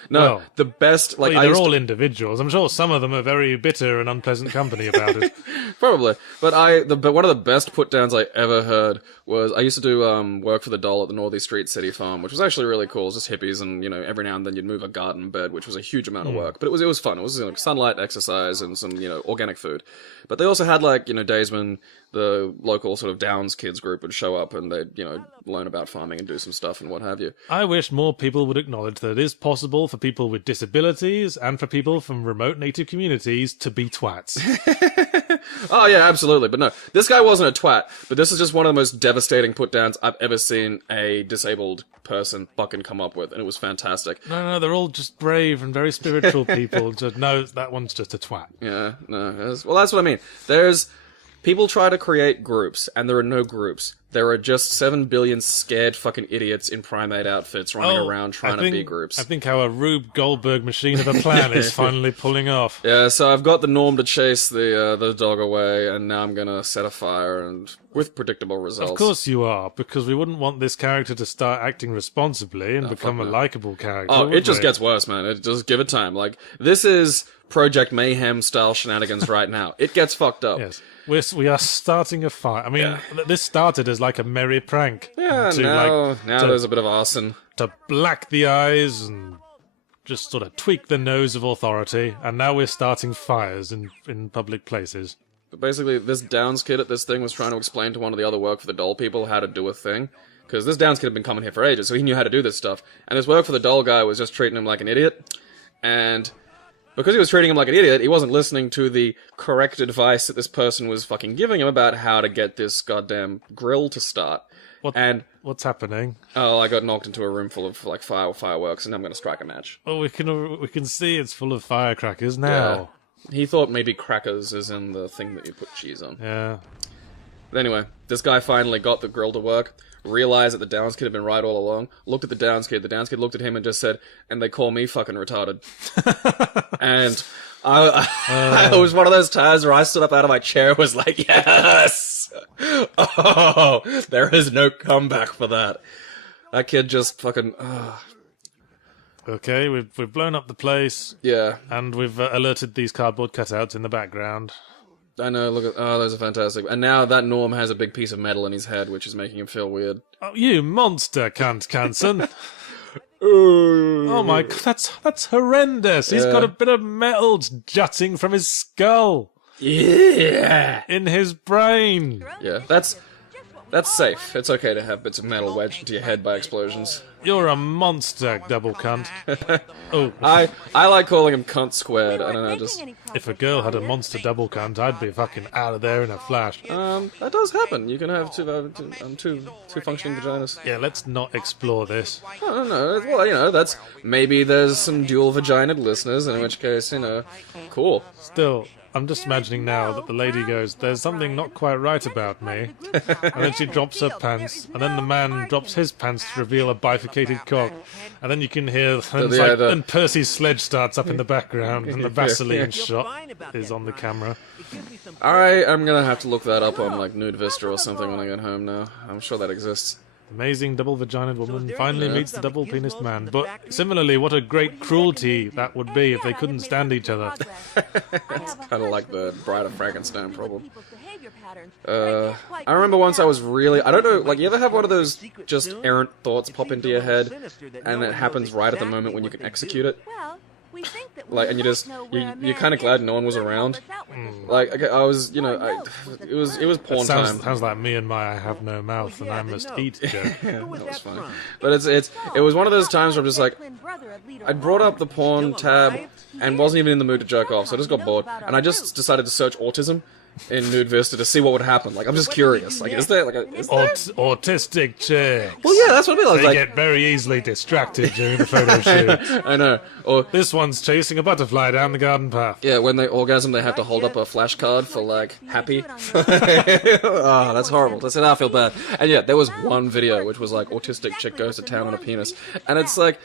No, well, the best... like they're all individuals. I'm sure some of them are very bitter and unpleasant company about it. Probably. But one of the best put-downs I ever heard was... I used to do work for the doll at the Northeast Street City Farm, which was actually really cool. It was just hippies, and, you know, every now and then you'd move a garden bed, which was a huge amount of work. But it was fun. It was, you know, sunlight, exercise, and some, you know, organic food. But they also had, like, you know, days when the local sort of Downs kids group would show up and they'd, you know, learn about farming and do some stuff and what have you. I wish more people would acknowledge that it is possible for people with disabilities and for people from remote native communities to be twats. Oh, yeah, absolutely. But no, this guy wasn't a twat, but this is just one of the most devastating put-downs I've ever seen a disabled person fucking come up with, and it was fantastic. No, they're all just brave and very spiritual people. No, that one's just a twat. Yeah, no. Well, that's what I mean. People try to create groups, and there are no groups. There are just 7 billion scared fucking idiots in primate outfits running around trying to be groups. I think how a Rube Goldberg machine of a plan is finally pulling off. Yeah, so I've got the norm to chase the dog away, and now I'm gonna set a fire, and with predictable results. Of course you are, because we wouldn't want this character to start acting responsibly and become a likable character. Oh, it just gets worse, man. Just give it time. Like, this is Project Mayhem style shenanigans right now. It gets fucked up. Yes. We are starting a fight. I mean, this started as like a merry prank. Yeah, now there's a bit of arson. To black the eyes and just sort of tweak the nose of authority, and now we're starting fires in public places. But basically, this Downs kid at this thing was trying to explain to one of the other work for the doll people how to do a thing. Because this Downs kid had been coming here for ages, so he knew how to do this stuff. And his work for the doll guy was just treating him like an idiot. And... because he was treating him like an idiot, he wasn't listening to the correct advice that this person was fucking giving him about how to get this goddamn grill to start. What's happening? Oh, I got knocked into a room full of like fireworks, and I'm going to strike a match. Oh, we can see it's full of firecrackers now. He thought maybe crackers is in the thing that you put cheese on. Yeah. But anyway, this guy finally got the grill to work, realized that the Downs kid had been right all along, looked at the Downs kid looked at him and just said, and they call me fucking retarded. And it was one of those times where I stood up out of my chair and was like, yes! Oh, there is no comeback for that. That kid just fucking... Okay, we've blown up the place. Yeah. And we've alerted these cardboard cutouts in the background. I know, look at... Oh, those are fantastic. And now that Norm has a big piece of metal in his head, which is making him feel weird. Oh, you monster, cunt, Canson. Oh my god, that's horrendous. He's got a bit of metal jutting from his skull. Yeah. In his brain. Yeah, that's safe. It's okay to have bits of metal wedged into your head by explosions. You're a monster, double cunt. Oh, I like calling him cunt squared. I don't know, just... If a girl had a monster double cunt, I'd be fucking out of there in a flash. That does happen. You can have two functioning vaginas. Yeah, let's not explore this. No. Well, you know, that's... Maybe there's some dual vaginaed listeners, in which case, you know, cool. Still, I'm just imagining now that the lady goes, there's something not quite right about me. And then she drops her pants, and then the man drops his pants to reveal a bifurcated cock. And then you can hear, and Percy's sledge starts up in the background, and the Vaseline shot is on the camera. I'm gonna have to look that up on, like, Nude Vista or something when I get home now. I'm sure that exists. Amazing double-vaginaed woman finally meets the double-penis man. But similarly, what a great cruelty that would be if they couldn't stand each other. It's kind of like the Bride of Frankenstein problem. I remember once I was really... I don't know, like, you ever have one of those just errant thoughts pop into your head, and it happens right at the moment when you can execute it? Like, and you're kind of glad no one was around. Like, okay, I was, you know, it was porn time. Sounds like me and my I have no mouth and I must eat joke. That was funny. But it was one of those times where I'm just like, I brought up the porn tab and wasn't even in the mood to jerk off, so I just got bored, and I just decided to search autism in Nude Vista to see what would happen. Like, I'm just curious. Like, is there autistic chicks? Well, yeah, that's what I mean. They get very easily distracted during the photo shoot. I know. Or this one's chasing a butterfly down the garden path. Yeah, when they orgasm, they have to hold up a flashcard for, like, happy. Oh, that's horrible. That's now I feel bad. And yeah, there was one video which was like, autistic chick goes to town on a penis, and it's like,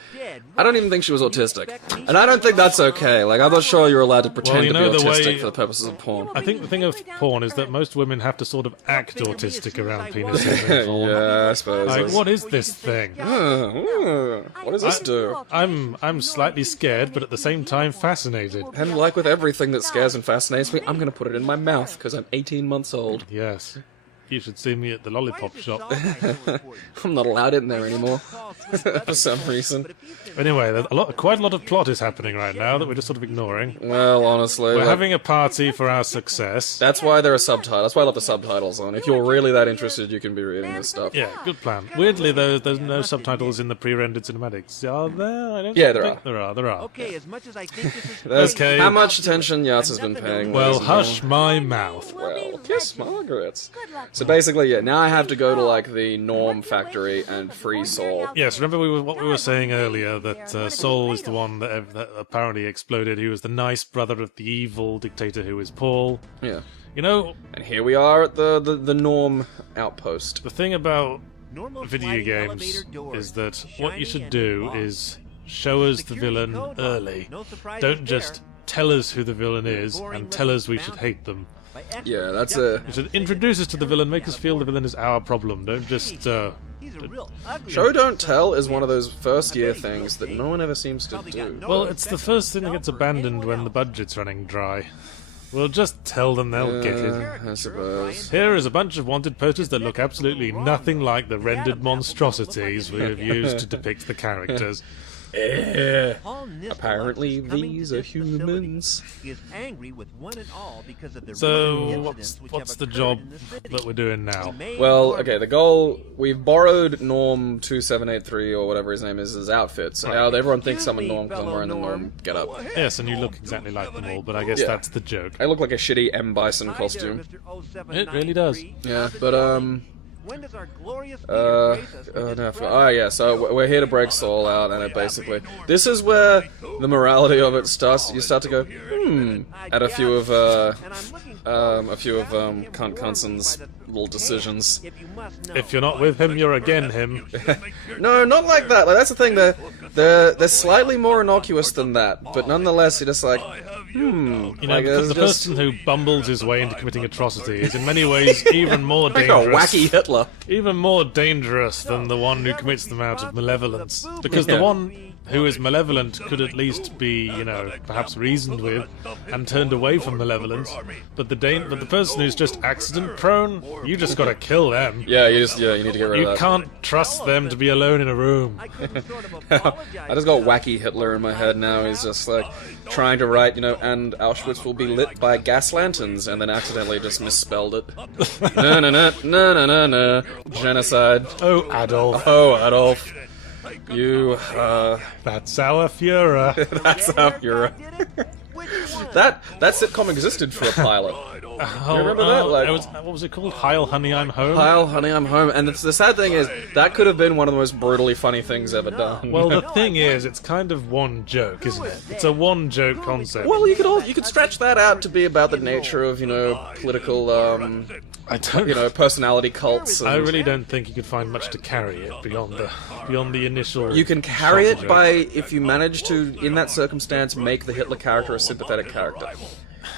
I don't even think she was autistic, and I don't think that's okay. Like, I'm not sure you're allowed to pretend to be autistic for the purposes of porn. I think the thing of porn is that most women have to sort of act autistic around penises in porn. Yeah, I suppose. Like, what is this thing? What does this do? I'm slightly scared, but at the same time fascinated. And like with everything that scares and fascinates me, I'm going to put it in my mouth because I'm 18 months old. Yes. You should see me at the lollipop shop. I'm not allowed in there anymore for some reason. Anyway, quite a lot of plot is happening right now that we're just sort of ignoring. Well, honestly, we're having a party for our success. That's why there are subtitles. That's why I love the subtitles on. If you're really that interested, you can be reading this stuff. Yeah, good plan. Weirdly, though, there's no subtitles in the pre-rendered cinematics. Are there? I don't think there are. There are. Okay, as much as I think this is okay. How much attention Yahtzee has been paying? Well, hush my mouth. Well, kiss Margaret. So basically, yeah, now I have to go to, like, the Norm factory and free Saul. Yes, remember what we were saying earlier, that Saul is the one that apparently exploded. He was the nice brother of the evil dictator who is Paul. Yeah. You know... And here we are at the Norm outpost. The thing about video games is that what you should do is show us the villain early. Don't just tell us who the villain is and tell us we should hate them. Yeah, that's a... You should introduce us to the villain, make us feel the villain is our problem. Don't just, Show don't tell is one of those first-year things that no one ever seems to do. Well, it's the first thing that gets abandoned when the budget's running dry. We'll just tell them they'll get it. I suppose. Here is a bunch of wanted posters that look absolutely nothing like the rendered monstrosities we have used to depict the characters. Apparently these are humans. So, what's the job that we're doing now? Well, okay, the goal... We've borrowed Norm 2783, or whatever his name is, his outfit. So now everyone thinks I'm a Norm because I'm wearing the Norm get-up. Yes, and you look exactly like them all, but I guess that's the joke. I look like a shitty M. Bison costume. It really does. Yeah, but, When does our glorious leader grace us with his no, presence? oh yeah, so we're here to break Saul out, and it basically... This is where the morality of it starts, you start to go, at a few of, Cunson's little decisions. If you must know. If you're not with him, you're again him. No, not like that, like, that's the thing, they're slightly more innocuous than that, but nonetheless, you're just like, You know, like, because the it's just- person who bumbles his way into committing atrocity is in many ways even more like a dangerous. wacky Hitler. Even more dangerous than the one who commits them out of malevolence. Because Yeah. the one who is malevolent could at least be, you know, perhaps reasoned with and turned away from malevolence. But the person who's just accident prone, you just gotta kill them. Yeah, you need to get rid You of that. can't trust them to be alone in a room. I couldn't sort of apologize. I just got wacky Hitler in my head now. He's just like trying to write, you know, and Auschwitz will be lit by gas lanterns, and then accidentally just misspelled it. No, genocide. Oh, Adolf. Oh, Adolf. You, That's our Fuhrer. that's how you're. Which one? That sitcom existed for a pilot. Oh, remember that? Like- what was it called? Heil, honey, I'm home? Kyle, honey, I'm home. And the sad thing is, that could have been one of the most brutally funny things ever done. Well, the thing is, it's kind of one joke, isn't it? It's a one-joke concept. Well, you could stretch that out to be about the nature of, you know, political, I don't. you know, personality cults. And I really don't think you could find much to carry it beyond the initial. You can carry shock it joke. by, if you manage to, in that circumstance, make the Hitler character a sympathetic character.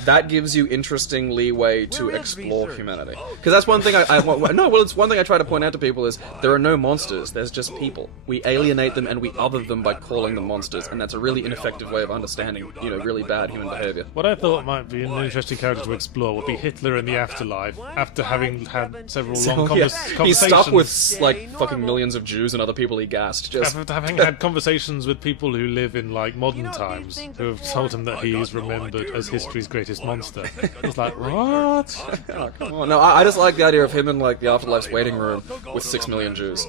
That gives you interesting leeway to explore humanity. Because that's one thing it's one thing I try to point out to people is there are no monsters, there's just people. We alienate them and we other them by calling them monsters, and that's a really ineffective way of understanding, you know, really bad human behavior. What I thought might be an interesting character to explore would be Hitler in the afterlife, after having had several long Yeah, conversations. he's stuck with, like, fucking millions of Jews and other people he gassed. Just After having had conversations with people who live in, like, modern times, who have told him that he is remembered as history's greatest monster. It's like, what? oh, come on. No, I just like the idea of him in, like, the afterlife's waiting room with 6 million Jews.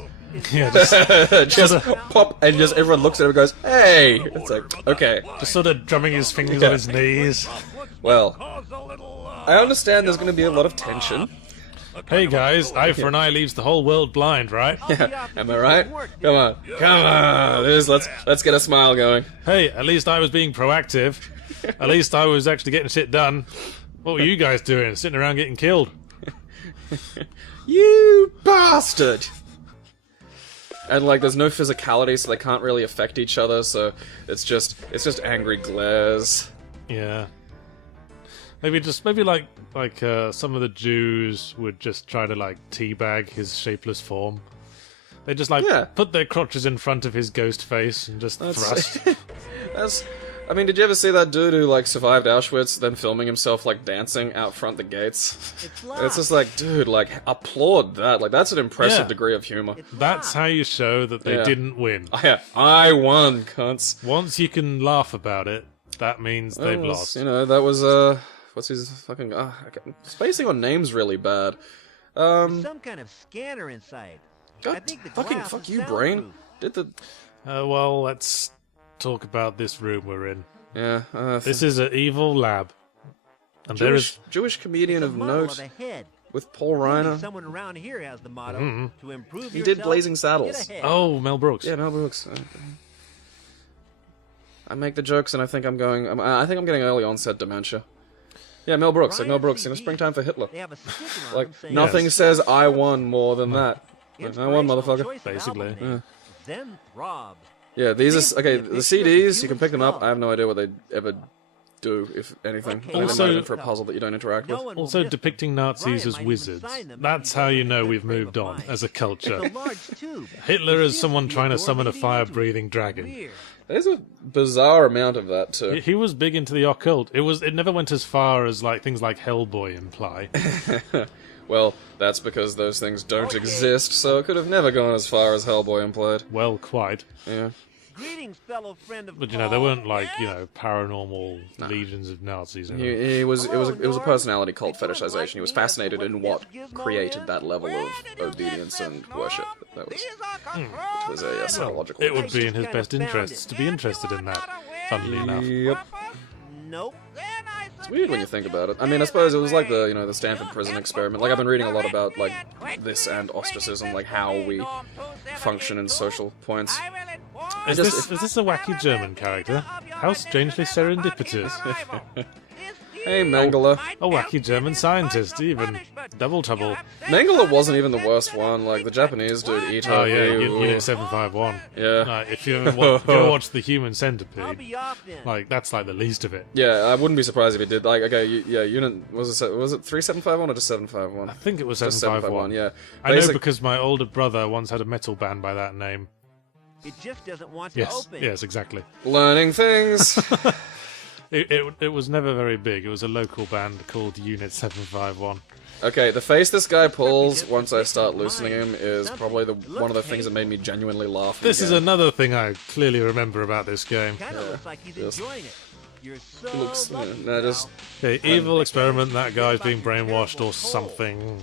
Yeah, just just pop, and just everyone looks at him and goes, "Hey!" It's like, okay, sort of drumming his fingers on his knees. well, I understand there's going to be a lot of tension. Hey guys, eye for an eye leaves the whole world blind, right? Am I right? Come on, let's get a smile going. Hey, at least I was being proactive. At least I was actually getting shit done. What were you guys doing? Sitting around getting killed? You bastard! And like, there's no physicality, so they can't really affect each other. So it's just angry glares. Yeah. Maybe like some of the Jews would just try to like teabag his shapeless form. They just like Yeah. put their crotches in front of his ghost face and just thrust. That's. I mean, did you ever see that dude who like survived Auschwitz, then filming himself like dancing out front the gates? It's just like, dude, like applaud that. Like that's an impressive Yeah. degree of humor. That's how you show that they Yeah. didn't win. I won, cunts. Once you can laugh about it, that means they've That was, lost. You know, that was what's his fucking? Spacing on names really bad. Some kind of scanner inside. I God, think the fucking glass fuck is you, brain. soundproof. Did the? Well, let's talk about this room we're in. Yeah. This is an evil lab. And there is... Jewish comedian It's a of model note of a head. with Paul Maybe Reiner. someone around here has the motto to improve He did yourself, Blazing get Saddles. ahead. Oh, Mel Brooks. Yeah, Mel Brooks. I make the jokes, and I think I'm getting early onset dementia. Yeah, Mel Brooks. Like Mel Brooks. You know, Springtime for Hitler. They have a sticker on Like them saying, nothing Yes. says I won more than that. Like, I won, "Inspirational motherfucker. choice of Basically. album name, Zen Rob." Yeah, these are okay. The CDs you can pick them up. I have no idea what they ever do, if anything. Okay. They're Also- not even for a puzzle that you don't interact No with. one will Also miss them. depicting Nazis Brian as might even wizards. sign them That's if he how you doesn't know have we've their frame moved of on mind. as a culture. It's a large tube. Hitler It is seems someone to be trying to door summon a leading into it. fire-breathing dragon. Weird. There's a bizarre amount of that too. He was big into the occult. It never went as far as like things like Hellboy imply. Well, that's because those things don't exist, so it could have never gone as far as Hellboy implied. Well, quite. Yeah. Greetings, fellow friend of But you know, there weren't like, you know, paranormal legions of Nazis. In it. It was a personality cult fetishization. He was fascinated in what created that level of obedience and worship. That was a psychological. It would be in his best interests to be interested in that, funnily enough. Yep. Nope. It's weird when you think about it. I mean, I suppose it was like the, the Stanford prison experiment. Like, I've been reading a lot about, like, this and ostracism, like, how we function in social points. Is this a wacky German character? How strangely serendipitous. Hey, Mangala. A wacky German scientist, even. Double trouble. Mangala wasn't even the worst one. Like, the Japanese dude, Ito. Oh, yeah, Unit 751. Yeah. If you ever watch The Human Centipede, like, that's like the least of it. Yeah, I wouldn't be surprised if it did. Like, okay, Unit... Was it 3751 or just 751? I think it was Just 751. yeah. I know because my older brother once had a metal band by that name. It just doesn't want to open. Yes, exactly. Learning things. It was never very big. It was a local band called Unit 751. Okay, the face this guy pulls once I start loosening him is probably one of the things that made me genuinely laugh. This is another thing I clearly remember about this game. Kind of looks like he's enjoying it. You're so Looks, lucky. no, just Okay, evil experiment. That guy's being brainwashed or something.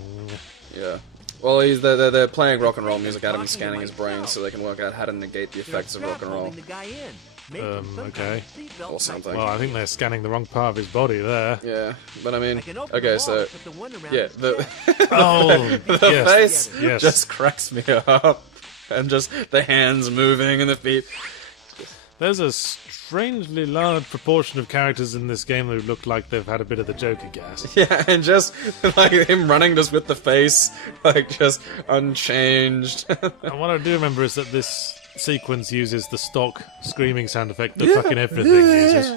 yeah. Well, they're playing rock and roll music at him and scanning his brain so they can work out how to negate the effects of rock and roll. Okay. Or something. Well, I think they're scanning the wrong part of his body there. Yeah, but I mean, okay, so yeah, the Oh, the yes, face yes. just cracks me up, and just the hands moving and the feet. There's a strangely large proportion of characters in this game who look like they've had a bit of the Joker gas. Yeah, and just like him running just with the face, like just unchanged. And what I do remember is that this sequence uses the stock screaming sound effect that fucking everything uses.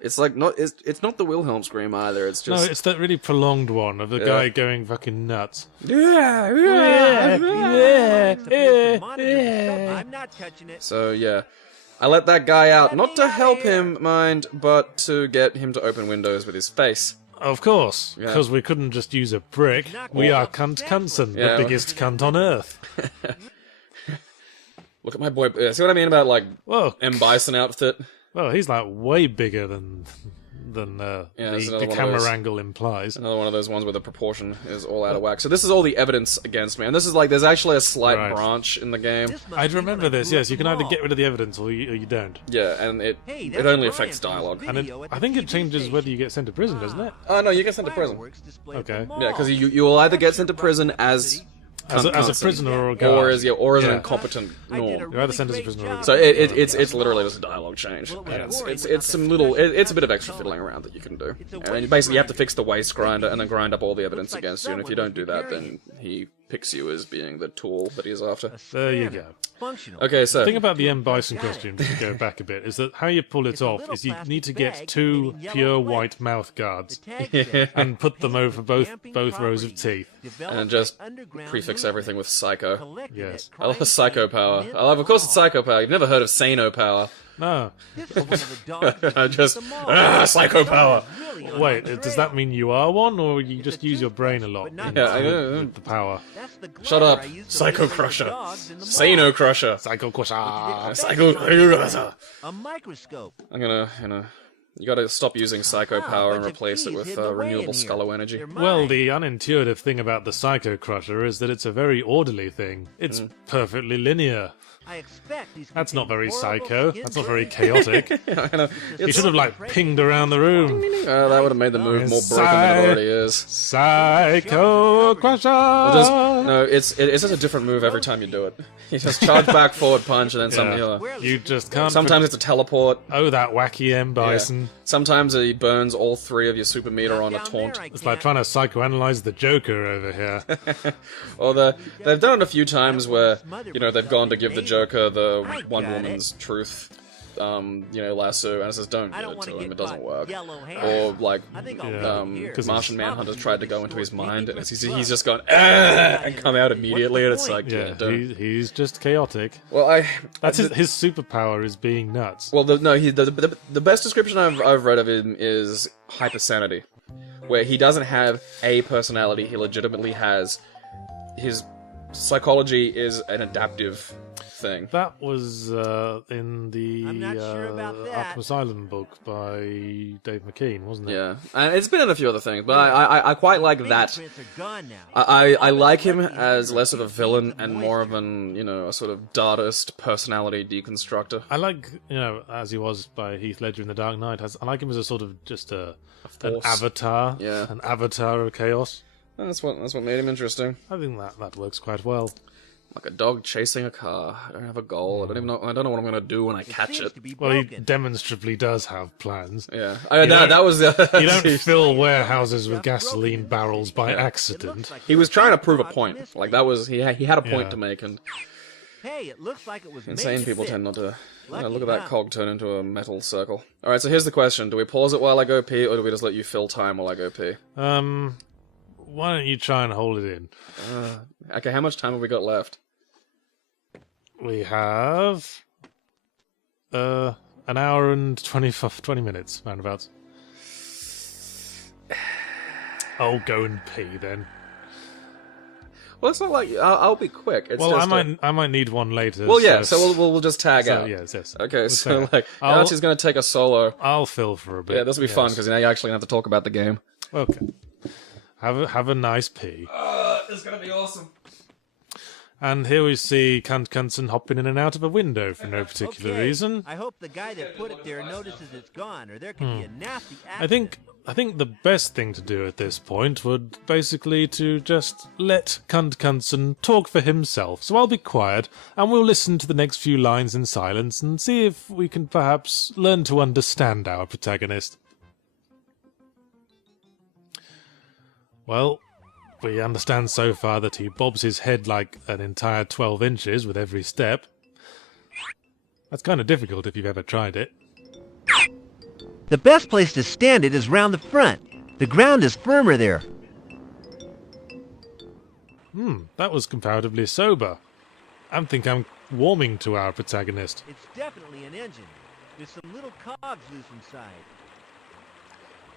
It's like it's not the Wilhelm scream either. It's No, just it's that really prolonged one of the guy going fucking nuts. yeah. I'm not touching it. So yeah, I let that guy out, not to help him, mind, but to get him to open windows with his face. Of course, Yeah. because we couldn't just use a brick. We are Cunt Cunson, Yeah. the biggest cunt on earth. Look at my boy. See what I mean about like Whoa. M. Bison outfit? Well, he's like way bigger than there's the another one of camera those. angle implies. Another one of those ones where the proportion is all out of whack. So this is all the evidence against me, and this is like there's actually a slight Right. branch in the game. I'd remember this. Yes, you can either get rid of the evidence or you don't. Yeah, and it Hey, it that's only Brian affects from his dialogue. video And it, at the I think it TV changes station. whether you get sent to prison, doesn't it? Oh no, you get sent to prison. Fireworks displayed Okay. at the mall. Yeah, because you will either get sent to prison as As a Cunson, prisoner or a guard. or as an Yeah. incompetent norm. You're either sent as a prisoner or a guard. So it's literally just a dialogue change. Well, And it was boring, it's some little it's a bit of extra fiddling around that you can do. And you basically have to fix the waste grinder and then grind up all the evidence against you. And if you don't do that, then he picks you as being the tool that he's after. There you go. Functional. Okay, so The thing about the M. Bison costume, just to go back a bit, is that how you pull it off is you need to get two pure white mouth guards and put them over both rows of teeth. and just prefix everything with psycho. Yes. I love psycho power. I love, of course, it's psycho power. You've never heard of sano power. No. Psycho power. Wait, does that mean you are one, or you just use your brain a lot Yeah, with the power? Shut up, Psycho Crusher, Sano Crusher, Psycho Crusher. Psycho Crusher. A microscope. I'm gonna, you gotta stop using psycho power and replace it with renewable scullo energy. Well, the unintuitive thing about the Psycho Crusher is that it's a very orderly thing. It's perfectly linear. I expect these That's not very horrible psycho. skin That's not very burns. chaotic. I know. You should have, like, pinged around the room. That would have made the move more broken than it already is. Psycho Crusher! It's just a different move every time you do it. You just charge back, forward punch, and then something. You just can't. Sometimes it's a teleport. Oh, that wacky M. Bison. Yeah. Sometimes he burns all three of your super meter on a taunt. It's like trying to psychoanalyze the Joker over here. Or they've done it a few times where, they've gone to give the Joker the one woman's truth, lasso, and it says don't give it to him, it doesn't work. Or, like, Martian Manhunter's tried to go into his mind, and he's just gone, and come out immediately, and it's like, Yeah, don't. he's just chaotic. Well, That's his superpower is being nuts. Well, the best description I've read of him is hypersanity, where he doesn't have a personality, he legitimately has his psychology is an adaptive thing. That was in the I'm not sure about that. Arkham Asylum book by Dave McKean, wasn't it? Yeah, and it's been in a few other things, but I quite like that. Fingerprints are gone now. I like him as less of a villain and more of an, a sort of Dadaist personality deconstructor. I like, as he was by Heath Ledger in The Dark Knight, I like him as a sort of just an force. avatar. Yeah. An avatar of chaos. That's what made him interesting. I think that works quite well. Like a dog chasing a car. I don't have a goal. I don't know what I'm gonna do when I catch it. Well, he demonstrably does have plans. Yeah, that was the. You don't fill warehouses with gasoline barrels by accident. He was trying to prove a point. Like that was he had a point to make, and Hey, it looks like it was insane made people fit. tend not to. Lucky Look at that not. cog turn into a metal circle. All right, so here's the question: do we pause it while I go pee, or do we just let you fill time while I go pee? Why don't you try and hold it in? Okay, how much time have we got left? We have an hour and 20 minutes, roundabouts. I'll go and pee then. Well, it's not like I'll be quick. It's Well, just I might need one later. Well, yeah. So we'll just tag so, out. yes. Okay, We'll so tag like out. Yahtzee's gonna take a solo. I'll fill for a bit. Yeah, this will be fun because now you're actually gonna have to talk about the game. Okay. Have a nice pee. It's gonna be awesome. And here we see Kant Kunsen hopping in and out of a window for no particular Okay, reason. I hope the guy that put it there notices it's gone, or there could be a nasty accident. I think the best thing to do at this point would basically to just let Kant Kunsen talk for himself. So I'll be quiet, and we'll listen to the next few lines in silence and see if we can perhaps learn to understand our protagonist. Well, we understand so far that he bobs his head like an entire 12 inches with every step. That's kind of difficult if you've ever tried it. The best place to stand it is round the front. The ground is firmer there. That was comparatively sober. I think I'm warming to our protagonist. It's definitely an engine. There's some little cogs loose inside.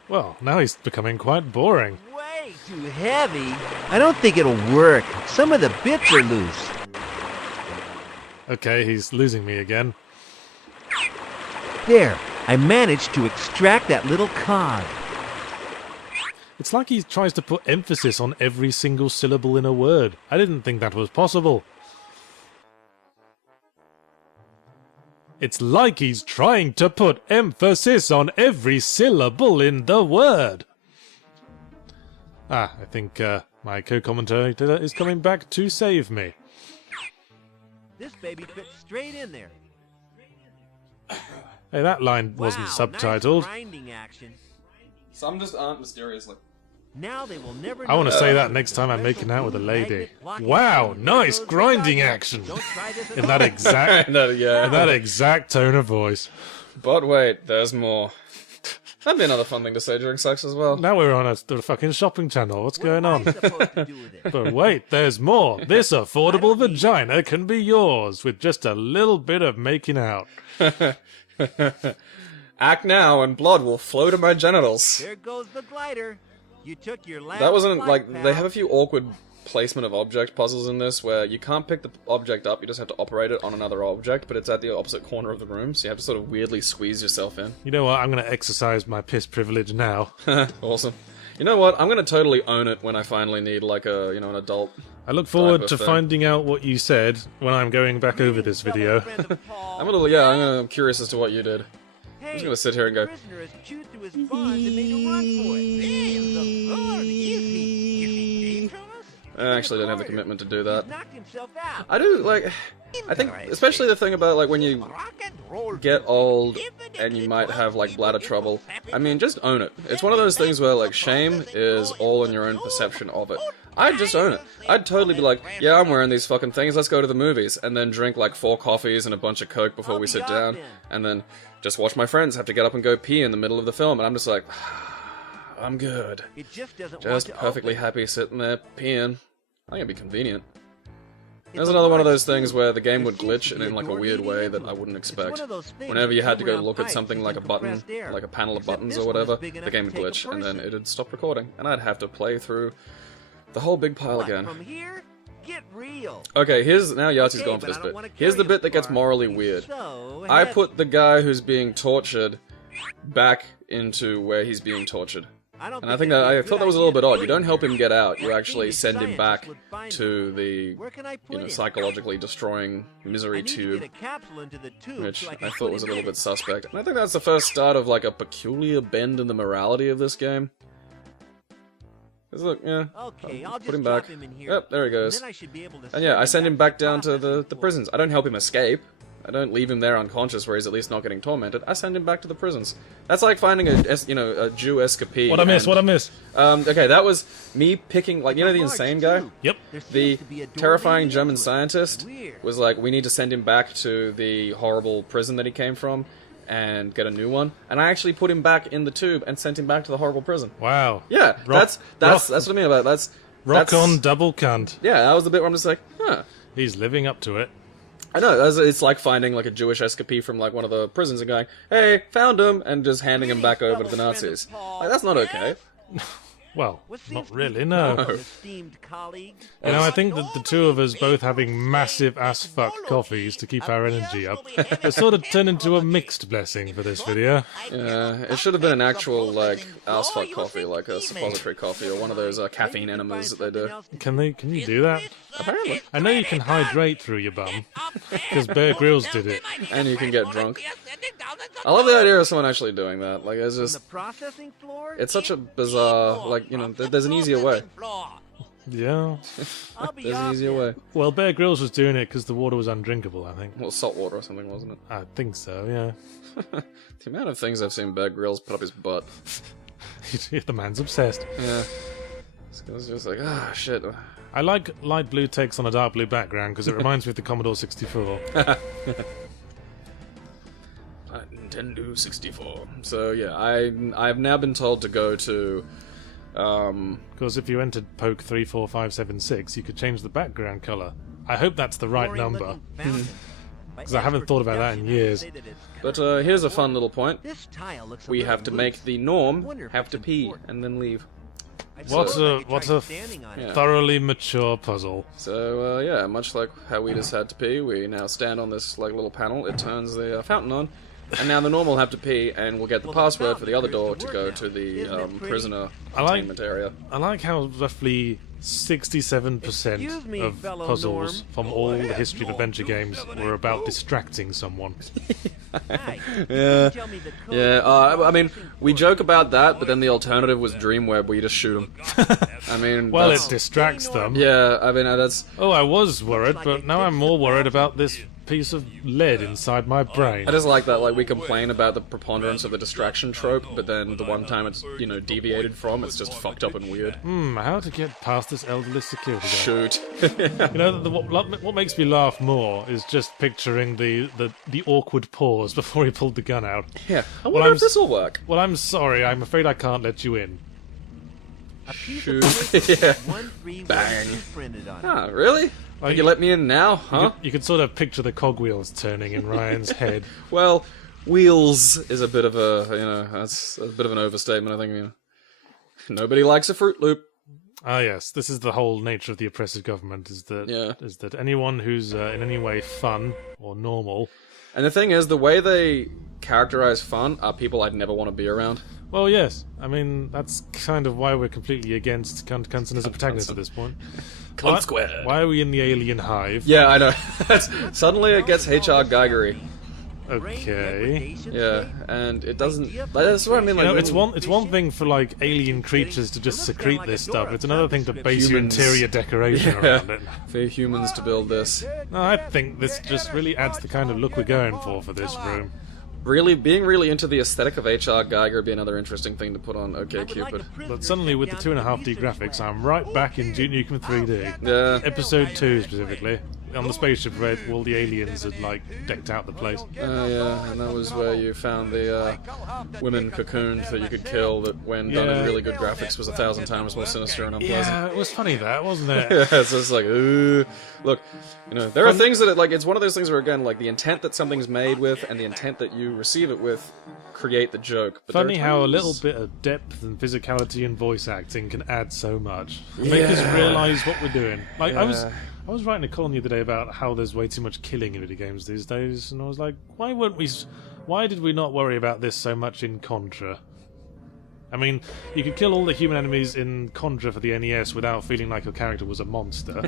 Well, now he's becoming quite boring. Way too heavy. I don't think it'll work. Some of the bits are loose. Okay, he's losing me again. There. I managed to extract that little cog. It's like he tries to put emphasis on every single syllable in a word. I didn't think that was possible. It's like he's trying to put emphasis on every syllable in the word. I think my co-commentator is coming back to save me. This baby fits straight in there. Hey, that line wasn't Wow, subtitled. Nice grinding action. Some just aren't mysteriously. Now they will never I want to know. say that next time I'm making out with a lady. Wow, nice grinding action! Don't try this at In that home. exact, No, yeah. in that exact tone of voice. But wait, there's more. That'd be another fun thing to say during sex as well. Now we're on a fucking shopping channel. What's going What am I on? supposed to do with it? But wait, there's more. This affordable vagina can be yours with just a little bit of making out. Act now and blood will flow to my genitals. There goes the glider. You took your last That wasn't flight, like pal. they have a few awkward placement of object puzzles in this where you can't pick the object up, you just have to operate it on another object, but it's at the opposite corner of the room, so you have to sort of weirdly squeeze yourself in. You know what? I'm going to exercise my piss privilege now. Awesome. You know what? I'm gonna totally own it when I finally need like a, an adult. I look forward Type to of thing. finding out what you said when I'm going back over this video. I'm curious as to what you did. Hey, just gonna sit here and go, the prisoner has chewed through his bonds and made a run for it. Damn, the Lord, is he dangerous? I actually don't have the commitment to do that. He's knocked himself out. I do, I think, especially the thing about, when you get old and you might have, bladder trouble, I mean, just own it. It's one of those things where, shame is all in your own perception of it. I'd just own it. I'd totally be like, yeah, I'm wearing these fucking things, let's go to the movies, and then drink, 4 coffees and a bunch of Coke before we sit down, and then just watch my friends have to get up and go pee in the middle of the film, and I'm just like, I'm good. It just doesn't want Just to perfectly open. happy sitting there peeing. I think it'd be convenient. There's another one of those things where the game would glitch in a weird way that I wouldn't expect. Whenever you had to go look at something like a button, like a panel of buttons or whatever, the game would glitch and then it'd stop recording, and I'd have to play through the whole big pile What, again. from here? Get real. Okay, here's now Yahtzee's gone for this bit. Here's the bit that gets morally weird. I put the guy who's being tortured back into where he's being tortured. And I think that I thought that was a little bit odd. You don't help him get out. You actually send him back to the, psychologically destroying misery tube, which I thought was a little bit suspect. And I think that's the first start of like a peculiar bend in the morality of this game. Look, yeah, I'll put him back. Yep, there he goes. And yeah, I send him back down to the prisons. I don't help him escape. I don't leave him there unconscious where he's at least not getting tormented. I send him back to the prisons. That's like finding a Jew escapee. What I miss? Okay, that was me picking, like, you know the insane guy? Yep. The terrifying German scientist was like, we need to send him back to the horrible prison that he came from and get a new one. And I actually put him back in the tube and sent him back to the horrible prison. Wow. Yeah, that's what I mean about it. Rock on double cunt. Yeah, that was the bit where I'm just like, huh. He's living up to it. I know, it's like finding like a Jewish escapee from like one of the prisons and going, hey, found him, and just handing him back over to the Nazis. Like, that's not okay. Well, not really, no. I think that the two of us both having massive ass-fuck coffees to keep our energy up has sort of turned into a mixed blessing for this video. Yeah, it should have been an actual, like, ass-fuck coffee, like a suppository coffee, or one of those caffeine enemas that they do. Can you do that? Apparently. I know you can hydrate through your bum, because Bear Grylls did it. And you can get drunk. I love the idea of someone actually doing that. Like, it's just... It's such a bizarre, like, there's an easier way. Yeah. There's an easier way. Well, Bear Grylls was doing it because the water was undrinkable, I think. Well, salt water or something, wasn't it? I think so, yeah. The amount of things I've seen Bear Grylls put up his butt. The man's obsessed. Yeah. It's just like, shit. I like light blue text on a dark blue background because it reminds me of the Commodore 64. Nintendo 64. So yeah, I've now been told to go to because if you entered poke 34576, you could change the background color. I hope that's the right number, because I haven't thought about that in years. But here's a fun little point. We have to make the norm have to pee and then leave. What a thoroughly mature puzzle. So yeah, much like how we just had to pee, we now stand on this like little panel. It turns the fountain on. And now the norm will have to pee, and we'll get the password for the other door to go to the prisoner containment area. I like how roughly 67% of puzzles from all the history of adventure games were about distracting someone. Yeah. I mean, we joke about that, but then the alternative was Dreamweb, where you just shoot them. I mean, well, it distracts them. Yeah, I mean, that's... Oh, I was worried, but now I'm more worried about this piece of lead inside my brain. I just like that, like, we complain about the preponderance of the distraction trope, but then the one time it's, deviated from, it's just fucked up and weird. How to get past this elderly security guard. Shoot. What makes me laugh more is just picturing the awkward pause before he pulled the gun out. Yeah, I wonder if this will work. Well, I'm sorry, I'm afraid I can't let you in. Shoot. Yeah. Bang. Really? Like, you let me in now, huh? You could sort of picture the cogwheels turning in Ryan's head. Well, wheels is a bit of that's a bit of an overstatement, I think. Nobody likes a Fruit Loop. Ah, yes. This is the whole nature of the oppressive government, is that anyone who's in any way fun or normal... And the thing is, the way they characterize fun are people I'd never want to be around. Well, yes. I mean, that's kind of why we're completely against Cunson as a protagonist at this point. Cunt Square. Why are we in the alien hive? Yeah, I know. Suddenly it gets HR Geigery. Okay. Yeah, and it doesn't... That's what I mean, like... It's one thing for, like, alien creatures to just secrete this stuff. It's another thing to base your interior decoration around it. For humans to build this. No, I think this just really adds the kind of look we're going for this room. Being really into the aesthetic of H.R. Geiger would be another interesting thing to put on OkCupid. But suddenly, with the 2.5D graphics, I'm right back in Duke Nukem 3D. Yeah. Episode 2, specifically. on the spaceship where all the aliens had like decked out the place. Yeah, and that was where you found the women cocooned that you could kill. That, when done in really good graphics, was 1,000 times more sinister and unpleasant. Yeah, it was funny that, wasn't it? Yeah, it's just like, ooh. Look, you know, there are things that it's one of those things where, again, like the intent that something's made with and the intent that you receive it with create the joke. But funny how a little bit of depth and physicality and voice acting can add so much. Make us realise what we're doing. Like I was writing a column the other day about how there's way too much killing in video games these days, and I was like, why did we not worry about this so much in Contra? I mean, you could kill all the human enemies in Contra for the NES without feeling like your character was a monster.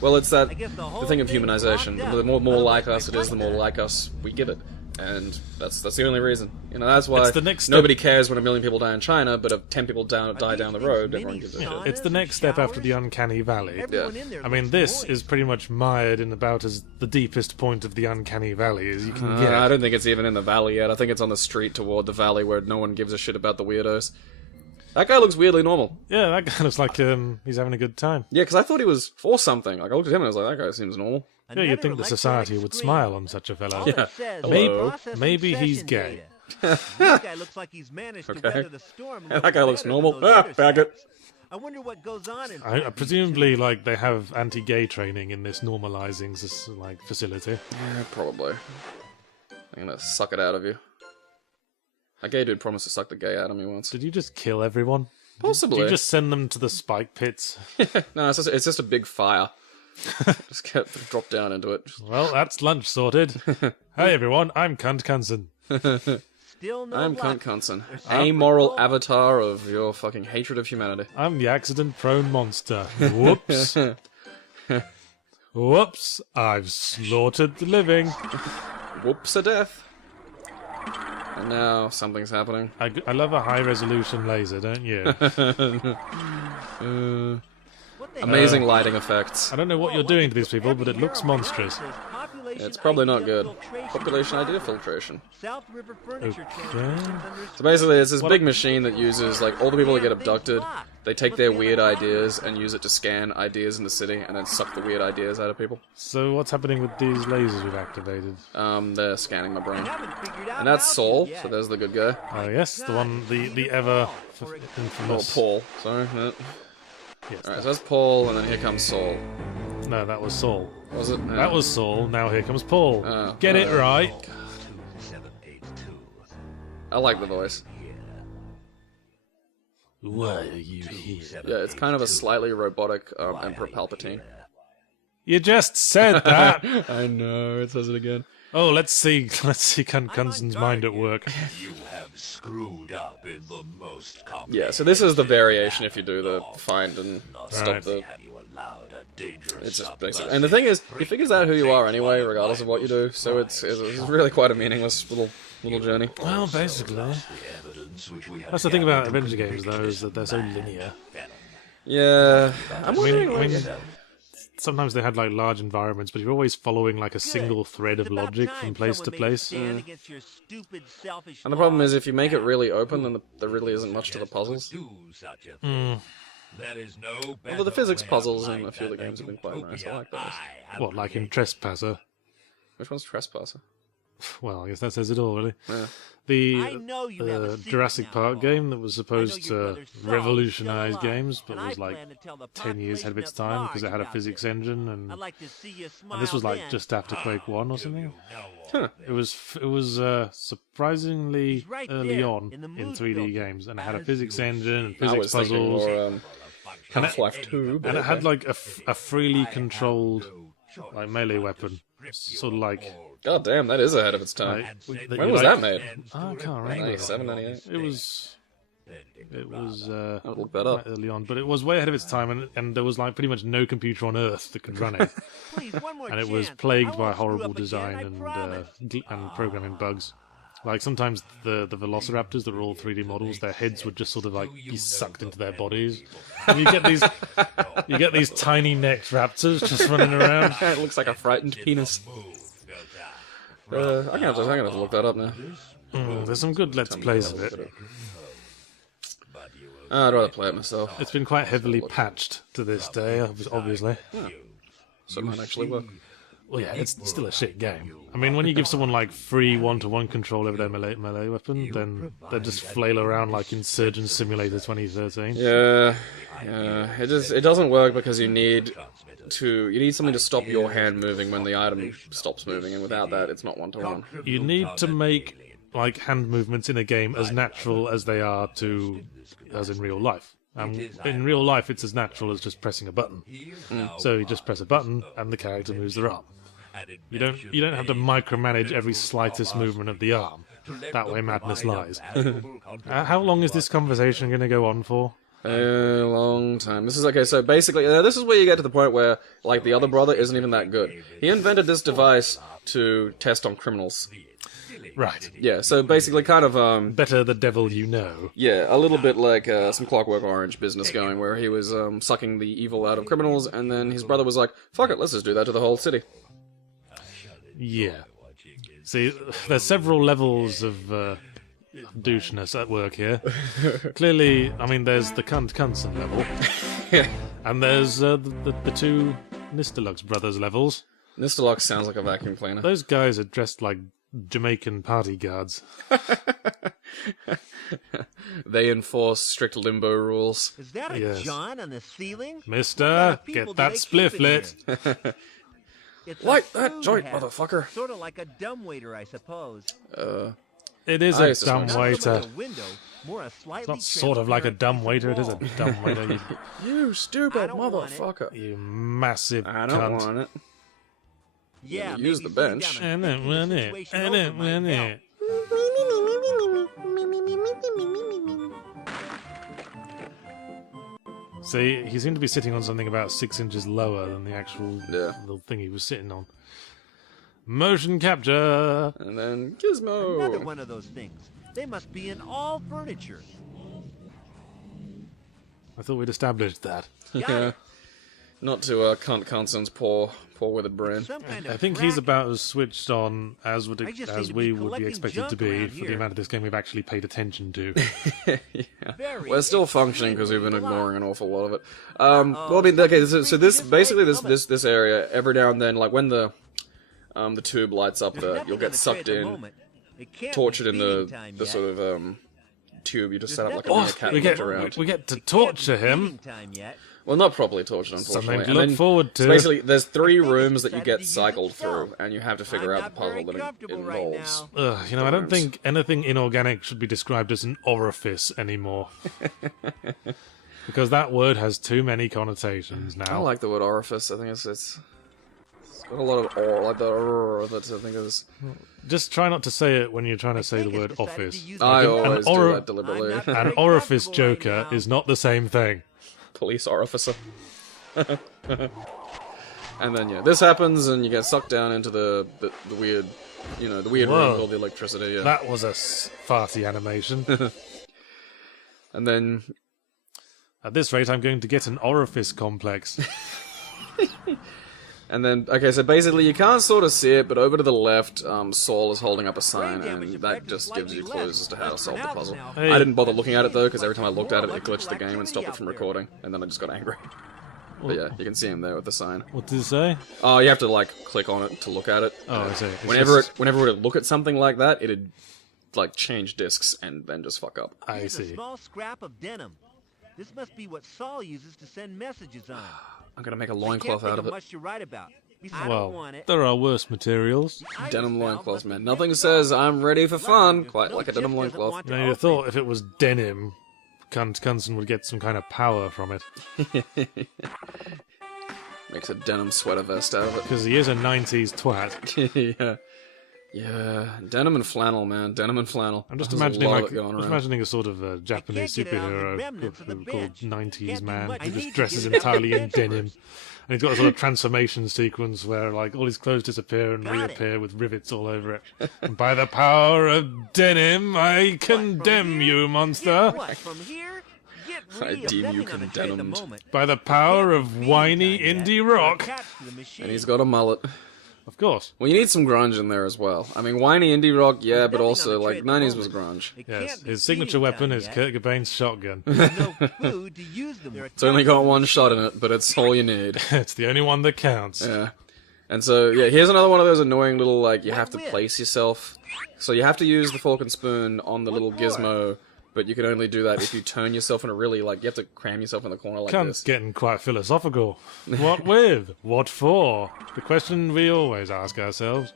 Well, it's the thing of humanization. The more like us it is, the more like us we give it. And that's the only reason. You know, that's why nobody cares when 1 million people die in China, but if 10 people die down the road, everyone gives a shit. It's the next step after the Uncanny Valley. Yeah. I mean, this is pretty much mired in about as the deepest point of the Uncanny Valley as you can get. I don't think it's even in the valley yet. I think it's on the street toward the valley where no one gives a shit about the weirdos. That guy looks weirdly normal. Yeah, that guy looks like he's having a good time. Yeah, because I thought he was for something. Like, I looked at him and I was like, that guy seems normal. Yeah, you'd think the society would smile on such a fellow. Yeah. Maybe he's gay. This guy looks like he's managed to weather the storm. That guy looks normal. Faggot. I wonder what goes on in presumably, like, they have anti-gay training in this normalizing facility. Yeah, probably. I'm gonna suck it out of you. A gay dude promised to suck the gay out of me once. Did you just kill everyone? Possibly. Did you just send them to the spike pits? No, it's just a big fire. Just kept drop down into it. Well, that's lunch sorted. Hey everyone, I'm Cunt Cunson. I'm Cunt Cunson, amoral avatar of your fucking hatred of humanity. I'm the accident-prone monster. Whoops. Whoops, I've slaughtered the living. Whoops a death. And now something's happening. I love a high-resolution laser, don't you? Amazing lighting effects. I don't know what you're doing to these people, but it looks monstrous. It's probably not good. Population idea filtration. Okay. So basically, it's this big machine that uses, like, all the people that get abducted, they take their weird ideas and use it to scan ideas in the city and then suck the weird ideas out of people. So what's happening with these lasers we've activated? They're scanning my brain. And that's Saul, so there's the good guy. Oh yes, the one, the ever infamous... Oh, Paul, sorry. Yes, Alright, so that's Paul, and then here comes Saul. No, that was Saul. Was it? That was Saul, now here comes Paul. Get it right. I like the voice. Why are you here? Yeah, it's kind of a slightly robotic Emperor Palpatine. You just said that! I know, it says it again. Oh, let's see Cunt Cunson's mind at work. You have screwed up in the most complex. Yeah, so this is the variation if you do the find and stop the... It's just basic. And the thing is, he figures out who you are anyway, regardless of what you do, so it's really quite a meaningless little journey. Well, basically. That's the thing about adventure games, though, is that they're so linear. Yeah, I'm wondering... I mean, sometimes they had like large environments, but you're always following like a single thread of logic from place to place. And the problem is, if you make it really open, then there really isn't much to the puzzles. Although the physics puzzles in a few of the games have been quite nice, I like those. What, like in Trespasser? Which one's Trespasser? Well, I guess that says it all, really. Yeah. The Jurassic Park game that was supposed to revolutionize games, but was like 10 years ahead of its time because it had a physics engine, and this was like just after Quake 1 or something. Huh. It was surprisingly early on in 3D games, and it had a physics engine and physics puzzles. More, Half-Life 2, and it had like a freely controlled like melee weapon, sort of like. God damn, that is ahead of its time. When was that made? I can't remember. 97, 98? It was I'll look that up. early on, but it was way ahead of its time, and there was like pretty much no computer on Earth that could run it, and it was plagued by horrible design and programming bugs. Like sometimes the velociraptors that were all 3D models, their heads would just sort of like be sucked into their bodies. And you get these tiny necked raptors just running around. It looks like a frightened penis. I'm gonna have to look that up now. There's some good Let's Plays of it. I'd rather play it myself. It's been quite heavily patched to this day, obviously. so it might actually work. Well, yeah, it's still a shit game. I mean, when you give someone like free one-to-one control over their melee weapon, then they just flail around like in Surgeon Simulator 2013. Yeah, it doesn't work because you need something to stop your hand moving when the item stops moving, and without that, it's not one-to-one. You need to make like hand movements in a game as natural as they are as in real life. In real life, it's as natural as just pressing a button. So you just press a button, and the character moves their arm. You don't have to micromanage every slightest movement of the arm. That way madness lies. How long is this conversation going to go on for? A long time. This is okay, so basically, this is where you get to the point where, like, the other brother isn't even that good. He invented this device to test on criminals. Right. Yeah, so basically kind of, Better the devil you know. yeah, a little bit like some Clockwork Orange business going, where he was sucking the evil out of criminals, and then his brother was like, fuck it, let's just do that to the whole city. Yeah. See, there's several levels of doucheness at work here. Clearly, I mean, there's the Cunson level, and there's the two Nistelux brothers levels. Nistelux sounds like a vacuum cleaner. Those guys are dressed like Jamaican party guards. They enforce strict limbo rules. Is that a Yes. John on the ceiling? Mister, get that spliff lit. It's Light a that food joint, habit. motherfucker. Sort of like a dumbwaiter, I suppose. It is I a used to smoke dumb waiter. It's Not sort of like a dumb waiter, it is a dumb waiter. You stupid I don't want it. motherfucker. You massive I don't cunt. want it. Yeah, Use the bench. I don't want it. I don't want it. See, he seemed to be sitting on something about 6 inches lower than the actual little thing he was sitting on. Motion capture! And then Another Gizmo. one of those things. They must be in all furniture. I thought we'd established that. Yeah. Not to cunt Conson's poor withered brain. Some kind I of think he's crack. about as switched on as I just seem as to we be would be collecting expected to junk be around for the here. amount of this game we've actually paid attention to. Very We're still functioning because we've been ignoring an awful lot of it. Well, I mean, okay, so this basically this area every now and then, like when the tube lights up, you'll get sucked in, tortured in the sort of tube. You just set up like a meerkat we and get look around. we get to torture him. Well, not properly tortured, unfortunately. Something to And look then, forward to. so basically, there's 3 rooms that you get cycled through, and you have to figure out the puzzle that it involves. You know, I don't think anything inorganic should be described as an orifice anymore. Because that word has too many connotations I now. like the word orifice. I think it's got a lot of like the that I think is. Just try not to say it when you're trying to say the word office. I always do ori- that deliberately. An orifice joker is not the same thing. Police orificer. And then this happens, and you get sucked down into the weird, the weird room with all the electricity. Yeah. That was a farty animation. And then At this rate, I'm going to get an orifice complex. And then, okay, so basically you can't sort of see it, but over to the left, Saul is holding up a sign, and that just gives you clues as to how to solve the puzzle. Hey. I didn't bother looking at it, though, because every time I looked at it, it glitched the game and stopped it from recording, and then I just got angry. But yeah, you can see him there with the sign. What did it say? Oh, you have to, like, click on it to look at it. Oh, I see. It's Whenever just- it would look at something like that, it'd, like, change discs and then just fuck up. I Here's a see. small scrap of denim. This must be what Saul uses to send messages on. I'm gonna make a Can't loincloth think out of of it. much to write about. I don't Well, want it. there are worse materials. Denim loincloths, man. Nothing says I'm ready for fun quite like a denim loincloth. You know, you thought if it was denim, Cunson would get some kind of power from it. Makes a denim sweater vest out of it. Because he is a 90s twat. Yeah. Yeah, denim and flannel, man. Denim and flannel. I'm just There's a imagining lot of like it going just around. imagining a sort of Japanese get it out of the superhero remnants of the called bench. 90s Can't do man much. who I just need to dresses get it out of entirely the in bench denim. first. And he's got a sort of transformation sequence where like all his clothes disappear and Got it. reappear with rivets all over it. And by the power of denim, I condemn you, monster. What, from here? Get I real. deem you Nothing on the tray at the condemned. moment. By the power of Can't be whiny done yet. indie rock. Attached to the machine. And he's got a mullet. Of course. Well, you need some grunge in there as well. I mean, whiny indie rock, yeah, but also, like, 90s was grunge. Yes, his signature weapon is Kurt Cobain's shotgun. It's only got one shot in it, but it's all you need. It's the only one that counts. Yeah. And so, yeah, here's another one of those annoying little, like, you have to place yourself. So you have to use the fork and spoon on the little gizmo, but you can only do that if you turn yourself in a really, like, you have to cram yourself in the corner like this. Getting quite philosophical. What with? What for? The question we always ask ourselves.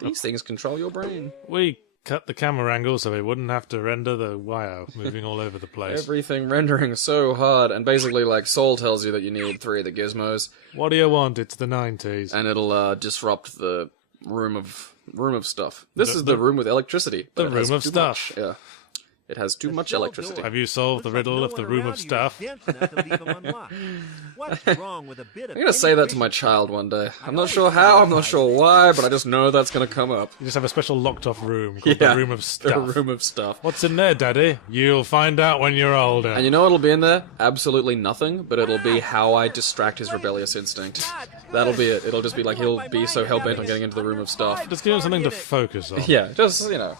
These things control your brain. We cut the camera angle so we wouldn't have to render the wire moving all over the place. Everything rendering so hard, and basically, like, Saul tells you that you need 3 of the gizmos. What do you want? It's the 90s. And it'll disrupt the room of stuff. This is the room with electricity. The room of stuff. Yeah. It has too much electricity. Have you solved the riddle of the room of stuff? What's wrong with a bit of I'm gonna say that to my child one day. I'm not sure how, I'm not sure why, but I just know that's gonna come up. You just have a special locked-off room called the room of stuff. The room of stuff. What's in there, Daddy? You'll find out when you're older. And you know what'll be in there? Absolutely nothing, but it'll be how I distract his rebellious instinct. That'll be it. It'll just be like he'll be so hell-bent on getting into the room of stuff. Just give him something to focus on. Yeah, just, you know,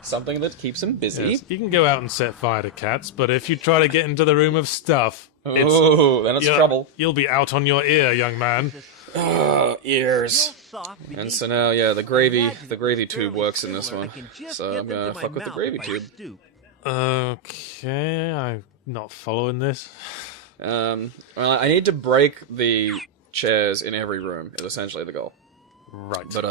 something that keeps him busy. Yes, you can go out and set fire to cats, but if you try to get into the room of stuff, then it's trouble. You'll be out on your ear, young man. Ears. And so now, yeah, the gravy tube works in this one. So I'm gonna fuck with the gravy tube. Okay, I'm not following this. Well, I need to break the chairs in every room, is essentially the goal. Right. But,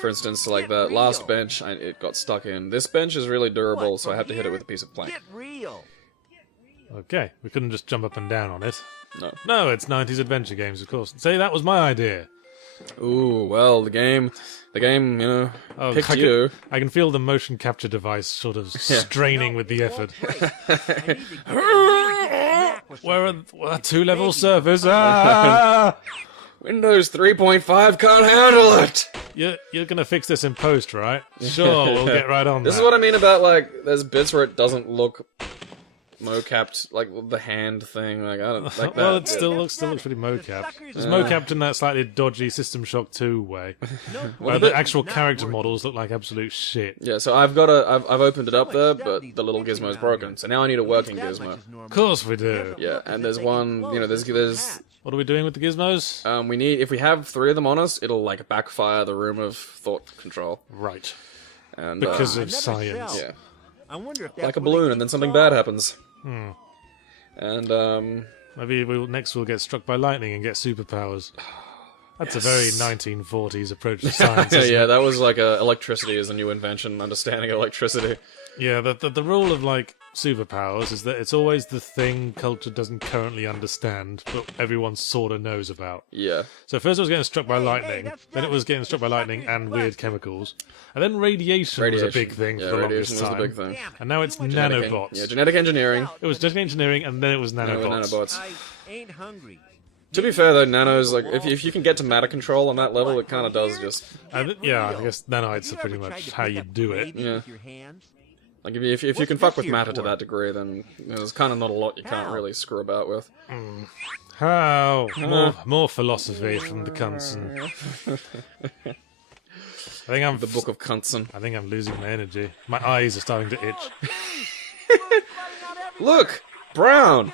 for instance, like that last bench, it got stuck in. This bench is really durable, so I have to hit it with a piece of plank. Okay, we couldn't just jump up and down on it. No. No, it's 90s adventure games, of course. Say that was my idea. Ooh, well, the game, you know, picked you. I can feel the motion capture device sort of straining with the effort. Where are 2-level servers? Ah! Windows 3.5 can't handle it! You're gonna fix this in post, right? Sure, we'll get right on This is what I mean about, like, there's bits where it doesn't look mocapped, like the hand thing, like, I don't like that. Well, it still looks pretty mocapped. It's mocapped in that slightly dodgy System Shock 2 way. Where the actual character models look like absolute shit. Yeah, so I've opened it up there, but the little gizmo's broken. So now I need a working gizmo. Of course we do. Yeah, and there's one, you know, there's What are we doing with the gizmos? we need, if we have 3 of them on us, it'll, like, backfire the room of thought control. Right. And Because of science. yeah. I wonder if Like a balloon, and then something bad happens. And, Maybe next we'll get struck by lightning and get superpowers. That's a very 1940s approach to science, isn't yeah, it? that was like electricity is a new invention, understanding electricity. Yeah, the rule of, like, superpowers is that it's always the thing culture doesn't currently understand, but everyone sort of knows about. Yeah. So first it was getting struck by lightning, then it was getting struck by lightning and weird chemicals, and then radiation was a big thing for the longest time. Was a big thing. And now it's nanobots. Yeah, genetic engineering. It was genetic engineering, and then it was nanobots. Nanobots. I ain't hungry. To be fair though, nanos, like, if you can get to matter control on that level, it kind of does just... Yeah, I guess nanites are pretty much how you do it. Yeah. Like, if you can fuck with matter to that degree, then there's kind of not a lot you can't really screw about with. How? More philosophy from the Cunson. I think I'm... The Book of Cunson. I think I'm losing my energy. My eyes are starting to itch. Look! Brown!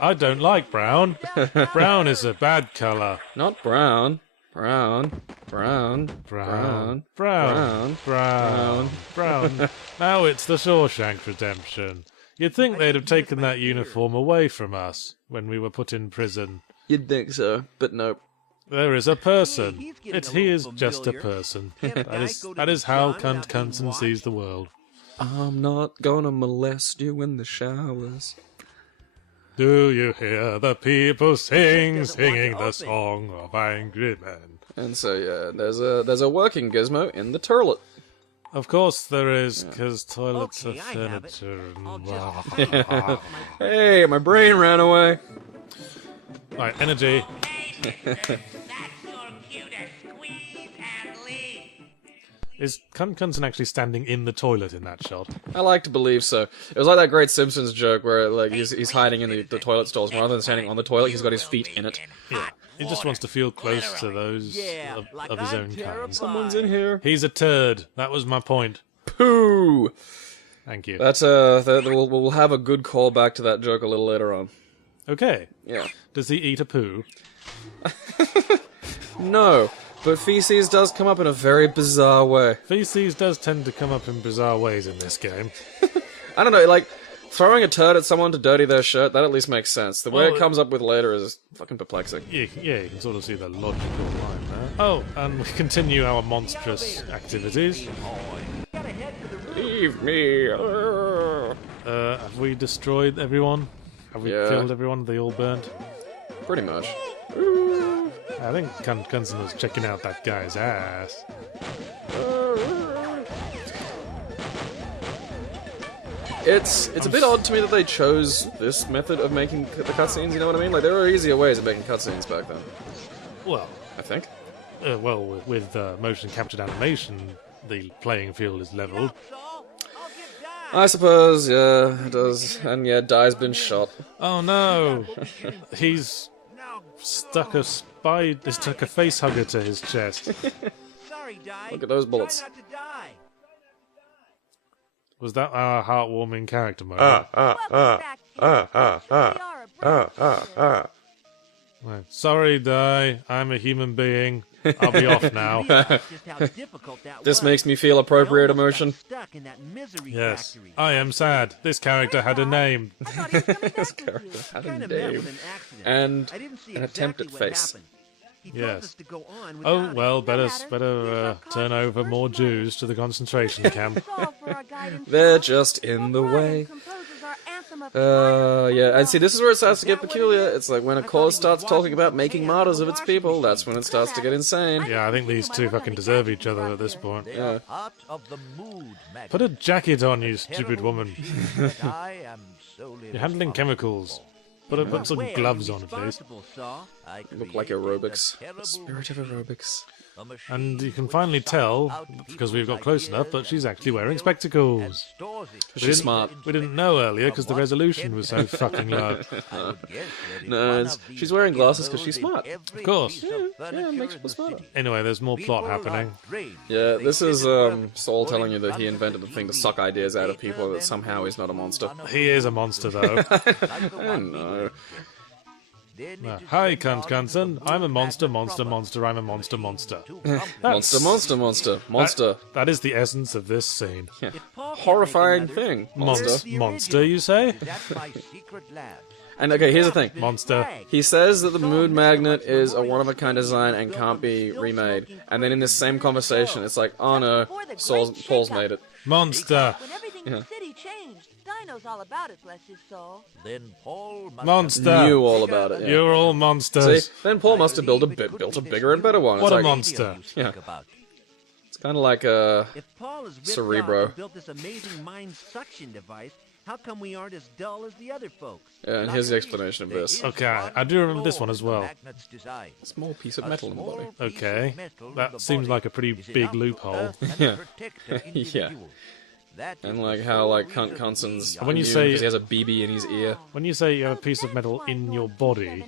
I don't like brown. Brown is a bad colour. Not brown. Brown. Brown. Now it's the Shawshank Redemption. You'd think they'd have taken that uniform away from us when we were put in prison. You'd think so, but nope. There is a person. He is just a person. That is how Cunson sees the world. I'm not gonna molest you in the showers. Do you hear the people singing the song of angry men? And so yeah, there's a working gizmo in the toilet. Of course there is, because toilets are furniture and... Hey, my brain ran away. Right, energy. Is Kunkunson actually standing in the toilet in that shot? I like to believe so. It was like that great Simpsons joke where like he's hiding in the toilet stalls, and rather than standing on the toilet, he's got his feet in it. Yeah. He just wants to feel close to those of his own kind. Someone's in here. He's a turd. That was my point. Pooh! Thank you. That's we'll have a good callback to that joke a little later on. Okay. Yeah. Does he eat a poo? No, but feces does come up in a very bizarre way. Feces does tend to come up in bizarre ways in this game. I don't know, like, throwing a turd at someone to dirty their shirt, that at least makes sense. The way it comes up with later is fucking perplexing. Yeah, you can sort of see the logical line there. Oh, and we continue our monstrous activities. Leave me. Have we destroyed everyone? Have we killed everyone? They all burnt? Pretty much. I think Kunkunson was checking out that guy's ass. It's a bit odd to me that they chose this method of making the cutscenes, you know what I mean? Like, there were easier ways of making cutscenes back then. Well, I think. With motion captured animation, the playing field is leveled. I suppose, yeah, it does. And yeah, Dai's been shot. Oh no! He's stuck a face hugger to his chest. Look at those bullets. Was that our heartwarming character moment? Right. Sorry, Dai. I'm a human being. I'll be off now. This makes me feel appropriate emotion. Yes. I am sad. This character had a name. This character had a name. And an attempt at face. Yes. Oh, well, better turn over more Jews to the concentration camp. They're just in the way. Yeah, and see, this is where it starts to get peculiar. It's like when a cause starts talking about making martyrs of its people, that's when it starts to get insane. Yeah, I think these two fucking deserve each other at this point. Yeah. Put a jacket on, you stupid woman. You're handling chemicals. Put some gloves on, at least. Look like aerobics. The spirit of aerobics. And you can finally tell, because we've got close enough, that she's actually wearing spectacles. She's smart. We didn't know earlier because the resolution was so fucking low. No, she's wearing glasses because she's smart. Of course. Yeah, it makes people smarter. Anyway, there's more plot happening. Yeah, this is Saul telling you that he invented the thing to suck ideas out of people, that somehow he's not a monster. He is a monster, though. I know. Hi, Kunkunson. I'm a monster, I'm a monster. Monster. That is the essence of this scene. Yeah. Horrifying thing. Monster, you say? And okay, here's the thing. Monster. He says that the moon magnet is a one-of-a-kind design and can't be remade. And then in this same conversation, it's like, oh no, Paul's made it. Monster. Yeah. Knows all about it, bless his soul. Then Paul Monster. Knew all about it. Yeah. You're all monsters. See, then Paul must have built a bigger and better one. What it's a monster. Yeah. It's kind of like Cerebro. Built this amazing mind suction device. How come we aren't as dull as the other folks? Yeah, and here's the explanation of this. Okay, I do remember this one as well. A small piece of metal in the body. Okay, that seems like a pretty big loophole. Yeah. Yeah. And like how Kunkunson's when you immune say because he has a BB in his ear. When you say you have a piece of metal in your body,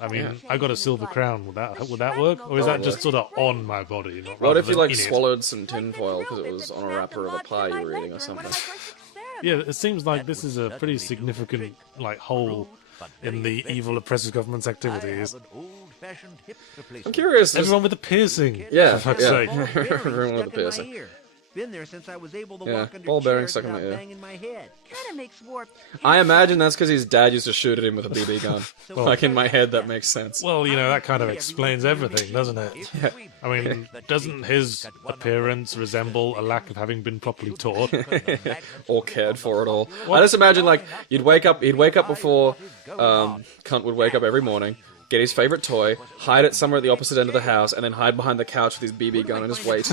I mean, I got a silver crown. Would that work, or is that just sort of on my body? What if you like swallowed some tinfoil because it was on a wrapper of a pie you were eating or something? Yeah, it seems like this is a pretty significant hole in the evil oppressive government's activities. I'm curious. Everyone with a piercing. Yeah, for fuck's sake. Everyone with a piercing. Been there since I was able to Yeah, walk under ball bearing chairs stuck in my without ear. banging my head. Kinda makes warp. I imagine that's because his dad used to shoot at him with a BB gun. Like in my head, that makes sense. Well, that kind of explains everything, doesn't it? Yeah. I mean, doesn't his appearance resemble a lack of having been properly taught? Or cared for at all. I just imagine he'd wake up before Cunt would wake up every morning, get his favorite toy, hide it somewhere at the opposite end of the house, and then hide behind the couch with his BB gun and just wait.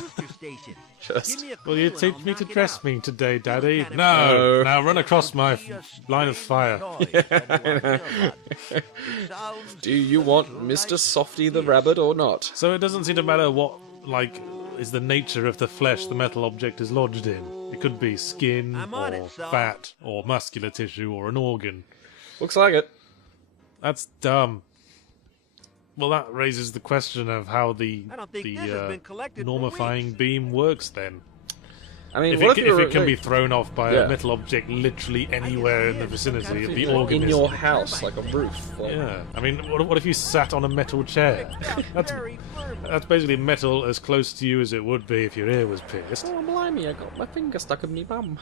Just. Will you teach me to dress me today, Daddy? No. Now run across my line of fire. Do you want Mr. Softy the Rabbit or not? So it doesn't seem to matter what, is the nature of the flesh the metal object is lodged in. It could be skin, or fat, or muscular tissue, or an organ. Looks like it. That's dumb. Well, that raises the question of how the normifying beam works then. I mean, If it can be thrown off by a metal object literally anywhere in the vicinity of the organism. in your house, like a roof. Like... Yeah, I mean, what if you sat on a metal chair? That's basically metal as close to you as it would be if your ear was pierced. Oh, blimey, I got my finger stuck in me bum.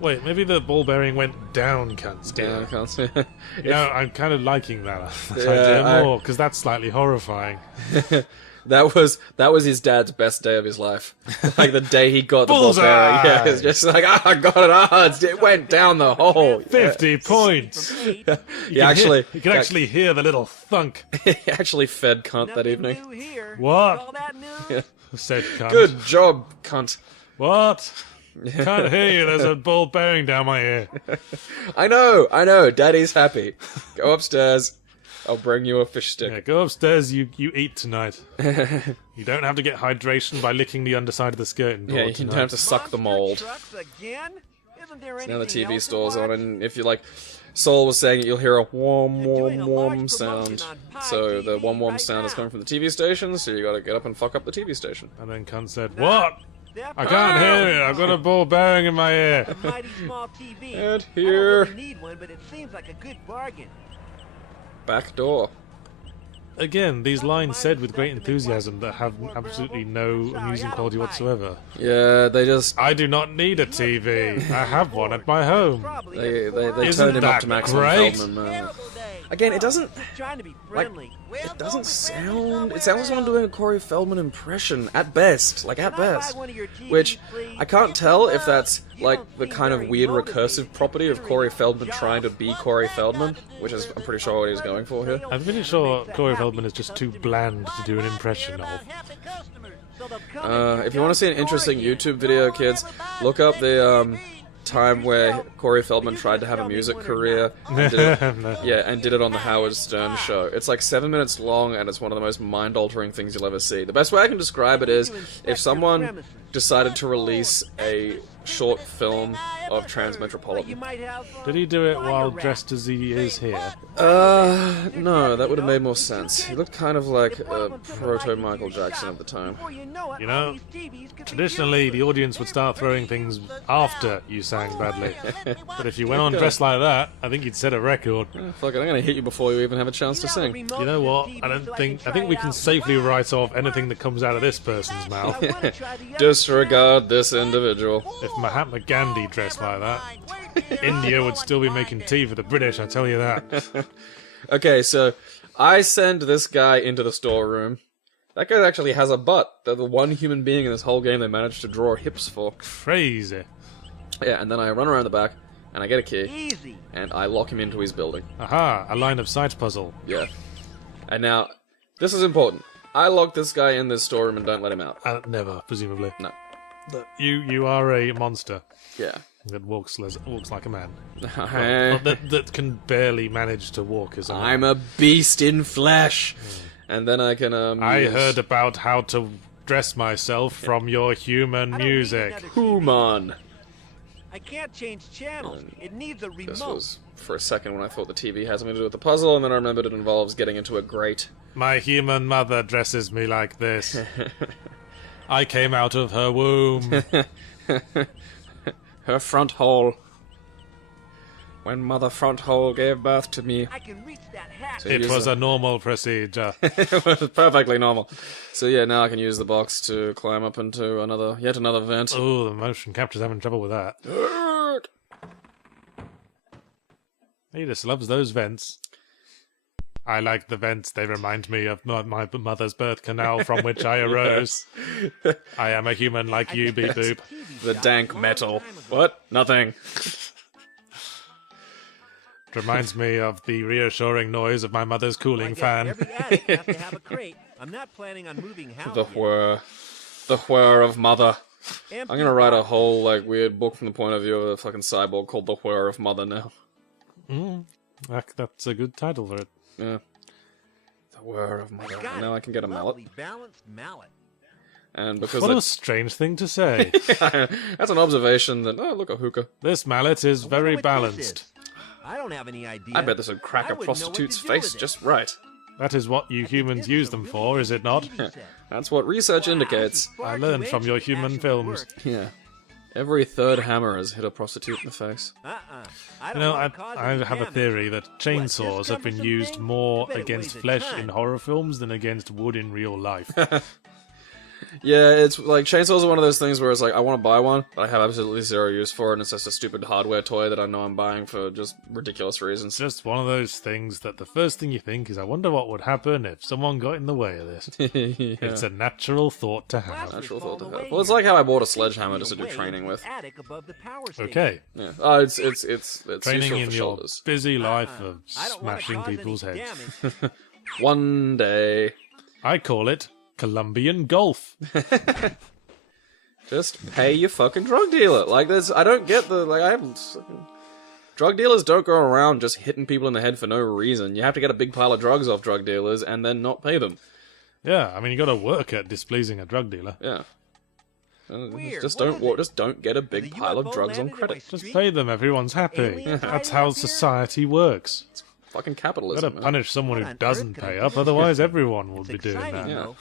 Wait, maybe the ball bearing went down, cunts. Down, cunts. No, I'm kind of liking that idea more, because that's slightly horrifying. That was his dad's best day of his life. Like the day he got the ball bearing. Yeah, it's just like, I got it. It went down the hole. 50 points. You can actually hear the little thunk. He actually fed cunt that evening. What? Said cunt. Good job, cunt. What? Can't hear you. There's a ball bearing down my ear. I know. Daddy's happy. Go upstairs. I'll bring you a fish stick. Yeah, go upstairs, you eat tonight. You don't have to get hydration by licking the underside of the skirting board. Yeah, you don't have to suck the mold. So now the TV store's on, and if you like, Saul was saying you'll hear a wom wom wom sound. So the wom wom sound is coming from the TV station, so you gotta get up and fuck up the TV station. And then Cunt said, "What? I can't hear it. I've got a ball bearing in my ear." And here. Back door. Again, these lines said with great enthusiasm that have absolutely no amusing quality whatsoever. Yeah, they just... I do not need a TV. I have one at my home. They turned him up to maximum Feldman. Again, it doesn't... Like, it doesn't sound... It sounds like someone doing a Corey Feldman impression, at best. Like, at best. Which, I can't tell if that's, like, the kind of weird recursive property of Corey Feldman trying to be Corey Feldman, which is, I'm pretty sure, what he's going for here. I'm pretty sure Corey Feldman is just too bland to do an impression of. If you want to see an interesting YouTube video, kids, look up the, time where Corey Feldman tried to have a music career and did it, and did it on the Howard Stern show. It's like 7 minutes long, and it's one of the most mind-altering things you'll ever see. The best way I can describe it is if someone decided to release a short film of Transmetropolitan. Did he do it while dressed as he is here? No, that would have made more sense. He looked kind of like a proto-Michael Jackson at the time. You know, traditionally the audience would start throwing things after you sang badly. But if you went on dressed like that, I think you'd set a record. Fuck it, I'm gonna hit you before you even have a chance to sing. You know what? I think we can safely write off anything that comes out of this person's mouth. Disregard this individual. If Mahatma Gandhi dressed like that, India would still be making tea for the British, I tell you that. Okay, so I send this guy into the storeroom. That guy actually has a butt. They're the one human being in this whole game they managed to draw hips for. Crazy. Yeah, and then I run around the back, and I get a key, and I lock him into his building. Aha, a line of sight puzzle. Yeah. And now, this is important. I lock this guy in this storeroom and don't let him out. Never, presumably. No. You are a monster. Yeah. That walks like a man. Well, that can barely manage to walk as a man. I'm a beast in flesh! And then I can, I heard about how to dress myself from your human music. Human! I can't change channels. It needs a remote. This was for a second when I thought the TV had something to do with the puzzle, and then I remembered it involves getting into a grate. My human mother dresses me like this. I came out of her womb. Her front hole. When Mother Front Hole gave birth to me. I can reach that hatch. So it was a normal procedure. It was perfectly normal. So yeah, now I can use the box to climb up into yet another vent. Oh, the motion capture's having trouble with that. He just loves those vents. I like the vents. They remind me of my mother's birth canal from which I arose. I am a human like you, beep boop. The dank metal. What? Nothing. It reminds me of the reassuring noise of my mother's cooling fan. Every attic has to have a crate. I'm not planning on moving house. The whir of mother. I'm gonna write a whole weird book from the point of view of a fucking cyborg called The Whir of Mother now. That's a good title for it. Yeah. The Whir of mother. And now I can get a mallet. Lovely balanced mallet. And because What a strange thing to say. that's an observation that, oh, look, a hookah. This mallet is I wonder very what this balanced. is. I don't have any idea. I bet this would crack I a wouldn't know what to prostitute's do face with it. just right. That is what you humans use them for, is it not? That's what research indicates. I learned from your human films. Yeah. Every third hammer has hit a prostitute in the face. I You know, I have a theory that chainsaws have been used more against flesh in horror films than against wood in real life. Yeah, it's like chainsaws are one of those things where it's like I want to buy one, but I have absolutely zero use for it, and it's just a stupid hardware toy that I know I'm buying for just ridiculous reasons. It's just one of those things that the first thing you think is, I wonder what would happen if someone got in the way of this. Yeah. It's a natural thought to have. Natural thought to have. Well, it's like how I bought a sledgehammer just to do training with. Okay. Yeah. Oh, it's Training useful in for your shoulders. busy life of smashing people's heads. One day. I call it Colombian golf. Just pay your fucking drug dealer. Like, I don't get the, like, I haven't... Drug dealers don't go around just hitting people in the head for no reason. You have to get a big pile of drugs off drug dealers and then not pay them. Yeah, I mean, you got to work at displeasing a drug dealer. Yeah. Just don't get a big pile of drugs on credit. Just pay them, everyone's happy. That's how society works. It's fucking Got capitalism, to man. punish someone who doesn't pay up, otherwise everyone will be doing that. Yeah.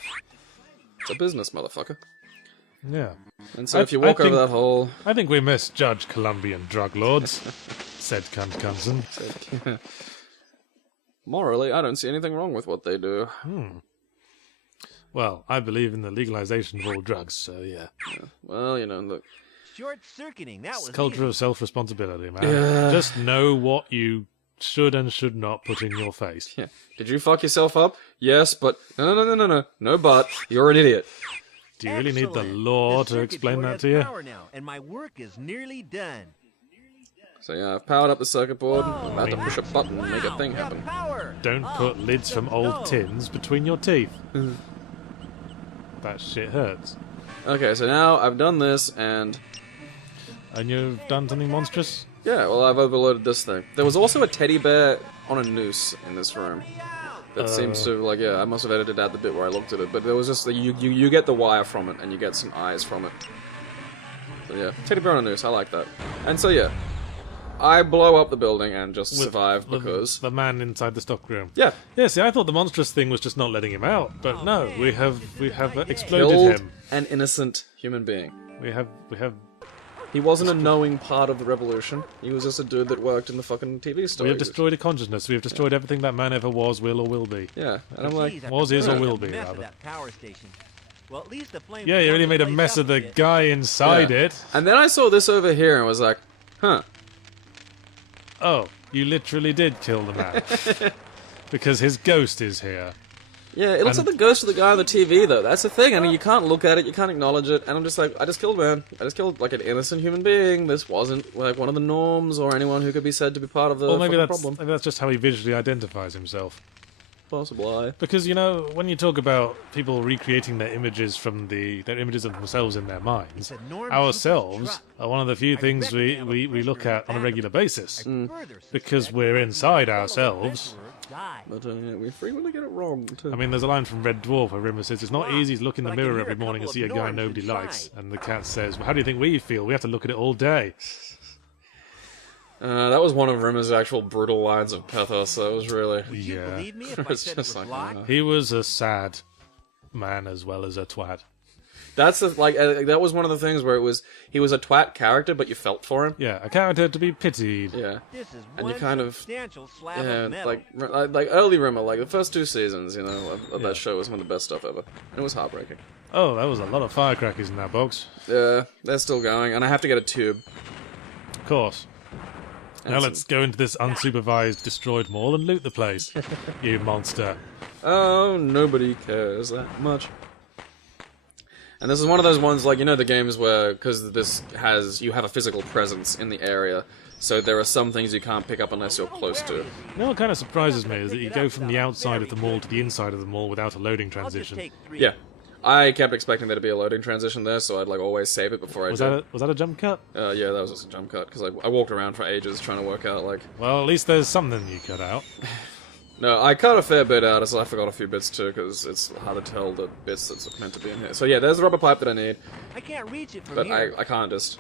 It's a business, motherfucker. Yeah. And so if you walk over that hole... I think we misjudge Colombian drug lords, said Cunt Cunson. Morally, I don't see anything wrong with what they do. Well, I believe in the legalization of all drugs, so yeah. Well, you know, look... Short-circuiting, that It's was culture easy. of self-responsibility, man. Yeah. Just know what you should and should not put in your face. Yeah. Did you fuck yourself up? Yes, but... No. No, but. You're an idiot. Do you really need the Excellent. law The to circuit explain board that has to you? power now, and my work is nearly done. So yeah, I've powered up the circuit board. I'm about to push a button and make a thing We have happen. power. Don't put lids from old tins between your teeth. That shit hurts. Okay, so now I've done this, and... And you've done something monstrous? Yeah, well, I've overloaded this thing. There was also a teddy bear on a noose in this room. That seems to, like, yeah, I must have edited out the bit where I looked at it, but there was just, you get the wire from it, and you get some eyes from it. So yeah, teddy bear on a noose, I like that. And so yeah, I blow up the building and just survive because... The man inside the stockroom. Yeah. Yeah, see, I thought the monstrous thing was just not letting him out, but no, we have exploded Killed him. an innocent human being. We have He wasn't a knowing part of the revolution. He was just a dude that worked in the fucking TV store. we have destroyed a consciousness. We have destroyed everything that man ever was, will, or will be. Yeah, and I'm like, Geez, I was, is, or made a will be, mess of rather. that power station. Well, at least the flames Yeah, you really made a place mess up of the a bit. guy inside yeah. it. And then I saw this over here and was like, huh. Oh, you literally did kill the man. Because his ghost is here. Yeah, it looks like the ghost of the guy on the TV, though. That's the thing. I mean, you can't look at it, you can't acknowledge it, and I'm just like, I just killed man. I just killed, like, an innocent human being. This wasn't, like, one of the norms or anyone who could be said to be part of the Well, maybe fucking that's, problem. maybe that's just how he visually identifies himself. Possibly. Because, you know, when you talk about people recreating their images from their images of themselves in their minds, ourselves are one of the few things we look at on a regular basis. Because we're inside ourselves. But yeah, we frequently get it wrong, too. I mean, there's a line from Red Dwarf where Rimmer says, it's not easy to look in the mirror every morning and see a guy nobody likes. And the cat says, well, how do you think we feel? We have to look at it all day. That was one of Rimmer's actual brutal lines of pathos. That was really... Would you Yeah. believe me if I It's said it just was like, locked? He was a sad man as well as a twat. That's the, like, that was one of the things where he was a twat character, but you felt for him. Yeah, a character to be pitied. Yeah. This is And you one kind of- substantial slab Yeah, of metal. like early Rimmer, like the first 2 seasons, you know, of that show was some of the best stuff ever. And it was heartbreaking. Oh, that was a lot of firecrackers in that box. Yeah, they're still going, and I have to get a tube. Of course. And Now some- let's go into this unsupervised destroyed mall and loot the place. You monster. Oh, nobody cares that much. And this is one of those ones, like, you know, the games where, because you have a physical presence in the area, so there are some things you can't pick up unless you're close to it. You know what kind of surprises me is that you go from the outside of the mall to the inside of the mall without a loading I'll just transition. take 3. Yeah. I kept expecting there to be a loading transition there, so I'd, like, always save it before I Was did. that a jump cut? Yeah, that was just a jump cut, because I walked around for ages trying to work out, like... Well, at least there's something you cut out. No, I cut a fair bit out, so I forgot a few bits too, because it's hard to tell the bits that's meant to be in here. So yeah, there's the rubber pipe that I need, I can't reach it from but here. I can't just...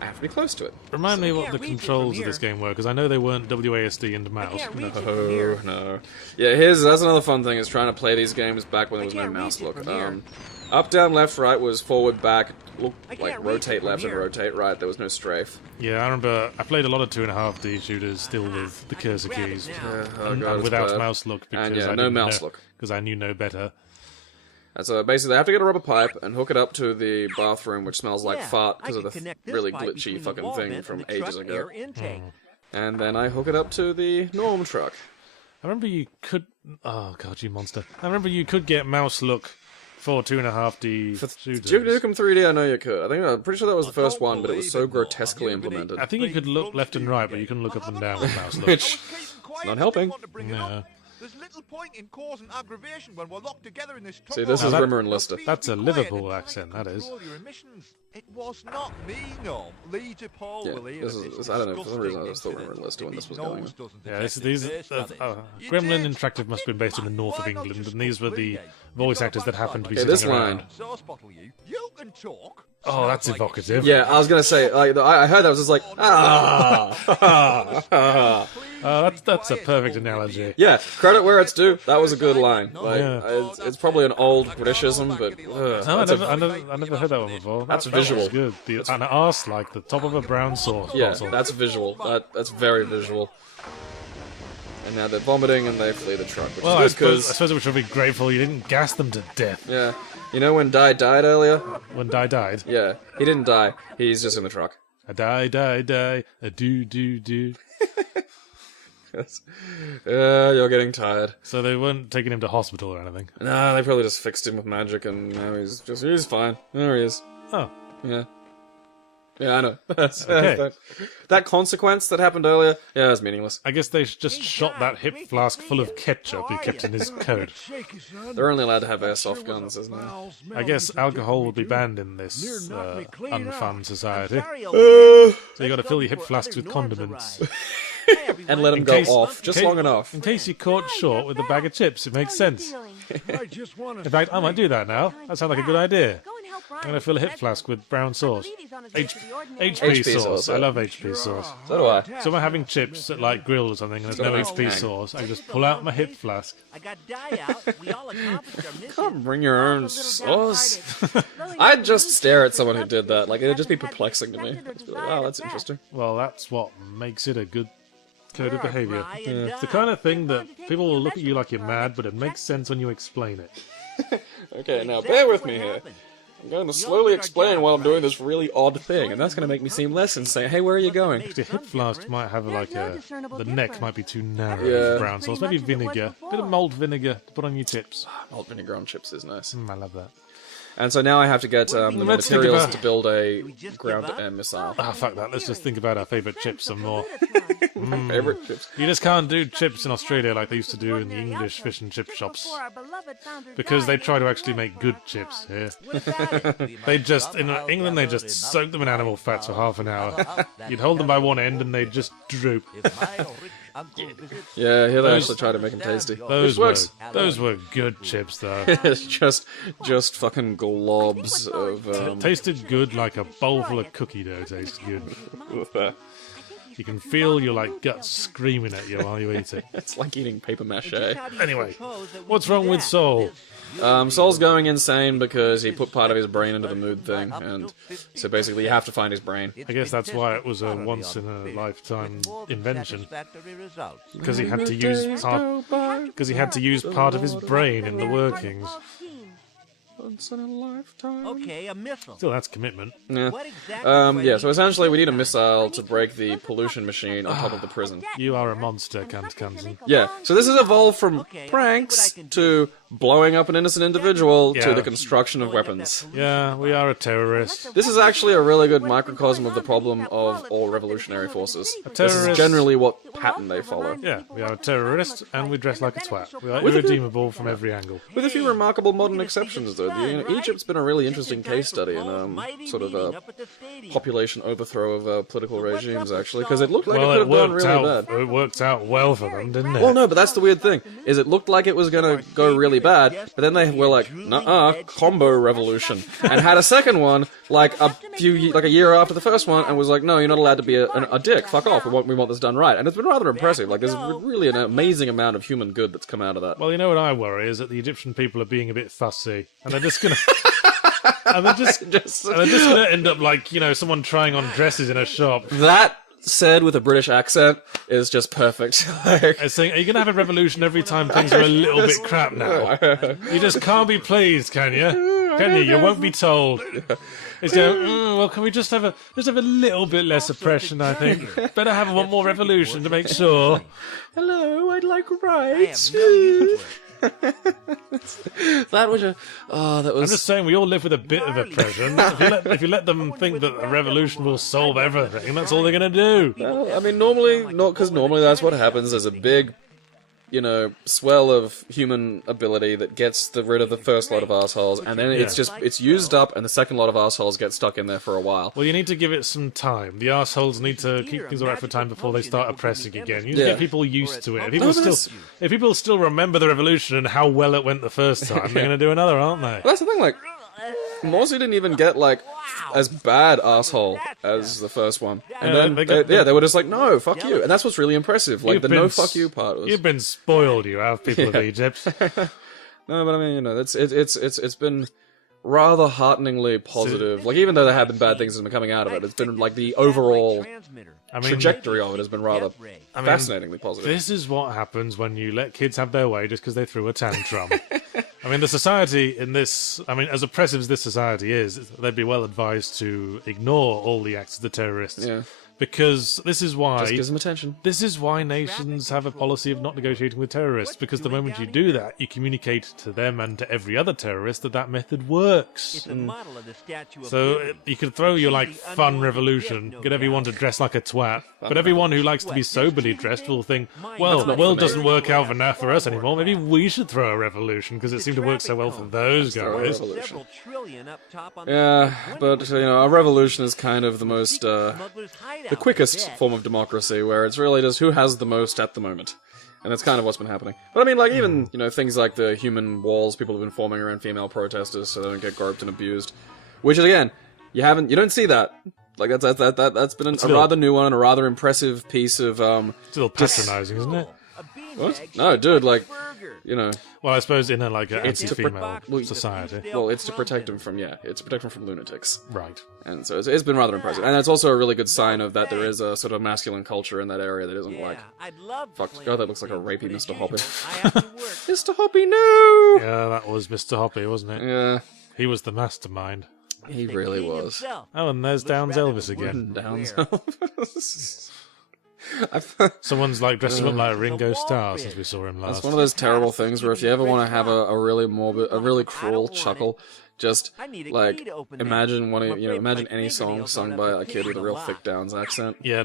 I have to be close to it. Remind me what can't the reach it controls from of this here. game were, because I know they weren't WASD and I mouse. can't reach it from Oh, here. no. Yeah, that's another fun thing, is trying to play these games back when there was no can't reach mouse it look. from here. Up, down, left, right was forward, back, look, I can't like reach rotate it from left and here. rotate right, there was no strafe. Yeah, I remember I played a lot of 2.5D shooters still with the cursor grab it keys. now. Oh, And God, it's without bad. mouse look, because And yeah, I no didn't mouse know, look. because I knew no better. And so basically, I have to get a rubber pipe and hook it up to the bathroom, which smells like Yeah, fart I because of could the connect this really pipe glitchy between the fucking wall thing vent from and the ages truck ago. air intake. And then I hook it up to the norm truck. I remember you could... Oh, God, you monster. I remember you could get mouse look for 2.5D shooters. Duke Nukem 3D, I know you could. I'm pretty sure that was the first one, but it was so grotesquely implemented. I think you could look left and right, but you couldn't look up and down with mouse look. Which, not helping. No. There's little point in causing aggravation when we're locked together in this truck. See, this Now is that- Rimmer and Lister. That's a Liverpool accent, that is. Control your emissions. It was not me, no. Lee DePaul Yeah, will hear this of is- this I don't know, for some reason I disgusting just thought Rimmer and incident Lister when if this his was going nose on. doesn't Yeah, detect these it based on it. You Gremlin did. Interactive must have been based in the north of Why not England, just and these were the Lee? voice actors that happened to be Okay, sitting this around. line. Sauce bottle you can talk. Oh, that's Smells like evocative. Yeah, I was gonna say, like, I heard that, I was just like, ah! That's a perfect analogy. Yeah, credit where it's due, that was a good line. Like, Yeah. it's probably an old Britishism, but No, that's I never heard that one before. That's That was visual. good. An arse like the top of a brown sauce yeah, bottle. that's visual. That's very visual. And now they're vomiting and they flee the truck, which Well, I is good suppose we should be grateful you didn't gas them to death yeah. You know when Di died earlier? when Di died. Yeah, he didn't die. He's just in the truck. A die, a do. You're getting tired. So they weren't taking him to hospital or anything. Nah, they probably just fixed him with magic and now he's fine. There he is. Oh, Yeah. Yeah, I know. That's, Okay. that consequence that happened earlier, yeah, that's meaningless. I guess they just shot that hip flask full of ketchup he kept in his coat. They're only allowed to have airsoft guns, isn't it? I guess alcohol would be banned in this unfun society. Uh, So you got to fill your hip flasks with condiments. and let them In go case- off just in long enough. In case you're caught short with a bag of chips, it makes sense. In fact, I might do that now. That sounds like a good idea. I'm going to fill a hip flask with brown sauce. HP HP sauce. sauce, I yeah. love HP sauce. So do I. So I'm having chips at like grilled or something, and there's no HP Dang. sauce. I just pull out my hip flask. I got Di out. We all accomplished our mission. Can't bring your own sauce. I'd just stare at someone who did that. Like, it'd just be perplexing to me. I'd just be like, wow, that's interesting. Well, that's what makes it a good code of Where are behavior. Bri and It's the Di? kind of thing that people will look at you like you're mad, but it makes sense when you explain it. Okay, now bear with me here. I'm going to slowly explain while I'm doing this really odd thing, and that's going to make me seem less insane. Hey, where are you going? The hip flask might have like the neck might be too narrow Yeah. for brown sauce. Maybe vinegar. Bit of malt vinegar to put on your chips. Malt vinegar on chips is nice. I love that. And so now I have to get the Let's think materials about- to build a ground-to-air missile. Ah, fuck that. Let's just think about our favourite chips some more. My favorite chips. You just can't do chips in Australia like they used to do in the English fish and chip shops. Because they try to actually make good chips here. They just, in England, they just soak them in animal fats for half an hour. You'd hold them by one end and they'd just droop. Yeah, here they actually try to make them tasty. Those were good chips, though. It's just fucking globs of Tasted good like a bowl full of cookie dough tasted good. You can feel your like guts screaming at you while you eat it. it's like eating paper mache. Anyway, what's wrong with Soul? Saul's going insane because he put part of his brain into the mood thing, and so basically you have to find his brain. I guess that's why it was a once in a lifetime invention. Because he had to use part of his brain in the workings. Once in a lifetime. Okay, a missile. Still, that's commitment. Yeah. What exactly do I Yeah, need? so essentially we need a missile to break the pollution machine on top of the prison. You are a monster, Kansen. Yeah, so this has evolved from Okay, I'll see what I pranks can do. to blowing up an innocent individual to Yeah. the construction of weapons. Yeah, we are a terrorist. This is actually a really good microcosm of the problem of all revolutionary forces. This is terrorist- generally what pattern they follow. Yeah, we are a terrorist, and we dress like a twat. We are irredeemable from every angle. With a few remarkable modern exceptions, though. Egypt's been a really interesting case study in sort of a population overthrow of political regimes, actually, because it looked like it could have gone really bad. It worked out well for them, didn't it? Well, no, but that's the weird thing, is it looked like it was gonna go really bad, but then they were like, nuh-uh, combo revolution, and had a second one, like a year after the first one, and was like, no, you're not allowed to be a dick, fuck off, we want this done right. And it's been rather impressive, like, there's really an amazing amount of human good that's come out of that. Well, you know what I worry is that the Egyptian people are being a bit fussy, and they're just gonna... and they're just gonna end up like, you know, someone trying on dresses in a shop. That said with a British accent is just perfect. Like, I was saying, are you gonna have a revolution every time things are a little bit crap now? You just can't be pleased, can you? Can you? You won't be told. It's going, well, can we just have a little bit less oppression, I think. Better have one more revolution to make sure. hello, I'd like rights. That was that was. I'm just saying, we all live with a bit of oppression. If you let them think that a revolution will solve everything, that's all they're gonna do. Well, I mean, normally that's what happens. There's a big, you know, swell of human ability that gets rid of the first lot of assholes, and then it's used up, and the second lot of assholes get stuck in there for a while. Well, you need to give it some time. The assholes need to keep things alright for time before they start oppressing again. You need to get people used to it. If people still remember the revolution and how well it went the first time, they're going to do another, aren't they? That's the thing, like, Morsi didn't even get, like, as bad asshole as the first one. And then, they were just like, no, fuck you. And that's what's really impressive. Like, the no fuck you part was... You've been spoiled, you have, people of Egypt. No, but I mean, you know, it's been rather hearteningly positive. Like, even though there have been bad things that have been coming out of it, it's been, like, the overall trajectory of it has been rather fascinatingly positive. This is what happens when you let kids have their way just because they threw a tantrum. I mean, the society in this... I mean, as oppressive as this society is, they'd be well advised to ignore all the acts of the terrorists. Yeah. Because this is why... Just gives them attention. This is why nations have a policy of not negotiating with terrorists, because the moment you do that, you communicate to them and to every other terrorist that method works. So you could throw your, like, fun revolution, get everyone to dress like a twat, but everyone who likes to be soberly dressed will think, well, the world doesn't work out for us anymore, maybe we should throw a revolution, because it seemed to work so well for those guys. Yeah, but, you know, a revolution is kind of the most... the quickest form of democracy, where it's really just who has the most at the moment. And that's kind of what's been happening. But I mean, like, even, you know, things like the human walls people have been forming around female protesters so they don't get groped and abused. Which is, again, you don't see that. Like, that's been a rather new one, a rather impressive piece of, It's a little patronizing, isn't it? What? No, dude, like, you know... Well, I suppose in a, like, anti-female society. Well, it's to protect them from, lunatics. Right. And so it's been rather impressive. And it's also a really good sign of that there is a sort of masculine culture in that area that isn't like... Fuck, God, that looks like a rapey Mr. Hoppy. Mr. Hoppy, no! Yeah, that was Mr. Hoppy, wasn't it? Yeah. He was the mastermind. He really was. Oh, and there's Downs Elvis again. Downs Elvis. Someone's like dressed him up like Ringo Starr since we saw him last. That's one of those terrible things where if you ever want to have a really morbid, a really cruel chuckle, just like imagine any song sung by a kid with a real thick Downs accent. Yeah,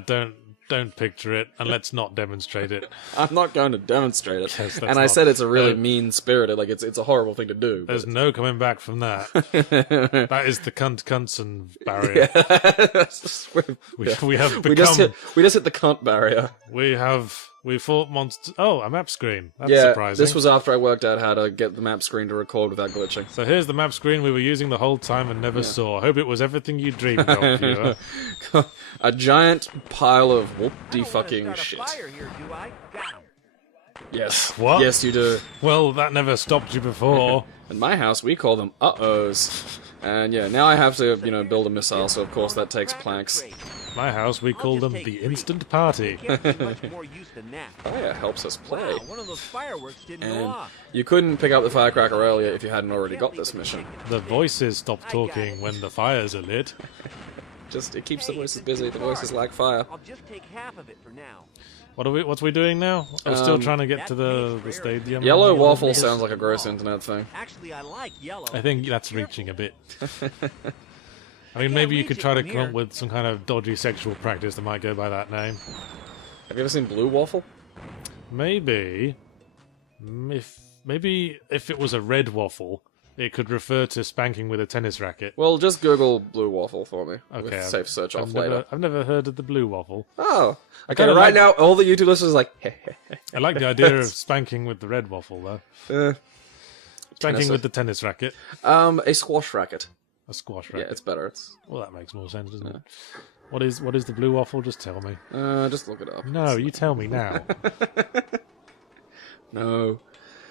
don't picture it, and let's not demonstrate it. I'm not going to demonstrate it. Yes, and I said it's a really mean-spirited, like it's a horrible thing to do. There's no coming back from that. That is the cunt-cunson barrier. We have become... We just hit the cunt barrier. We fought monsters... Oh, a map screen. That's yeah, surprising. This was after I worked out how to get the map screen to record without glitching. So here's the map screen we were using the whole time and never saw. I hope it was everything you dreamed of, viewer. A giant pile of whoop-de-fucking shit. Yes. What? Yes, you do. Well, that never stopped you before. In my house, we call them uh-ohs. And yeah, now I have to, build a missile, so of course that takes planks. My house, we call them the Instant Party. Fire helps us play. And you couldn't pick up the firecracker earlier if you hadn't already got this mission. The voices stop talking when the fires are lit. It keeps the voices busy. The voices like fire. I'll just take half of it for now. What's we doing now? I'm still trying to get to the stadium. Yellow waffle sounds like a gross internet thing. Actually, I like yellow. I think that's reaching a bit. I mean, maybe you could try to come up with some kind of dodgy sexual practice that might go by that name. Have you ever seen blue waffle? Maybe if it was a red waffle, it could refer to spanking with a tennis racket. Well, just Google blue waffle for me. Okay, with safe search off later. I've never heard of the blue waffle. Oh, okay. Right now, all the YouTube listeners are like, I like the idea of spanking with the red waffle, though. Spanking with the tennis racket. A squash racket. A squash racket. Yeah, it's better. Well, that makes more sense, doesn't it? What is the blue waffle? Just tell me. Just look it up. No, you tell me now. No.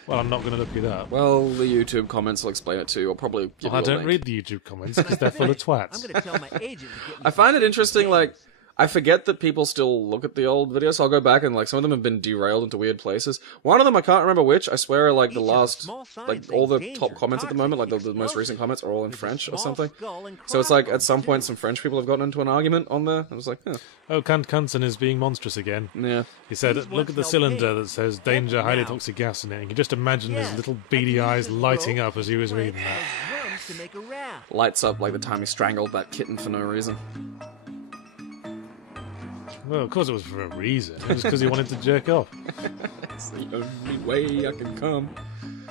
Well, I'm not going to look it up. Well, the YouTube comments will explain it to you. I'll probably give you a I don't link. read the YouTube comments because they're full of twats. I'm going to tell my agent to get me I find it interesting, like, I forget that people still look at the old videos, so I'll go back and, like, some of them have been derailed into weird places. One of them, I can't remember which, I swear, like, the last, like, all the top comments at the moment, like, the most recent comments are all in French or something. So it's like, at some point, some French people have gotten into an argument on there. I was like, huh. Oh, Kant Kunsen is being monstrous again. Yeah. He said, look at the cylinder that says danger, highly toxic gas in it. You can just imagine his little beady eyes lighting up as he was reading that. to make a raft. Lights up like the time he strangled that kitten for no reason. Well, of course it was for a reason. It was because he wanted to jerk off. It's the only way I can come.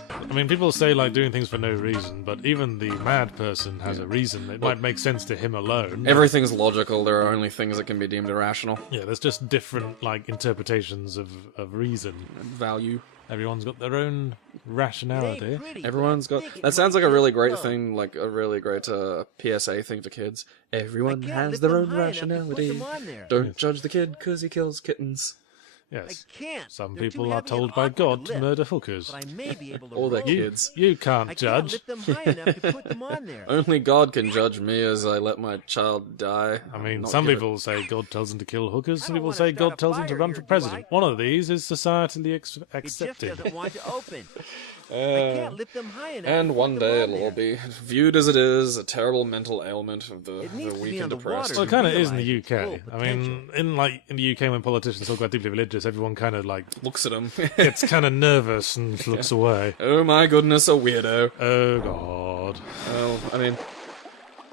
I mean, people say, like, doing things for no reason, but even the mad person has a reason. It might make sense to him alone. Everything's logical, there are only things that can be deemed irrational. Yeah, there's just different, like, interpretations of reason. Value. Everyone's got their own rationality. Everyone's got... That sounds like a really great thing, like a really great PSA thing for kids. Everyone has their own rationality. Don't judge the kid because he kills kittens. Yes. Some people are told by God to murder hookers. Or their kids. You can't judge. Only God can judge me as I let my child die. I mean, some people say God tells them to kill hookers. Some people say God tells them to run for president. One of these is societally accepted. And one day it'll all be viewed as it is, a terrible mental ailment of the weak and depressed. Well, it kind of is in the UK. I mean, in the UK when politicians talk about deeply religious, everyone kind of, like... looks at them. gets kind of nervous and looks away. Oh my goodness, a weirdo. Oh God. Well, I mean...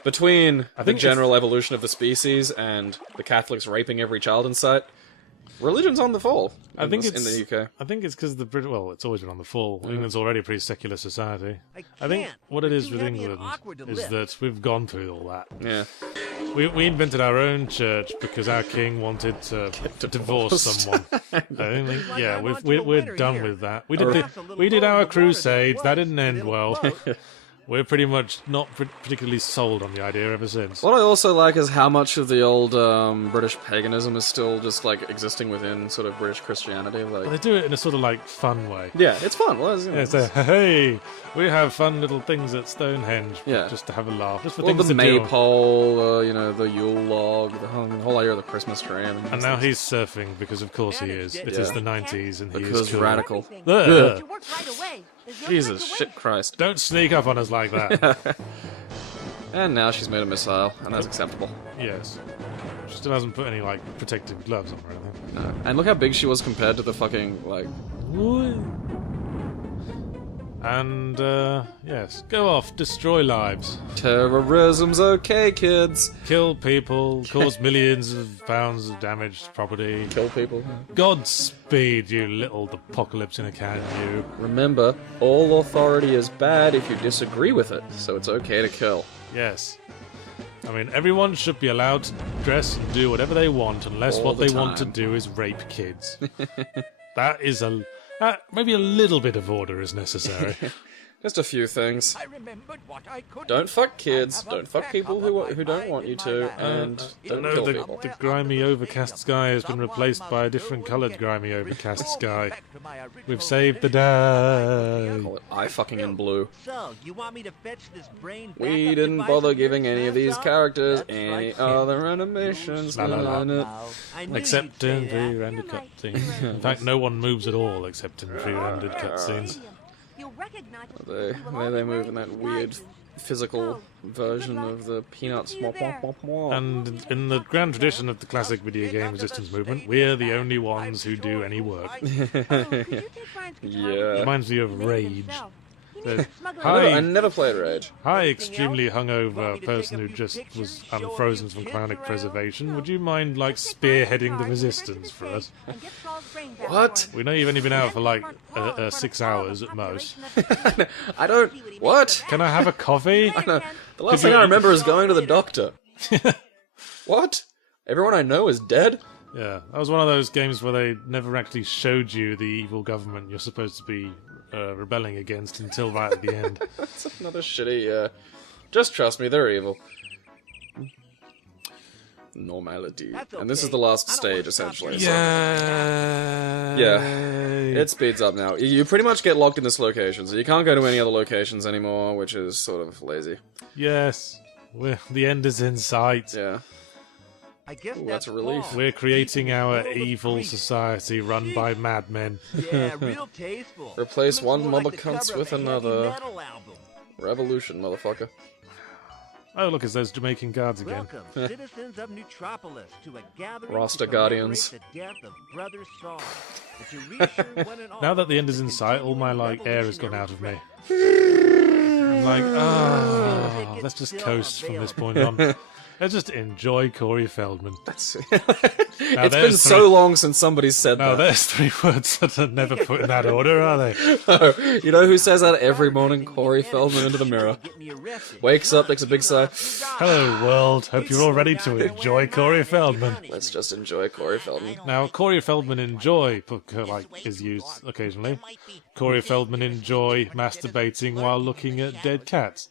Between the general evolution of the species and the Catholics raping every child in sight, religion's on the fall in the UK. I think it's because well, it's always been on the fall. England's already a pretty secular society. I think what it is with England is that we've gone through all that. Yeah. We invented our own church because our king wanted to divorce someone. We're done with that. We did our crusades. That didn't end well. We're pretty much not particularly sold on the idea ever since. What I also like is how much of the old British paganism is still just, like, existing within sort of British Christianity. Like, well, they do it in a sort of, like, fun way. Yeah, it's fun. Well, it's hey, we have fun little things at Stonehenge just to have a laugh. Just for things the to maypole, the Yule log, the whole idea of the Christmas tree. And now he's surfing because, of course, he is. It is the 90s, and he is cool. Radical. Jesus, shit Christ. Don't sneak up on us like that. And now she's made a missile, and that's acceptable. Yes. She still hasn't put any, like, protective gloves on or anything. No. And look how big she was compared to the fucking, like... And, yes. Go off, destroy lives. Terrorism's okay, kids. Kill people, cause millions of pounds of damage to property. Kill people. Godspeed, you little apocalypse in a can, you. Remember, all authority is bad if you disagree with it, so it's okay to kill. Yes. I mean, everyone should be allowed to dress and do whatever they want, unless what they want to do is rape kids. That is maybe a little bit of order is necessary. Just a few things. Don't fuck kids, don't fuck people who don't want you to, and don't kill people. The grimy overcast sky has been replaced by a different coloured grimy overcast sky. We've saved the day. Call it eye fucking in blue. So, you want me to fetch this brain back We up didn't to bother Bison giving any of these Tom? characters That's any right. other animations. La, la, la. I knew Except you'd say in that. free-rendered cutscenes. In fact, no one moves at all except in free-rendered cutscenes. You'll recognize us They, because we will all they be move in wearing that pink weird badges. physical version of the Peanuts. See you there. And in the grand tradition of the classic video game resistance movement, we're the only ones who do any work. Oh, could you take Brian's guitar? Yeah. Reminds me of He made it Rage. himself. He The- needs to smuggle it Hi. in. I never played Rage. Hi, extremely hungover person who just was unfrozen from chronic preservation. Would you mind, like, spearheading the resistance for us? And get Saul's brain back What? for him. We know you've only been out for, like, Front hall in front of 6 all hours the at most. population of the I don't. What? Can I have a coffee? Later, Ken. The last thing I remember is going to the doctor. What? Everyone I know is dead? Yeah, that was one of those games where they never actually showed you the evil government you're supposed to be rebelling against until right at the end. That's another shitty, just trust me, they're evil. Normality. And this is the last stage, essentially. So. Yeah. It speeds up now. You pretty much get locked in this location, so you can't go to any other locations anymore, which is sort of lazy. Yes, the end is in sight. Yeah. I guess Ooh, that's a relief. Paul. We're creating our World of evil Greek. society run by madmen. Yeah, real tasteful. Replace Looks one more mother like the cunts cover with of a heavy another. metal album. Revolution, motherfucker. Oh, look, it's those Jamaican guards again. Welcome, citizens of Metropolis, to a gathering Rasta to commemorate Guardians. the death of Brother Saul. And to reassure one and all Now that the end is of in sight, all my, continuing like, air has gone out of me. revolutionary I'm like, Tickets let's just still coast from this point available. on. Let's just enjoy Corey Feldman. It's Now, been there's so three- long since somebody said Now, that. there's 3 words that are never put in that order, are they? You know who says that every morning? Corey Feldman into the mirror. Get me arrested. Wakes up, takes a big sigh. Hello, world. Hope you're all ready to enjoy Corey Feldman. Let's just enjoy Corey Feldman. Now, Corey Feldman enjoy, like, is used occasionally. Corey Feldman enjoy masturbating while looking at dead cats.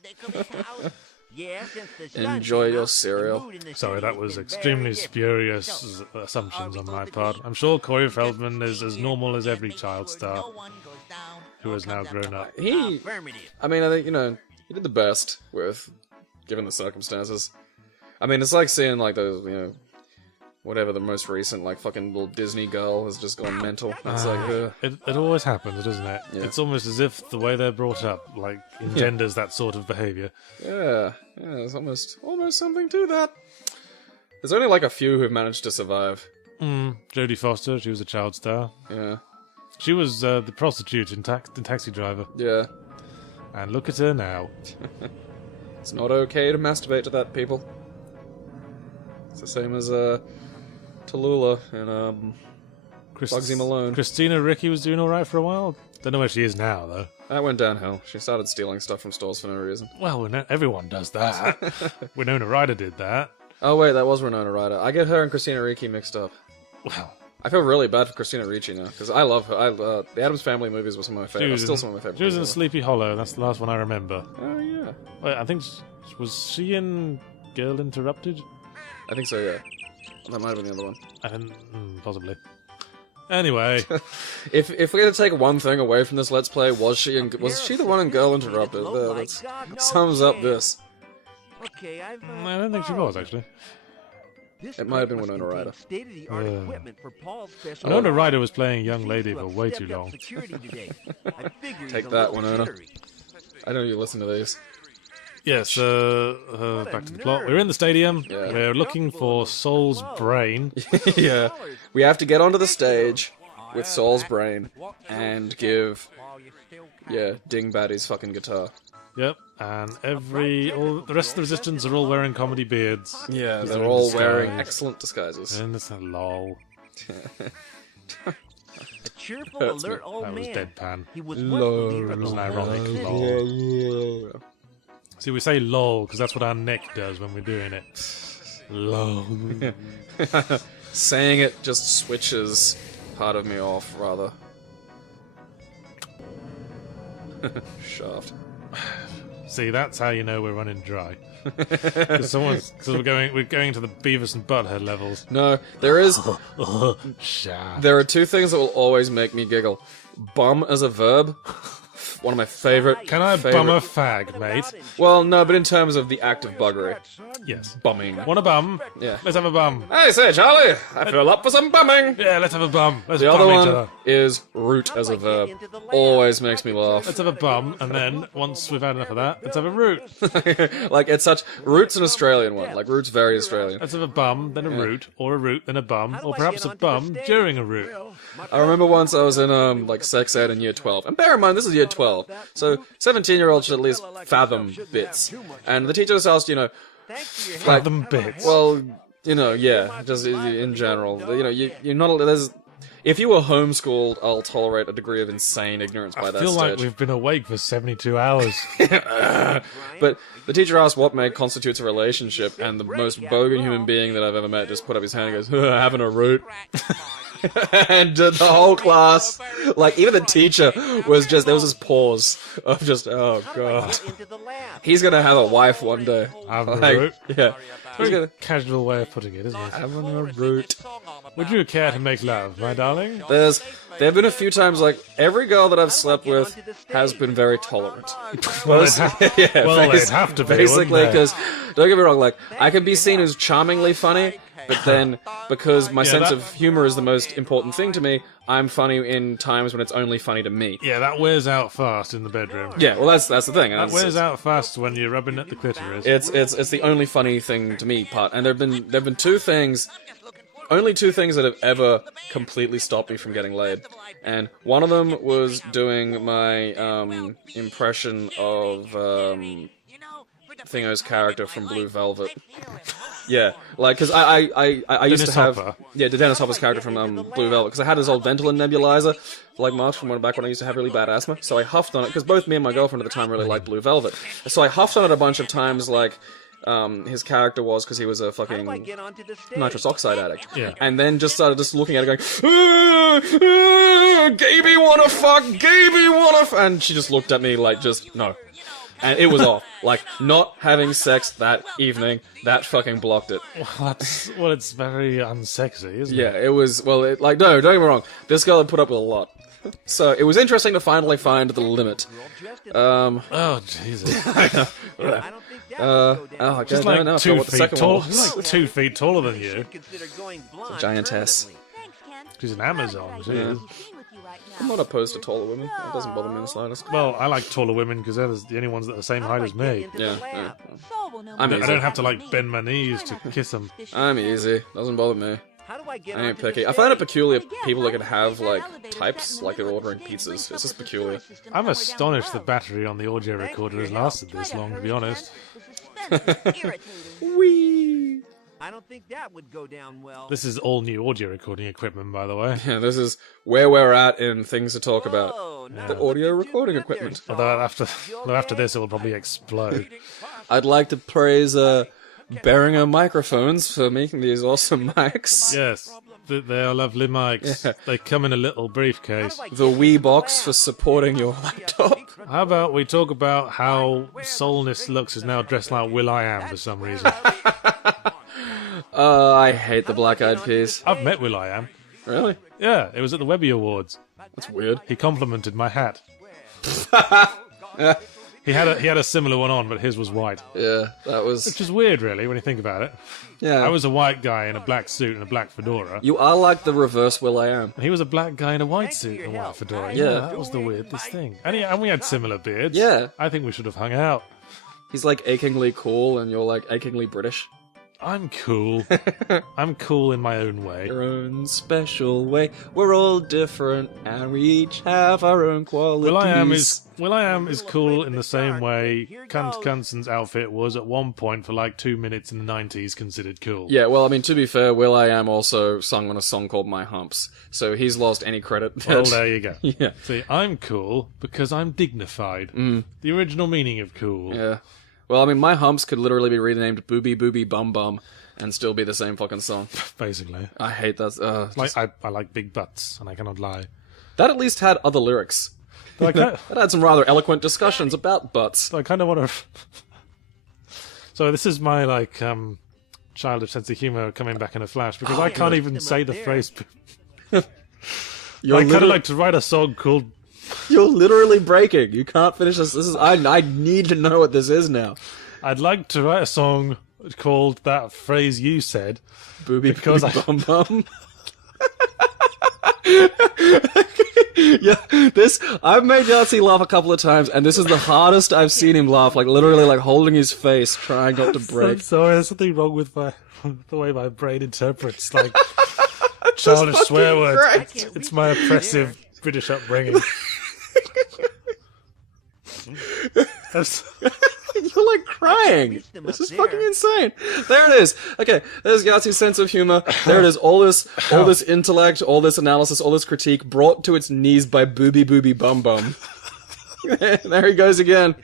Yeah, since the sun Enjoy came your out, the cereal. mood in the Sorry, city that has was been extremely very different. spurious assumptions on my part. I'm sure Corey Feldman is as normal as every child star who has now grown up. He, Affirmative. I mean, I think, you know, he did the best with, given the circumstances. I mean, it's like seeing, like, those, you know, whatever the most recent, like, fucking little Disney girl has just gone mental. It's like, It always happens, doesn't it? Yeah. It's almost as if the way they're brought up, like, engenders that sort of behaviour. yeah, there's almost something to that. There's only, like, a few who've managed to survive. Jodie Foster, she was a child star. Yeah, She was the prostitute in Taxi Driver. yeah. And look at her now. It's not okay to masturbate to that, people. It's the same as, Tallulah and, Bugsy Malone. Christina Ricci was doing alright for a while. Don't know where she is now, though. That went downhill. She started stealing stuff from stores for no reason. Well, everyone does that. Winona Ryder did that. Oh wait, that was Winona Ryder. I get her and Christina Ricci mixed up. Well, I feel really bad for Christina Ricci now, because I love her. The Addams Family movies were some of my favorites. Still some of my favorites. She was in Sleepy Hollow. That's the last one I remember. Oh yeah. Wait, I think was she in Girl Interrupted? I think so, yeah. That might have been the other one. Possibly. Anyway, If we had to take one thing away from this Let's Play, was she the one in Girl Interrupted? That sums up this. Okay, I've, I don't think she was actually. This It might have been crate must Winona contain Ryder. State-of-the-art equipment for Paul's special. Winona Ryder was playing young Seems lady to for have way stepped too up long. security today. I figure he's Take a that, little Winona. jittery. I know you listen to these. Yes, back to the plot. We're in the stadium. Yeah. We're looking for Saul's brain. Yeah. We have to get onto the stage with Saul's brain and give, Dingbatty's fucking guitar. Yep, and all the rest of the resistance are all wearing comedy beards. Yeah, He's they're in all disguise. wearing excellent disguises. And it's a lol. A cheerful, Hurts me. alert old That was man. deadpan. He was once the leader It of was the an whole ironic city. lol. See, we say lol because that's what our neck does when we're doing it. Lol. Saying it just switches part of me off, rather. Shaft. See, that's how you know we're running dry. Because we're going to the Beavis and Butthead levels. No, there Shaft. are two things that will always make me giggle. Bum as a verb, one of my favorite. Can I bum a fag, mate? Well, no, but in terms of the act of buggery, Yes. bumming. Want a bum? Yeah. Let's have a bum. Hey, say, Charlie, I feel up for some bumming. Yeah, let's have a bum. Let's The bum other each one other. is root as a verb. Always makes me laugh. Let's have a bum, and then once we've had enough of that, let's have a root. Like, it's such... Root's an Australian one. Like, root's very Australian. Let's have a bum, then a root, or a root, then a bum, or perhaps a bum during a root. I remember once I was in, like, sex ed in year 12. And bear in mind, this is year 12. So, 17-year-olds should at least fathom bits. And the teacher just asked, you know... Fathom bits. Well, you know, yeah, just in general. You know, you're not... There's... If you were homeschooled, I'll tolerate a degree of insane ignorance by that I feel stage. like we've been awake for 72 hours. But the teacher asked what constitutes a relationship, and the most bogan human being that I've ever met just put up his hand and goes, having a root. And the whole class, like, even the teacher was just, there was this pause of just, oh god. He's gonna have a wife one day. Having Like, a root. yeah. He's Very gonna casual way of putting it, isn't it? having a root. Would you care to make love, my darling? There have been a few times, like, every girl that I've slept with has been very tolerant. Well, Yeah, well, they'd have to be, basically, wouldn't they? because, don't get me wrong, like, I can be seen as charmingly funny, but then, because my sense that- of humor is the most important thing to me, I'm funny in times when it's only funny to me. Yeah, that wears out fast in the bedroom. Yeah, well, that's the thing. That wears out fast when you're rubbing at the clitoris. It's the only funny thing to me part, and there've been only two things that have ever completely stopped me from getting laid, and one of them was doing my impression of Thingo's character from Blue Velvet. Yeah, like, because I used to Dennis have... Hopper. Yeah, Dennis Hopper's character from Blue Velvet, because I had this old Ventolin nebulizer, like Mark from back when I used to have really bad asthma, so I huffed on it, because both me and my girlfriend at the time really liked Blue Velvet. So I huffed on it a bunch of times, like, his character was, because he was a fucking nitrous oxide addict. Yeah. And then just started just looking at it going, Gaby wanna fuck, Gaby wanna and she just looked at me like, just, no. And it was off. Like, not having sex that evening, that fucking blocked it. Well, it's very unsexy, isn't Yeah, it? it was, well, no, don't get me wrong. This girl had put up with a lot. So, it was interesting to finally find the limit. Oh, Jesus. Oh, Just I like don't know. I forgot 2 what the feet second tall. one was. Like 2 feet taller than you. Giantess. She's an Amazon, she is. I'm not opposed to taller women. It doesn't bother me in the slightest. Well, I like taller women because they're the only ones that are the same height as me. Yeah. I'm I'm I don't have to, like, bend my knees to kiss them. I'm easy. Doesn't bother me. I ain't picky. I find it peculiar people that can have, like, types, like they're ordering pizzas. It's just peculiar. I'm astonished the battery on the audio recorder has lasted this long, to be honest. Whee! I don't think that would go down well. This is all new audio recording equipment, by the way. Yeah, this is where we're at in things to talk about. Oh, no. The audio recording equipment. Although after this, it will probably explode. I'd like to praise Behringer microphones for making these awesome mics. Yes, they are lovely mics. Yeah. They come in a little briefcase. The Wii box for supporting your laptop. How about we talk about how Solness Lux is now dressed like Will.i.am for some reason? I hate the Black Eyed Peas. I've met Will.i.am. Really? Yeah, it was at the Webby Awards. That's weird. He complimented my hat. He had a similar one on, but his was white. Yeah, that was... Which is weird, really, when you think about it. Yeah. I was a white guy in a black suit and a black fedora. You are like the reverse Will.i.am. And he was a black guy in a white suit and a white fedora. Yeah. That was the weirdest thing. And we had similar beards. Yeah. I think we should have hung out. He's like achingly cool, and you're like achingly British. I'm cool. I'm cool in my own way. Your own special way. We're all different, and we each have our own qualities. Will.i.am is cool in the same way Cunt Cunson's outfit was at one point for like 2 minutes in the 90s considered cool. Yeah, well, I mean, to be fair, Will.i.am also sung on a song called My Humps, so he's lost any credit. Well, there you go. Yeah. See, I'm cool because I'm dignified. The original meaning of cool. Yeah. Well, I mean, My Humps could literally be renamed Booby Booby Bum Bum and still be the same fucking song. Basically. I hate that. Like, I like big butts, and I cannot lie. That at least had other lyrics. But That had some rather eloquent discussions about butts. I kind of want to... So this is my, like, childish sense of humour coming back in a flash, because I can't even say the phrase... You're I kind of like to write a song called You're literally breaking. You can't finish this. I need to know what this is now. I'd like to write a song called that phrase you said. Booby Because bum bum. Yeah, I've made Yahtzee laugh a couple of times, and this is the hardest I've seen him laugh. Like literally, like holding his face, trying not to break. I'm sorry, there's something wrong with the way my brain interprets like childish swear words. It's my oppressive British upbringing. You're like crying. This is fucking insane. There it is. Okay, there's Yahtzee's sense of humor. There it is. All this intellect, all this analysis, all this critique brought to its knees by Booby Bum Bum. There he goes again.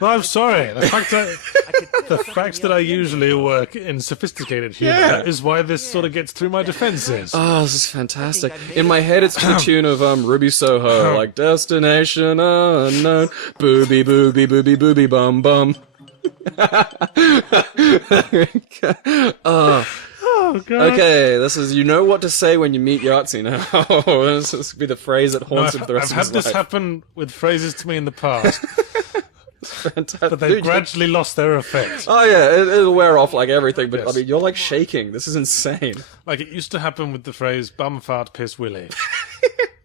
Well, I'm sorry. The fact that I usually work in sophisticated humor is why this sort of gets through my defenses. Oh, this is fantastic. In my head, it's to the tune of Ruby Soho, like Destination Unknown, Booby Bum Bum. Oh, God. Okay, this is, you know what to say when you meet Yahtzee now. This will be the phrase that haunts him for the rest of his life. I've had this happen with phrases to me in the past. Fantastic. But they've gradually lost their effect. Oh yeah, it'll wear off like everything, but I mean, you're like shaking. This is insane. Like it used to happen with the phrase "bum fart piss willy,"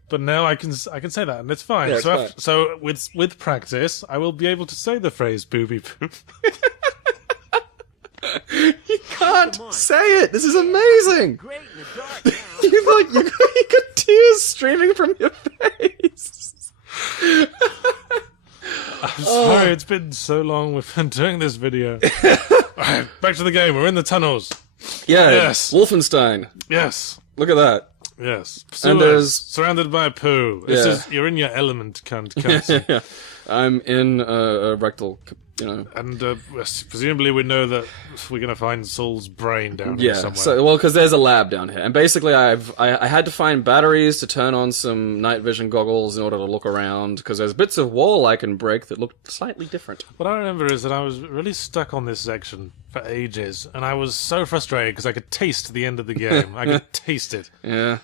but now I can say that and it's fine. Yeah, so it's fine. so with practice, I will be able to say the phrase "booby poop." You can't say it. This is amazing. you got tears streaming from your face. I'm sorry, it's been so long we've been doing this video. Alright, back to the game. We're in the tunnels. Yeah, Yes. Wolfenstein. Yes. Look at that. Yes. And Sewers, there's- surrounded by poo. You're in your element, cunt. Yeah. I'm in a rectal, And presumably we know that we're going to find Saul's brain down here Yeah, somewhere. because there's a lab down here, and basically I had to find batteries to turn on some night vision goggles in order to look around, because there's bits of wall I can break that look slightly different. What I remember is that I was really stuck on this section for ages, and I was so frustrated because I could taste the end of the game. I could taste it. Yeah,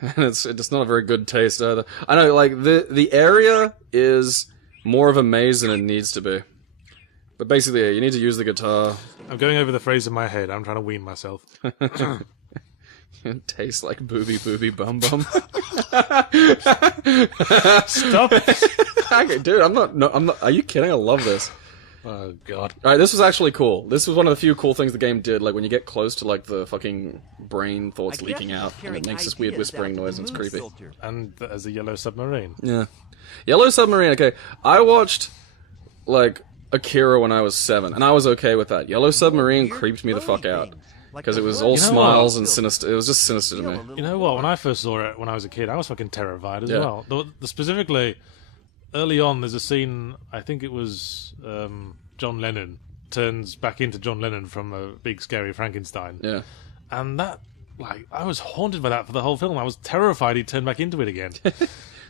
and it's not a very good taste either. I know, like the area is more of a maze than it needs to be, but basically you need to use the guitar. I'm going over the phrase in my head. I'm trying to wean myself. It tastes like booby bum bum. Stop it! Okay, dude, I'm not. Are you kidding? I love this. Oh, God. Alright, this was actually cool. This was one of the few cool things the game did, like when you get close to like the fucking brain thoughts leaking out, and it makes this weird whispering noise and it's creepy. And as a yellow submarine. Yeah. Yellow Submarine, okay. I watched, like, Akira when I was 7, and I was okay with that. Yellow Submarine creeped me the fuck out. Because it was all You know smiles what? and sinister. It was just sinister to me. You know what? When I first saw it when I was a kid, I was fucking terrified as Yeah. well. Specifically, early on, there's a scene, I think it was John Lennon turns back into John Lennon from a big scary Frankenstein. Yeah. And that, like, I was haunted by that for the whole film. I was terrified he'd turn back into it again.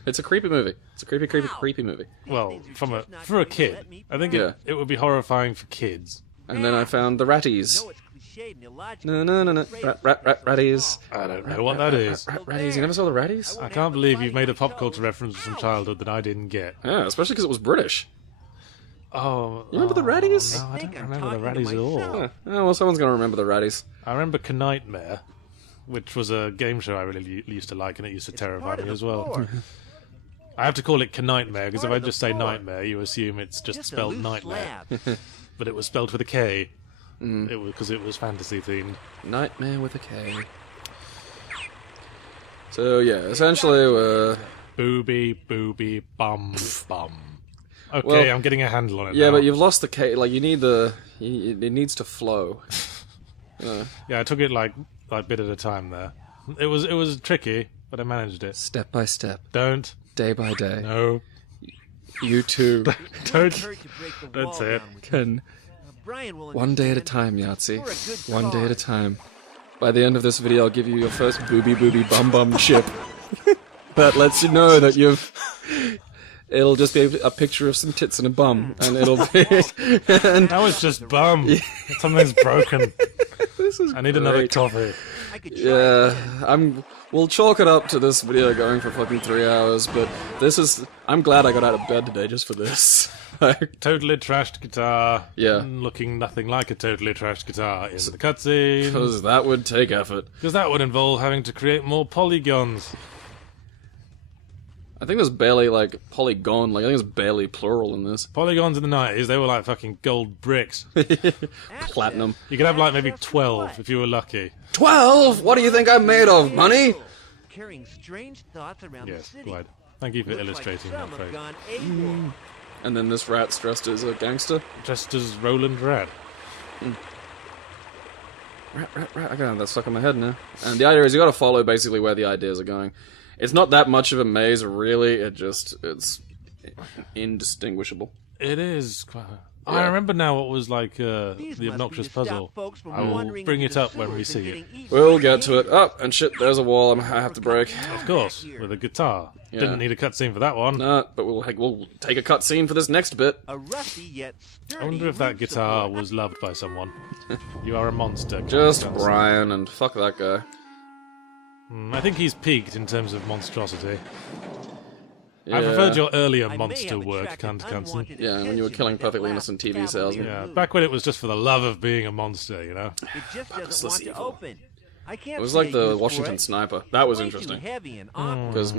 It's a creepy movie. It's a creepy movie. Well, for a kid, I think Yeah. it would be horrifying for kids. And then I found the ratties. No. Ratties. I don't know what that is. Ratties. You never saw the ratties? I can't believe you've made a pop culture reference from childhood that I didn't get. Yeah, especially because it was British. Oh, You remember the ratties? No, I don't remember the Raddies at all. Yeah. Oh, well, someone's gonna remember the ratties. I remember Knightmare, which was a game show I really used to like, and it used to terrify me as well. I have to call it Knightmare, because if I just say Nightmare, you assume it's just spelled Nightmare. But it was spelled with a K, because it was fantasy themed. Nightmare with a K. So, yeah, essentially, Booby, bum, bum. Okay, Well, I'm getting a handle on it yeah, now. but you've lost the K. Like, you need the... It needs to flow. Yeah, I took it like bit at a time there. It was tricky, but I managed it. Step by step. Don't. Day by day. No. You too Don't say it. can... One day at a time, Yahtzee. One day at a time. By the end of this video, I'll give you your first booby bum bum chip. That lets you know that you've... It'll just be a picture of some tits and a bum, and it'll be... That was just bum. Something's broken. This is I need another great. coffee. I could try. We'll chalk it up to this video going for fucking 3 hours, but I'm glad I got out of bed today just for this. Totally trashed guitar. Yeah. Looking nothing like a totally trashed guitar in the cutscene. Because that would take effort. Because that would involve having to create more polygons. I think there's barely, like, polygon, like, I think there's barely plural in this. Polygons in the 90s, they were like fucking gold bricks. Platinum. You could have like maybe 12 if you were lucky. 12? What do you think I'm made of, money? Carrying strange thoughts around the Yes, city. glad. Thank you for illustrating that Some phrase. have gone AWOL. And then this rat's dressed as a gangster. Just as Roland Rad. Rat. I gotta have that stuck in my head now. And the idea is you gotta follow basically where the ideas are going. It's not that much of a maze, really. It's indistinguishable. It is quite... Yeah. I remember now what was like These the must be obnoxious to stop puzzle. folks from I will wandering bring into it the up when we sewers and see it. getting eaten We'll by get to it. aliens. And shit, there's a wall I have to break. Of course, with a guitar. Yeah. Didn't need a cutscene for that one. Nah, but we'll take a cutscene for this next bit. A rusty yet sturdy I wonder if that roof guitar support. was loved by someone. You are a monster. Just Johnson. Brian, and fuck that guy. I think he's peaked in terms of monstrosity. Yeah. I preferred your earlier I may monster have work, attracted Canson. unwanted Yeah, when you were attention killing with that perfectly last innocent TV cavalier. salesmen. Yeah, back when it was just for the love of being a monster, you know? It just doesn't Purposeless want to evil. open. I can't It was like see a the use for Washington it. Sniper. That was Way too interesting. heavy and awkward. Because,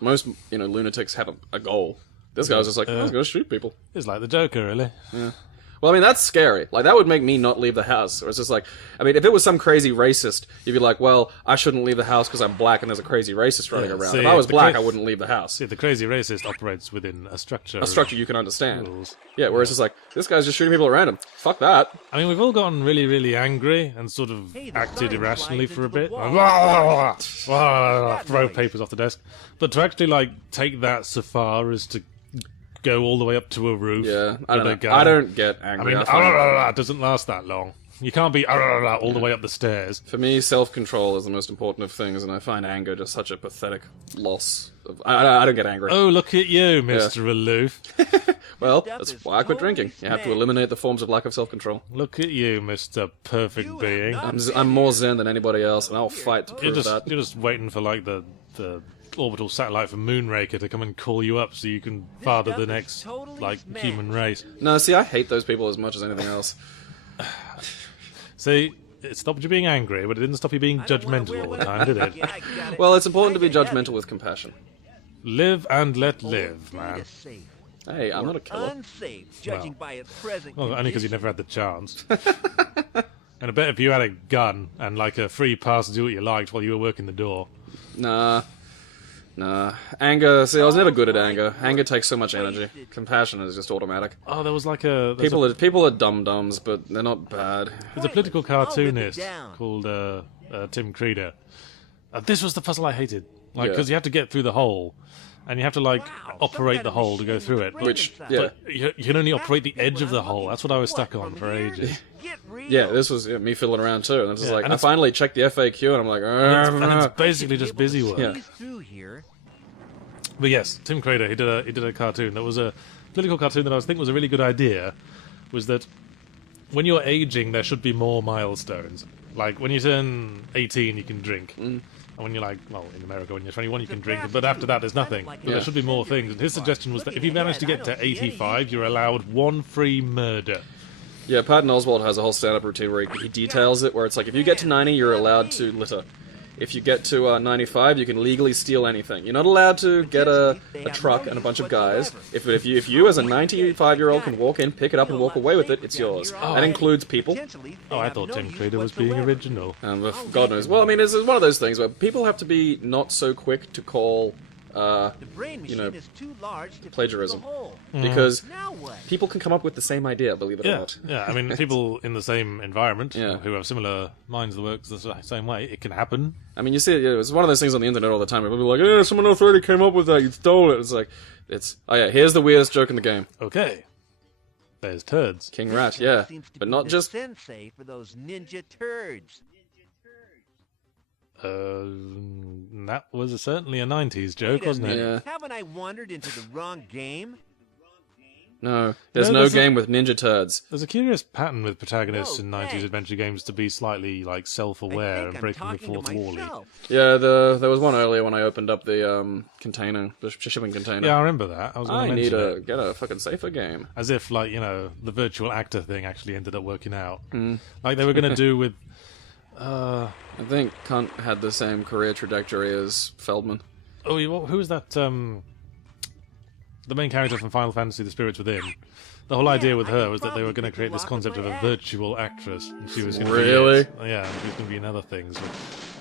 most lunatics have a goal. This guy was just like, I was gonna shoot people. It's like the Joker, really. Well, I mean, that's scary. Like, that would make me not leave the house. Or it's just like, I mean, if it was some crazy racist, you'd be like, well, I shouldn't leave the house because I'm black and there's a crazy racist running Yeah, around. see, If I was the black, cra- I wouldn't leave the house. See, the crazy racist operates within a structure. A structure you can understand. Rules. Yeah, whereas it's like, this guy's just shooting people at random. Fuck that. I mean, we've all gotten really, really angry and sort of Hey, the acted sign irrationally slides for a into the bit. wall. Throw noise. papers off the desk. But to actually, like, take that so far as to go all the way up to a roof. Yeah, I with don't a know. gun. I don't get I angry. mean, I find- doesn't last that long. You can't be all the way up the stairs. For me, self-control is the most important of things, and I find anger just such a pathetic loss. I don't get angry. Oh, look at you, Mr. Aloof. Well, that's why I quit drinking. You have to eliminate the forms of lack of self-control. Look at you, Mr. Perfect Being. I'm more zen than anybody else, and I'll fight to prove that. You're just waiting for, like, the orbital satellite from Moonraker to come and call you up so you can father stuff the is next, totally like, smashed. human race. No, see, I hate those people as much as anything else. See, it stopped you being angry, but it didn't stop you being I don't wanna judgmental wear all the one time, did it? Yeah, I got it. Well, it's important to be Kinda heavy. judgmental with compassion. Live and let live, man. Data safe. Hey, I'm not a killer. Unsafe, judging by its present Well, only because you condition. never had the chance. And I bet if you had a gun and, like, a free pass to do what you liked while you were working the door. Nah. Anger, see, I was never good at anger. Anger takes so much energy. Compassion is just automatic. Oh, there was like a... People are dum-dums, but they're not bad. There's a political I'll rip it cartoonist down. called Tim Creeder. This was the puzzle I hated. Like, Yeah. because you have to get through the hole, and you have to, like, Wow, operate some the kind of hole to go machine through with it. a But, brain Which, inside. yeah. but you can only operate the That's edge of the what I'm hole. looking That's what I was for. stuck on From for here, ages. Get real. Yeah, this was me fiddling around too, and it's just Yeah, like, and I it's- finally checked the FAQ, and I'm like, And it's basically just busy work. Yeah. Squeeze through here. But yes, Tim Creeder, he did a cartoon that was a political cartoon that I think was a really good idea. Was that when you're aging, there should be more milestones. Like when you turn 18, you can drink, and when you're like, well, in America, when you're 21, you can drink. But after that, there's nothing. But there should be more things. And his suggestion was that if you manage to get to 85, you're allowed one free murder. Yeah, Patton Oswalt has a whole stand-up routine where he details it, where it's like, if you get to 90, you're allowed to litter. If you get to 95, you can legally steal anything. You're not allowed to get a truck and a bunch of guys. If you as a 95-year-old can walk in, pick it up, and walk away with it, it's yours. That includes people. Potentially, Oh, they I have thought no Tim use Creeder was being whatsoever. original. And God knows. Well, I mean, it's one of those things where people have to be not so quick to call, The brain machine know, is too large to fit plagiarism. the hole. because Now what? people can come up with the same idea, believe it or Yeah, not. yeah. I mean, people in the same environment Yeah. who have similar minds that works the same way, it can happen. I mean, you see, it's one of those things on the internet all the time. People be like, "Yeah, someone else already came up with that. You stole it." It's like, oh yeah, here's the weirdest joke in the game. Okay, there's turds. King Rat, yeah, Seems to but be not the just. sensei for those ninja turds. That was certainly a 90s joke, Wait a wasn't it? Yeah. Haven't I wandered into the wrong game? No, there's No, no there's game with ninja turds. There's a curious pattern with protagonists in 90s adventure games to be slightly, like, self-aware and breaking the fourth wall. Yeah, there was one earlier when I opened up the container, the shipping container. Yeah, I remember that. I was going to mention need it. to get a fucking safer game. As if, like, you know, the virtual actor thing actually ended up working out. Like they were going to do with... I think Cunt had the same career trajectory as Feldman. Oh, who was that? The main character from Final Fantasy: The Spirits Within. The whole idea with her was that they were going to create this concept of a virtual actress. And she was going to Really? Yeah, she was going to be in other things. But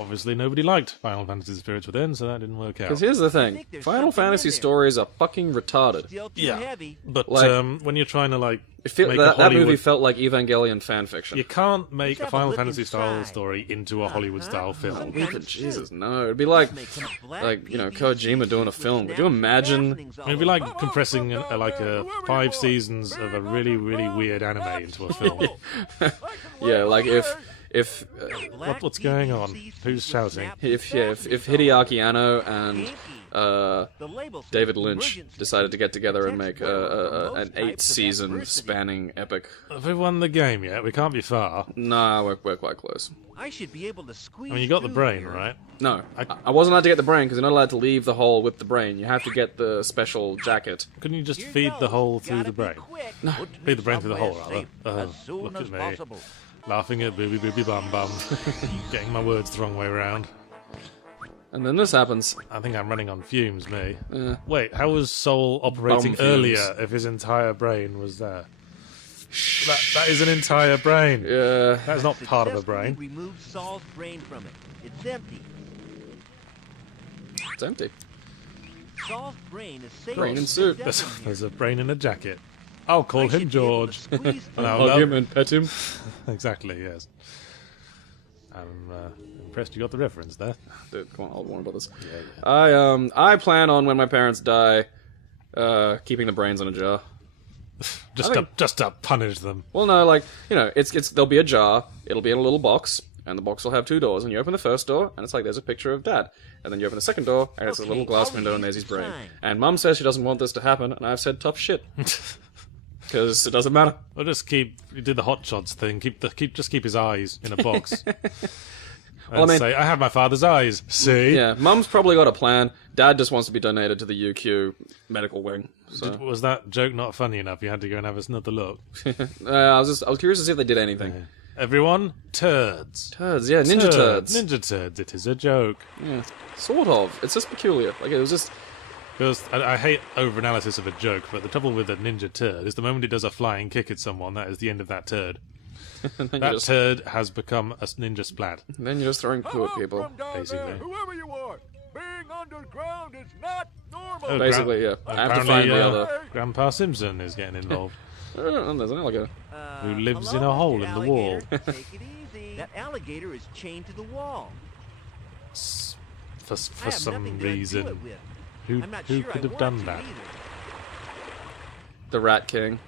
obviously, nobody liked Final Fantasy: The Spirits Within, so that didn't work out. Because here's the thing: Final Fantasy stories are fucking retarded. Yeah, but Like- when you're trying to like That make a Hollywood, movie felt like Evangelion fanfiction. you can't make a Final Fantasy style story into a Hollywood style film. Even Jesus, no. It'd be like you know, Kojima doing a film. Could you imagine? It'd be like compressing like 5 seasons of a really, really weird anime into a film. Yeah, like if What's going on? Who's shouting? if Hideaki Anno and David Lynch decided to get together and make an 8-season spanning epic. Have we won the game yet? We can't be far. Nah, we're quite close. I should be able to squeeze. I mean, you got the through brain, here. right? No, I wasn't allowed to get the brain because you're not allowed to leave the hole with the brain. You have to get the special jacket. Couldn't you just Here feed the goes. hole through Gotta the brain? be quick. Feed the brain through the hole, Somewhere rather. safe as soon Look as at me. possible. Laughing at booby booby bum bum. Getting my words the wrong way around. And then this happens. I think I'm running on fumes, me. Eh. Wait, how was Soul operating fumes. earlier if his entire brain was there? That is an entire brain. Yeah. That's not part of a Successfully brain. removed Saul's brain from it. It's empty. It's empty. Saul's brain is safe. Brain and soup. There's a brain in a jacket. I'll call him George. And I'll Hug love- him and pet him. Exactly, yes. I'm impressed you got the reference there. Dude, come on, I'll warn about this. I plan on when my parents die, keeping the brains in a jar. Just to punish them. Well, no, like, you know, it's there'll be a jar, it'll be in a little box, and the box will have 2 doors, and you open the first door, and it's like there's a picture of Dad. And then you open the second door, and it's a little glass window, and there's his brain. And Mum says she doesn't want this to happen, and I've said tough shit. Because it doesn't matter. Or just you did the hot shots thing. Just keep his eyes in a box. Well, I mean- say, I have my father's eyes. See? Yeah, Mum's probably got a plan. Dad just wants to be donated to the UQ medical wing. So. Was that joke not funny enough? You had to go and have another look. I was curious to see if they did anything. Everyone, turds. Turds, yeah, ninja turds. Ninja turds. It is a joke. Yeah, sort of. It's just peculiar. Like, it was just... Because I hate over-analysis of a joke, but the trouble with a ninja turd is the moment it does a flying kick at someone, that is the end of that turd. That turd has become a ninja splat. Then you're just throwing poo at people. Basically. Whoever you are, being underground is not normal. Oh, Basically, yeah. I have to apparently, find the other... Grandpa Simpson is getting involved. Oh, there's an alligator. Who lives in hello, a hole Mr. in the wall. Alligator. Take it easy. That alligator is chained to the wall. For I have some nothing to undo reason. it with. Who I'm not could sure I have want done to that? either. The Rat King.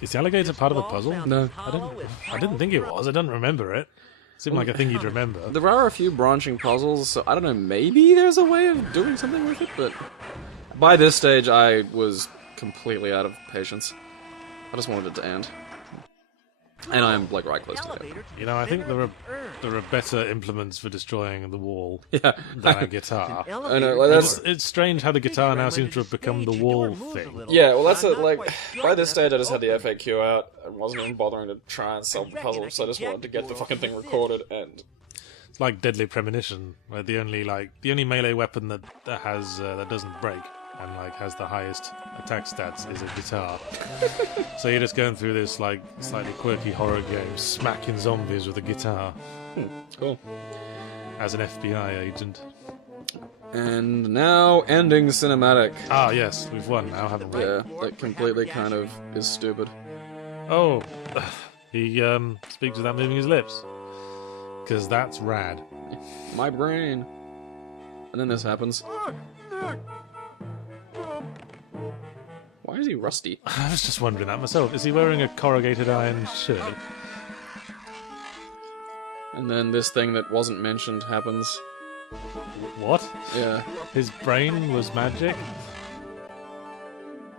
Is the alligator part of the Wall puzzle? sounds No. as hollow as I didn't think it was. I don't remember it. Seemed like a thing you'd remember. There are a few branching puzzles, so I don't know, maybe there's a way of doing something with it, but... By this stage, I was completely out of patience. I just wanted it to end. And I'm, like, right close to the end. Elevator to You know, I think center there of are the earth. better implements for destroying the wall Yeah. than a guitar. I know, like, that's... It's strange how the guitar now seems to have become the wall thing. Yeah, well, that's it. Like, by this stage, I just had the FAQ out. I wasn't even bothering to try and solve the puzzle, so I just wanted to get the fucking thing recorded. And It's like Deadly Premonition, where the only melee weapon that has that doesn't break and like has the highest attack stats is a guitar. So you're just going through this like slightly quirky horror game, smacking zombies with a guitar cool. as an FBI agent. And now ending cinematic. Ah, yes, we've won now, haven't we? Yeah, that completely kind of is stupid. Oh, he speaks without moving his lips, because that's rad. My brain. And then this happens. Why is he rusty? I was just wondering that myself. Is he wearing a corrugated iron shirt? And then this thing that wasn't mentioned happens. What? Yeah. His brain was magic?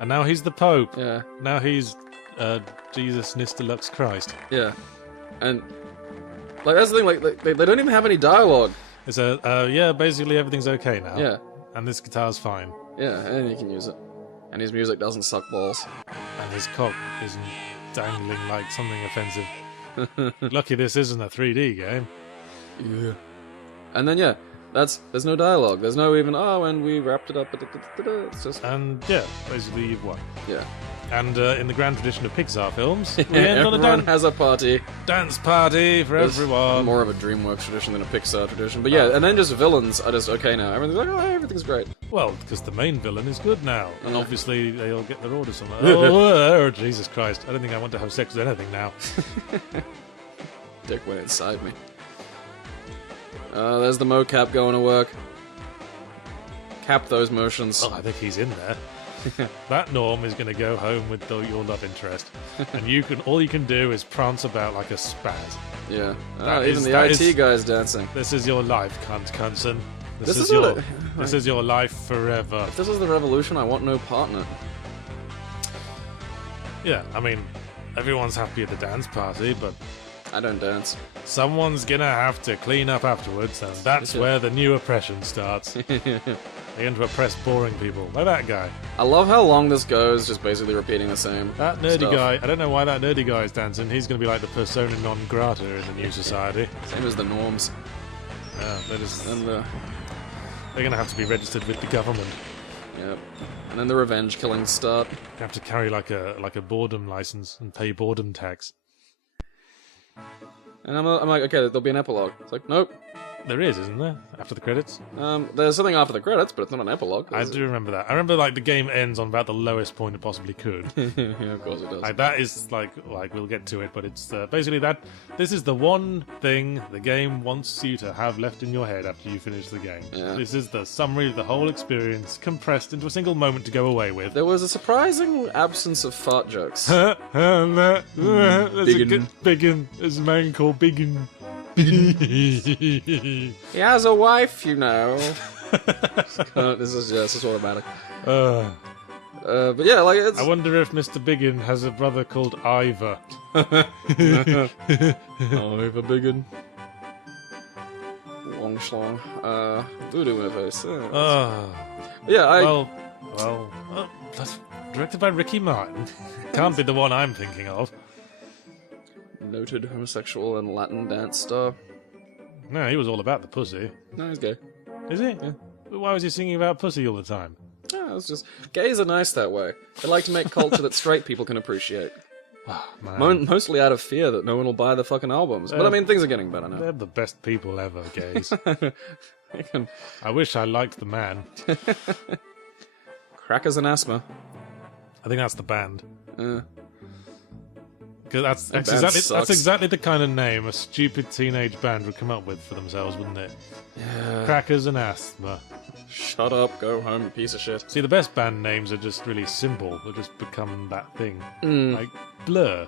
And now he's the Pope. Yeah. Now he's Jesus Nistelux Christ. Yeah. And like that's the thing. Like they don't even have any dialogue. It's yeah. Basically, everything's okay now. Yeah. And this guitar's fine. Yeah, and you can use it. And his music doesn't suck balls. And his cock isn't dangling like something offensive. Lucky this isn't a 3D game. Yeah. And then yeah, there's no dialogue. There's no even and we wrapped it up. It's just And yeah, basically you've won. yeah. And in the grand tradition of Pixar films, we end on Everyone a has a party. dance party for It's everyone. more of a DreamWorks tradition than a Pixar tradition. But yeah, and then just villains are just okay now. Everything's like, everything's great. Well, because the main villain is good now, and obviously they all get their orders somewhere. Oh, Jesus Christ! I don't think I want to have sex with anything now. Dick went inside me. There's the mocap going to work. Cap those motions. Oh, I think he's in there. That Norm is going to go home with your love interest, and all you can do is prance about like a spaz. Yeah. That Even is- the that IT is- guy's dancing. This is your life, Cunson. This is your what it- this is your life forever. If this is the revolution, I want no partner. Yeah, I mean, everyone's happy at the dance party, but I don't dance. someone's gonna have to clean up afterwards, and that's Yeah. where the new oppression starts. They're going to oppress boring people, like that guy. I love how long this goes, just basically repeating the same. That nerdy stuff. guy, I don't know why that nerdy guy is dancing. He's going to be like the persona non grata in the new society. Same as the norms. Yeah, And they're going to have to be registered with the government. yep. And then the revenge killings start. They have to carry like a boredom license and pay boredom tax. And I'm like, okay, there'll be an epilogue. It's like, nope. There is, isn't there? After the credits? There's something after the credits, but it's not an epilogue. I do remember that. I remember like the game ends on about the lowest point it possibly could. Yeah, of course it does. Like that is like we'll get to it, but it's basically that this is the one thing the game wants you to have left in your head after you finish the game. Yeah. This is the summary of the whole experience compressed into a single moment to go away with. There was a surprising absence of fart jokes. There's a Biggin. good Biggin. There's a man called Biggin. He has a wife, you know. This is automatic. But yeah, like it's. I wonder if Mr. Biggin has a brother called Ivor. Ivor Biggin. Long schlong. Voodoo in a face. Yeah, That's directed by Ricky Martin. Can't be the one I'm thinking of. Noted homosexual and Latin dance star. No, he was all about the pussy. No, he's gay. Is he? Yeah. Why was he singing about pussy all the time? Yeah, it's just gays are nice that way. They like to make culture that straight people can appreciate. Oh, man. Mostly out of fear that no one will buy the fucking albums. But I mean, things are getting better now. They're the best people ever, gays. They can I wish I liked the man. Crackers and asthma. I think that's the band. Yeah. Because That band that's sucks. exactly the kind of name a stupid teenage band would come up with for themselves, wouldn't it? Yeah. Crackers and asthma. Shut up, go home, you piece of shit. See, the best band names are just really simple. They just become that thing. Like Blur.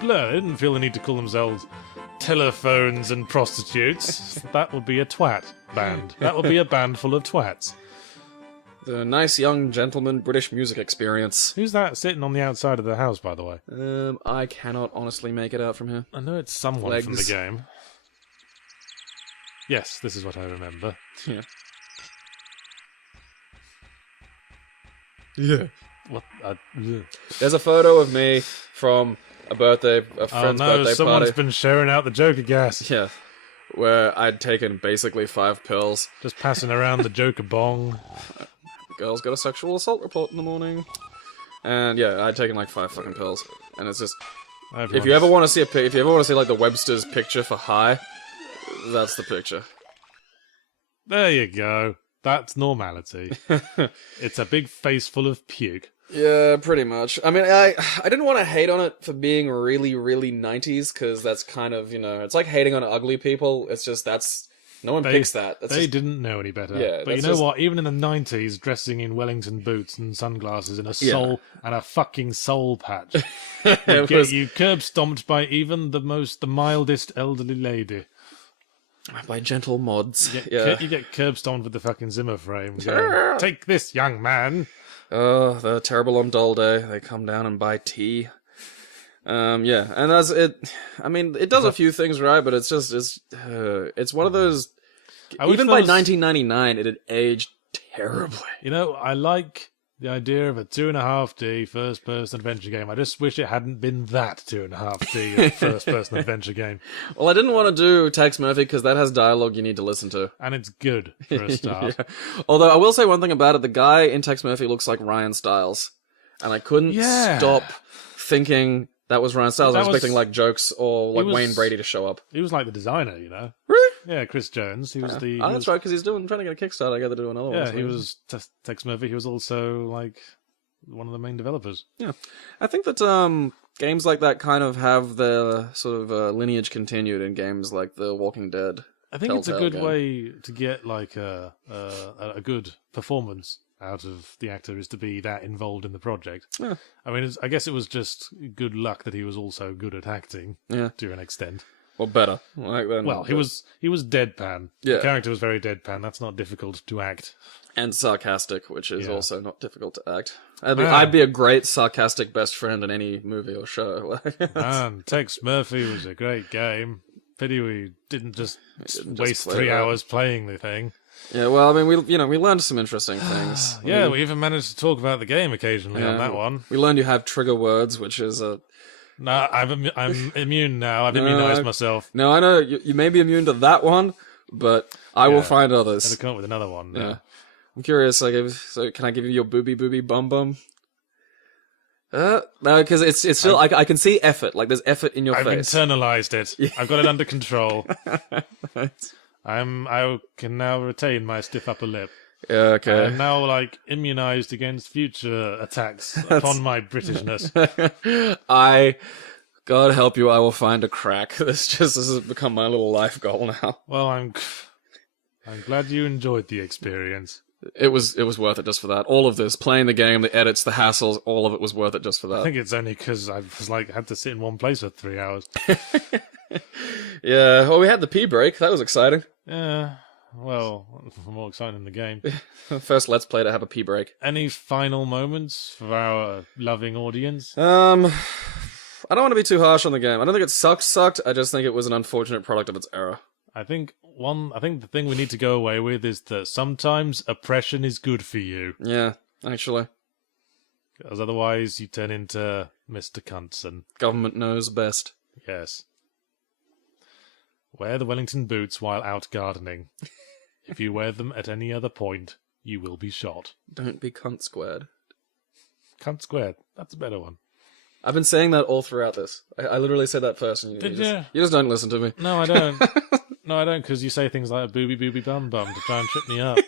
Blur, they didn't feel the need to call themselves telephones and prostitutes. That would be a twat band. That would be a band full of twats. The nice young gentleman British music experience. Who's that sitting on the outside of the house, by the way? I cannot honestly make it out from here. I know it's someone from the Legs. game. Yes, this is what I remember. Yeah. Yeah. What? Ugh. There's a photo of me from a Oh friend's no, birthday someone's party. been sharing out the Joker gas. Yeah. Where I'd taken basically 5 pills. Just passing around the Joker bong. Girl's got a sexual assault report in the morning. And yeah, I'd taken like 5 fucking pills. And it's just if you ever want to see like the Webster's picture for high, that's the picture. There you go. That's normality. It's a big face full of puke. Yeah, pretty much. I mean, I didn't want to hate on it for being really, really 90s, because that's kind of, it's like hating on ugly people. It's just, no one picks that. That's They just, didn't know any better. Yeah, but you that's know just- what? Even in the 90s, dressing in Wellington boots and sunglasses and a soul and a fucking soul patch would it get was you curb stomped by even the mildest elderly lady. by gentle mods. You Yeah. get curb stomped with the fucking Zimmer frame. Going, take this, young man. Oh, the terrible on dull day. They come down and buy tea. Yeah, and that's it. I mean, it does a few things right, but it's one of those. Even by 1999, it had aged terribly. You know, I like the idea of a 2.5D first-person adventure game. I just wish it hadn't been that 2.5D first-person adventure game. Well, I didn't want to do Tex Murphy because that has dialogue you need to listen to. And it's good, for a start. Yeah. Although, I will say one thing about it. The guy in Tex Murphy looks like Ryan Stiles. And I couldn't stop thinking that was Ryan Stiles. I was expecting, like, jokes or, like, Wayne Brady to show up. He was like the designer, you know? Really? Yeah, Chris Jones. He was the... Oh, that's right, because he's trying to get a Kickstarter. I got to do another one. Yeah, he was Tex Murphy. He was also, like, one of the main developers. Yeah. I think that games like that kind of have their sort of lineage continued in games like The Walking Dead. I think it's a good way to get, like, a good performance out of the actor is to be that involved in the project. Yeah. I mean, I guess it was just good luck that he was also good at acting to an extent. Well, better. Well, he was deadpan. Yeah. The character was very deadpan. That's not difficult to act. And sarcastic, which is also not difficult to act. I'd be a great sarcastic best friend in any movie or show. Man, Tex Murphy was a great game. Pity we didn't just waste 3 hours playing the thing. Yeah, well, I mean, we learned some interesting things. Yeah, we even managed to talk about the game occasionally on that one. We learned you have trigger words, which is a... No, I'm immune now. I've immunized myself. No, I know, you may be immune to that one, but I will find others. I have to come up with another one. Yeah. I'm curious, so can I give you your booby bum bum? No, because it's still, I can see effort, like there's effort in your face. I've internalized it. Yeah. I've got it under control. I can now retain my stiff upper lip. Yeah, okay. I'm now, like, immunized against future attacks upon my Britishness. God help you, I will find a crack. This has become my little life goal now. Well, I'm glad you enjoyed the experience. It was worth it just for that. All of this, playing the game, the edits, the hassles, all of it was worth it just for that. I think it's only because I was like had to sit in one place for 3 hours. Yeah, well, we had the pee break. That was exciting. Yeah, well, more exciting than the game. First Let's Play to have a pee break. Any final moments for our loving audience? I don't want to be too harsh on the game. I don't think it sucked. I just think it was an unfortunate product of its era. I think the thing we need to go away with is that sometimes oppression is good for you. Yeah, actually. Because otherwise you turn into Mr. Cunson. Government knows best. Yes. Wear the Wellington boots while out gardening. If you wear them at any other point, you will be shot. Don't be cunt squared. Cunt squared. That's a better one. I've been saying that all throughout this. I literally said that first, and you just don't listen to me. No, I don't. No, I don't, because you say things like booby bum bum to try and trip me up.